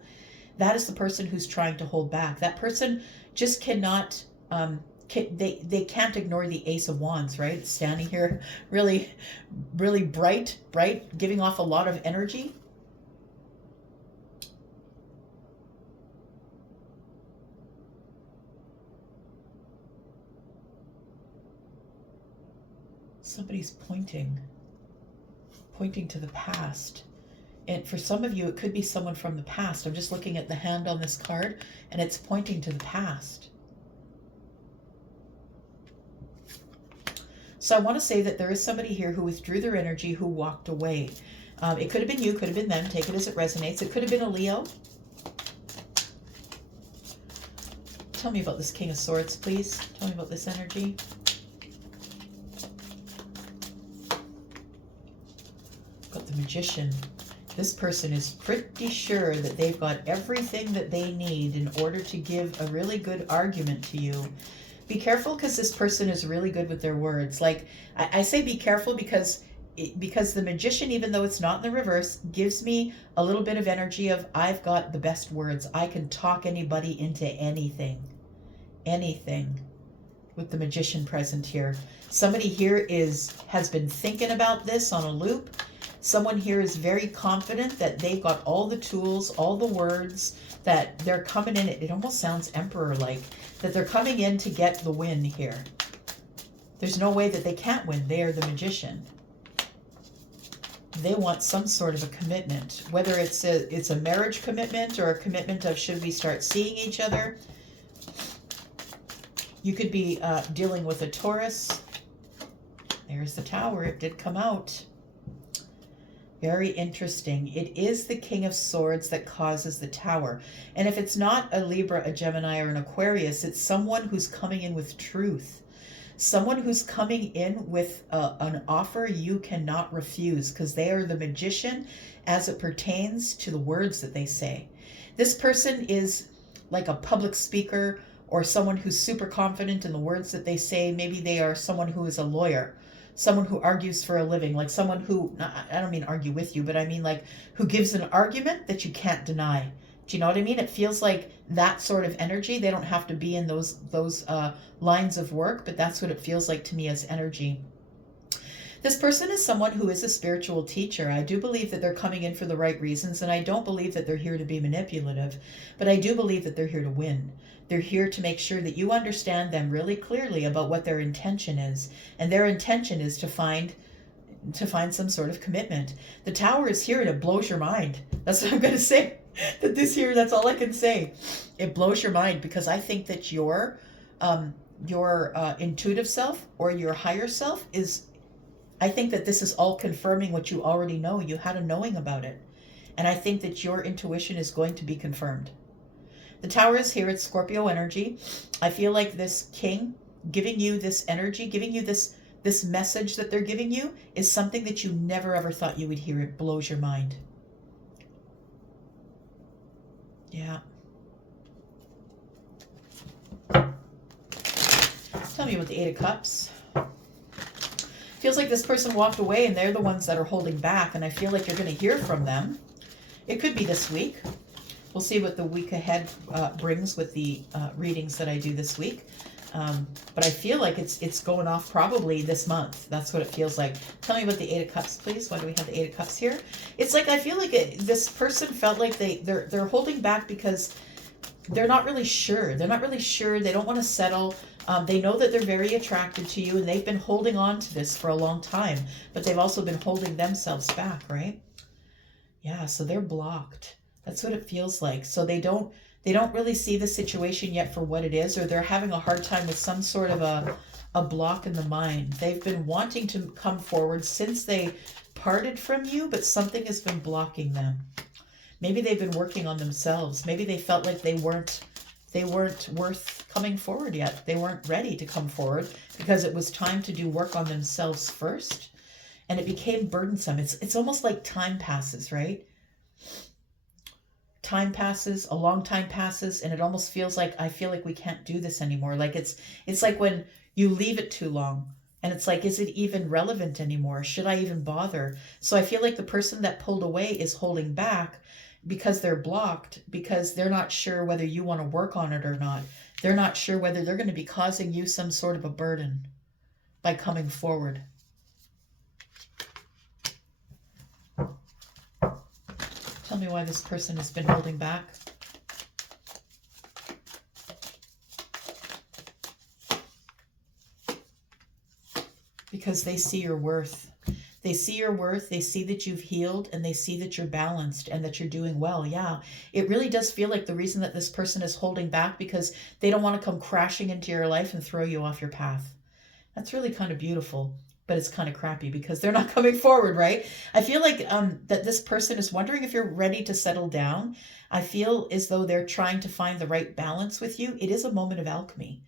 That is the person who's trying to hold back. That person just cannot... they can't ignore the Ace of Wands, right? It's standing here really, really bright, giving off a lot of energy. Somebody's pointing to the past. And for some of you, it could be someone from the past. I'm just looking at the hand on this card, and it's pointing to the past. So I want to say that there is somebody here who withdrew their energy, who walked away. It could have been you, could have been them. Take it as it resonates. It could have been a Leo. Tell me about this King of Swords, please. Tell me about this energy. Got the Magician. This person is pretty sure that they've got everything that they need in order to give a really good argument to you. Be careful, because this person is really good with their words. Like, I say be careful because the Magician, even though it's not in the reverse, gives me a little bit of energy of I've got the best words. I can talk anybody into anything. Anything. With the Magician present here. Somebody here has been thinking about this on a loop. Someone here is very confident that they've got all the tools, all the words, that they're coming in. It almost sounds Emperor-like, that they're coming in to get the win here. There's no way that they can't win. They are the Magician. They want some sort of a commitment, whether it's a marriage commitment or a commitment of should we start seeing each other. You could be dealing with a Taurus. There's the Tower. It did come out. Very interesting. It is the King of Swords that causes the Tower. And if it's not a Libra, a Gemini, or an Aquarius, it's someone who's coming in with truth. Someone who's coming in with an offer you cannot refuse, because they are the Magician as it pertains to the words that they say. This person is like a public speaker or someone who's super confident in the words that they say. Maybe they are someone who is a lawyer, someone who argues for a living, like someone who, I don't mean argue with you, but I mean like who gives an argument that you can't deny. Do you know what I mean? It feels like that sort of energy. They don't have to be in those lines of work, but that's what it feels like to me as energy. This person is someone who is a spiritual teacher. I do believe that they're coming in for the right reasons, and I don't believe that they're here to be manipulative, but I do believe that they're here to win. They're here to make sure that you understand them really clearly about what their intention is, and their intention is to find some sort of commitment. The Tower is here and it blows your mind. That's what I'm going to say. That's all I can say. It blows your mind, because I think that your intuitive self or your higher self is, I think that this is all confirming what you already know. You had a knowing about it. And I think that your intuition is going to be confirmed. The Tower is here. It's Scorpio energy. I feel like this king giving you this energy, giving you this message that they're giving you is something that you never ever thought you would hear. It blows your mind. Yeah. Tell me about the Eight of Cups. Feels like this person walked away and they're the ones that are holding back, and I feel like you're going to hear from them. It could be this week. We'll see what the week ahead brings with the readings that I do this week. But I feel like it's going off probably this month. That's what it feels like. Tell me about the Eight of Cups, please. Why do we have the Eight of Cups here? It's like I feel like this person felt like they're holding back because they're not really sure. They're not really sure. They don't want to settle. They know that they're very attracted to you, and they've been holding on to this for a long time, but they've also been holding themselves back, right? Yeah, so they're blocked. That's what it feels like. So they don't really see the situation yet for what it is, or they're having a hard time with some sort of a block in the mind. They've been wanting to come forward since they parted from you, but something has been blocking them. Maybe they've been working on themselves. Maybe they felt like they weren't worth coming forward yet. They weren't ready to come forward because it was time to do work on themselves first, and it became burdensome. It's almost like time passes, right? Time passes, a long time passes, and it almost feels like I feel like we can't do this anymore. Like it's like when you leave it too long, and it's like, is it even relevant anymore? Should I even bother? So I feel like the person that pulled away is holding back because they're blocked, because they're not sure whether you want to work on it or not. They're not sure whether they're going to be causing you some sort of a burden by coming forward. Tell me why this person has been holding back. Because they see your worth. They see your worth, they see that you've healed, and they see that you're balanced and that you're doing well. Yeah, it really does feel like the reason that this person is holding back because they don't want to come crashing into your life and throw you off your path. That's really kind of beautiful, but it's kind of crappy because they're not coming forward, right? I feel like that this person is wondering if you're ready to settle down. I feel as though they're trying to find the right balance with you. It is a moment of alchemy.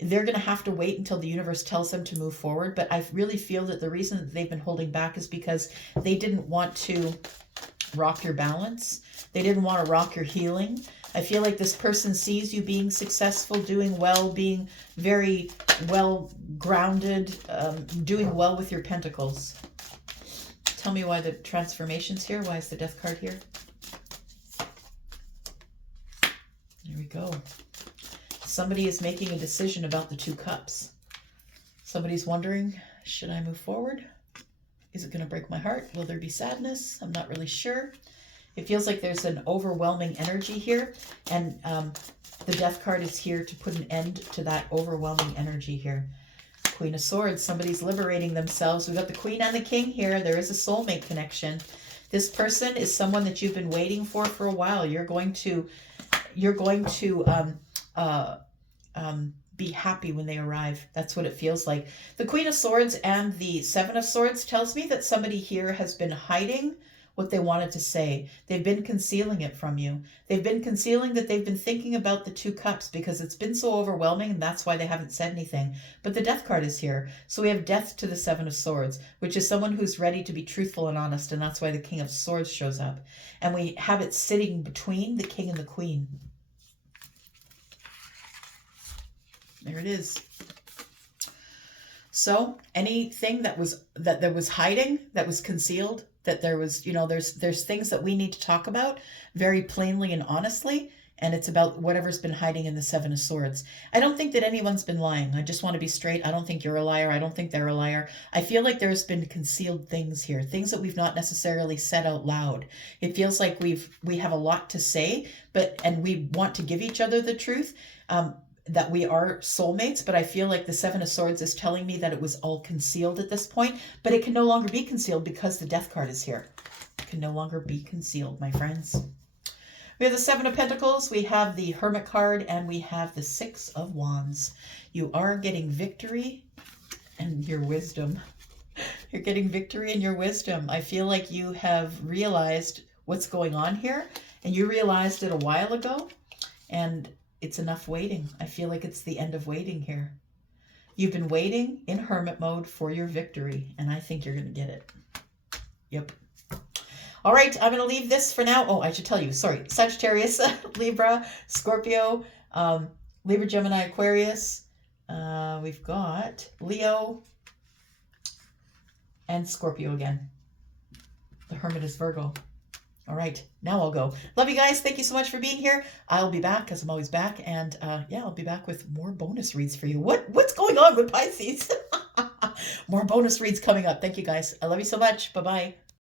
They're going to have to wait until the universe tells them to move forward. But I really feel that the reason that they've been holding back is because they didn't want to rock your balance. They didn't want to rock your healing. I feel like this person sees you being successful, doing well, being very well grounded, doing well with your pentacles. Tell me why the transformation's here. Why is the Death card here? There we go. Somebody is making a decision about the Two Cups. Somebody's wondering, should I move forward? Is it going to break my heart? Will there be sadness? I'm not really sure. It feels like there's an overwhelming energy here, and the Death card is here to put an end to that overwhelming energy here. Queen of Swords, somebody's liberating themselves. We've got the Queen and the King here. There is a soulmate connection. This person is someone that you've been waiting for a while. You're going to be happy when they arrive. That's what it feels like. The Queen of Swords and the Seven of Swords tells me that somebody here has been hiding what they wanted to say. They've been concealing it from you. They've been concealing that they've been thinking about the Two Cups because it's been so overwhelming, and that's why they haven't said anything. But the Death card is here. So we have Death to the Seven of Swords, which is someone who's ready to be truthful and honest, and that's why the King of Swords shows up. And we have it sitting between the King and the Queen. There it is. So anything that there was hiding, that was concealed, that there was, there's things that we need to talk about very plainly and honestly. And it's about whatever's been hiding in the Seven of Swords. I don't think that anyone's been lying. I just want to be straight. I don't think you're a liar. I don't think they're a liar. I feel like there's been concealed things here, things that we've not necessarily said out loud. It feels like we have a lot to say, and we want to give each other the truth, that we are soulmates. But I feel like the Seven of Swords is telling me that it was all concealed at this point, but it can no longer be concealed because the Death card is here. It can no longer be concealed, my friends. We have the Seven of Pentacles, we have the Hermit card, and we have the Six of Wands. You are getting victory and your wisdom. You're getting victory and your wisdom. I feel like you have realized what's going on here, and you realized it a while ago, and it's enough waiting. I feel like it's the end of waiting here. You've been waiting in hermit mode for your victory, and I think you're going to get it. Yep. All right, I'm going to leave this for now. Oh, I should tell you, sorry, Sagittarius, Libra, Scorpio, Libra, Gemini, Aquarius. We've got Leo and Scorpio again. The Hermit is Virgo. All right, now I'll go. Love you guys. Thank you so much for being here. I'll be back, as I'm always back. And yeah, I'll be back with more bonus reads for you. What's going on with Pisces? More bonus reads coming up. Thank you guys. I love you so much. Bye-bye.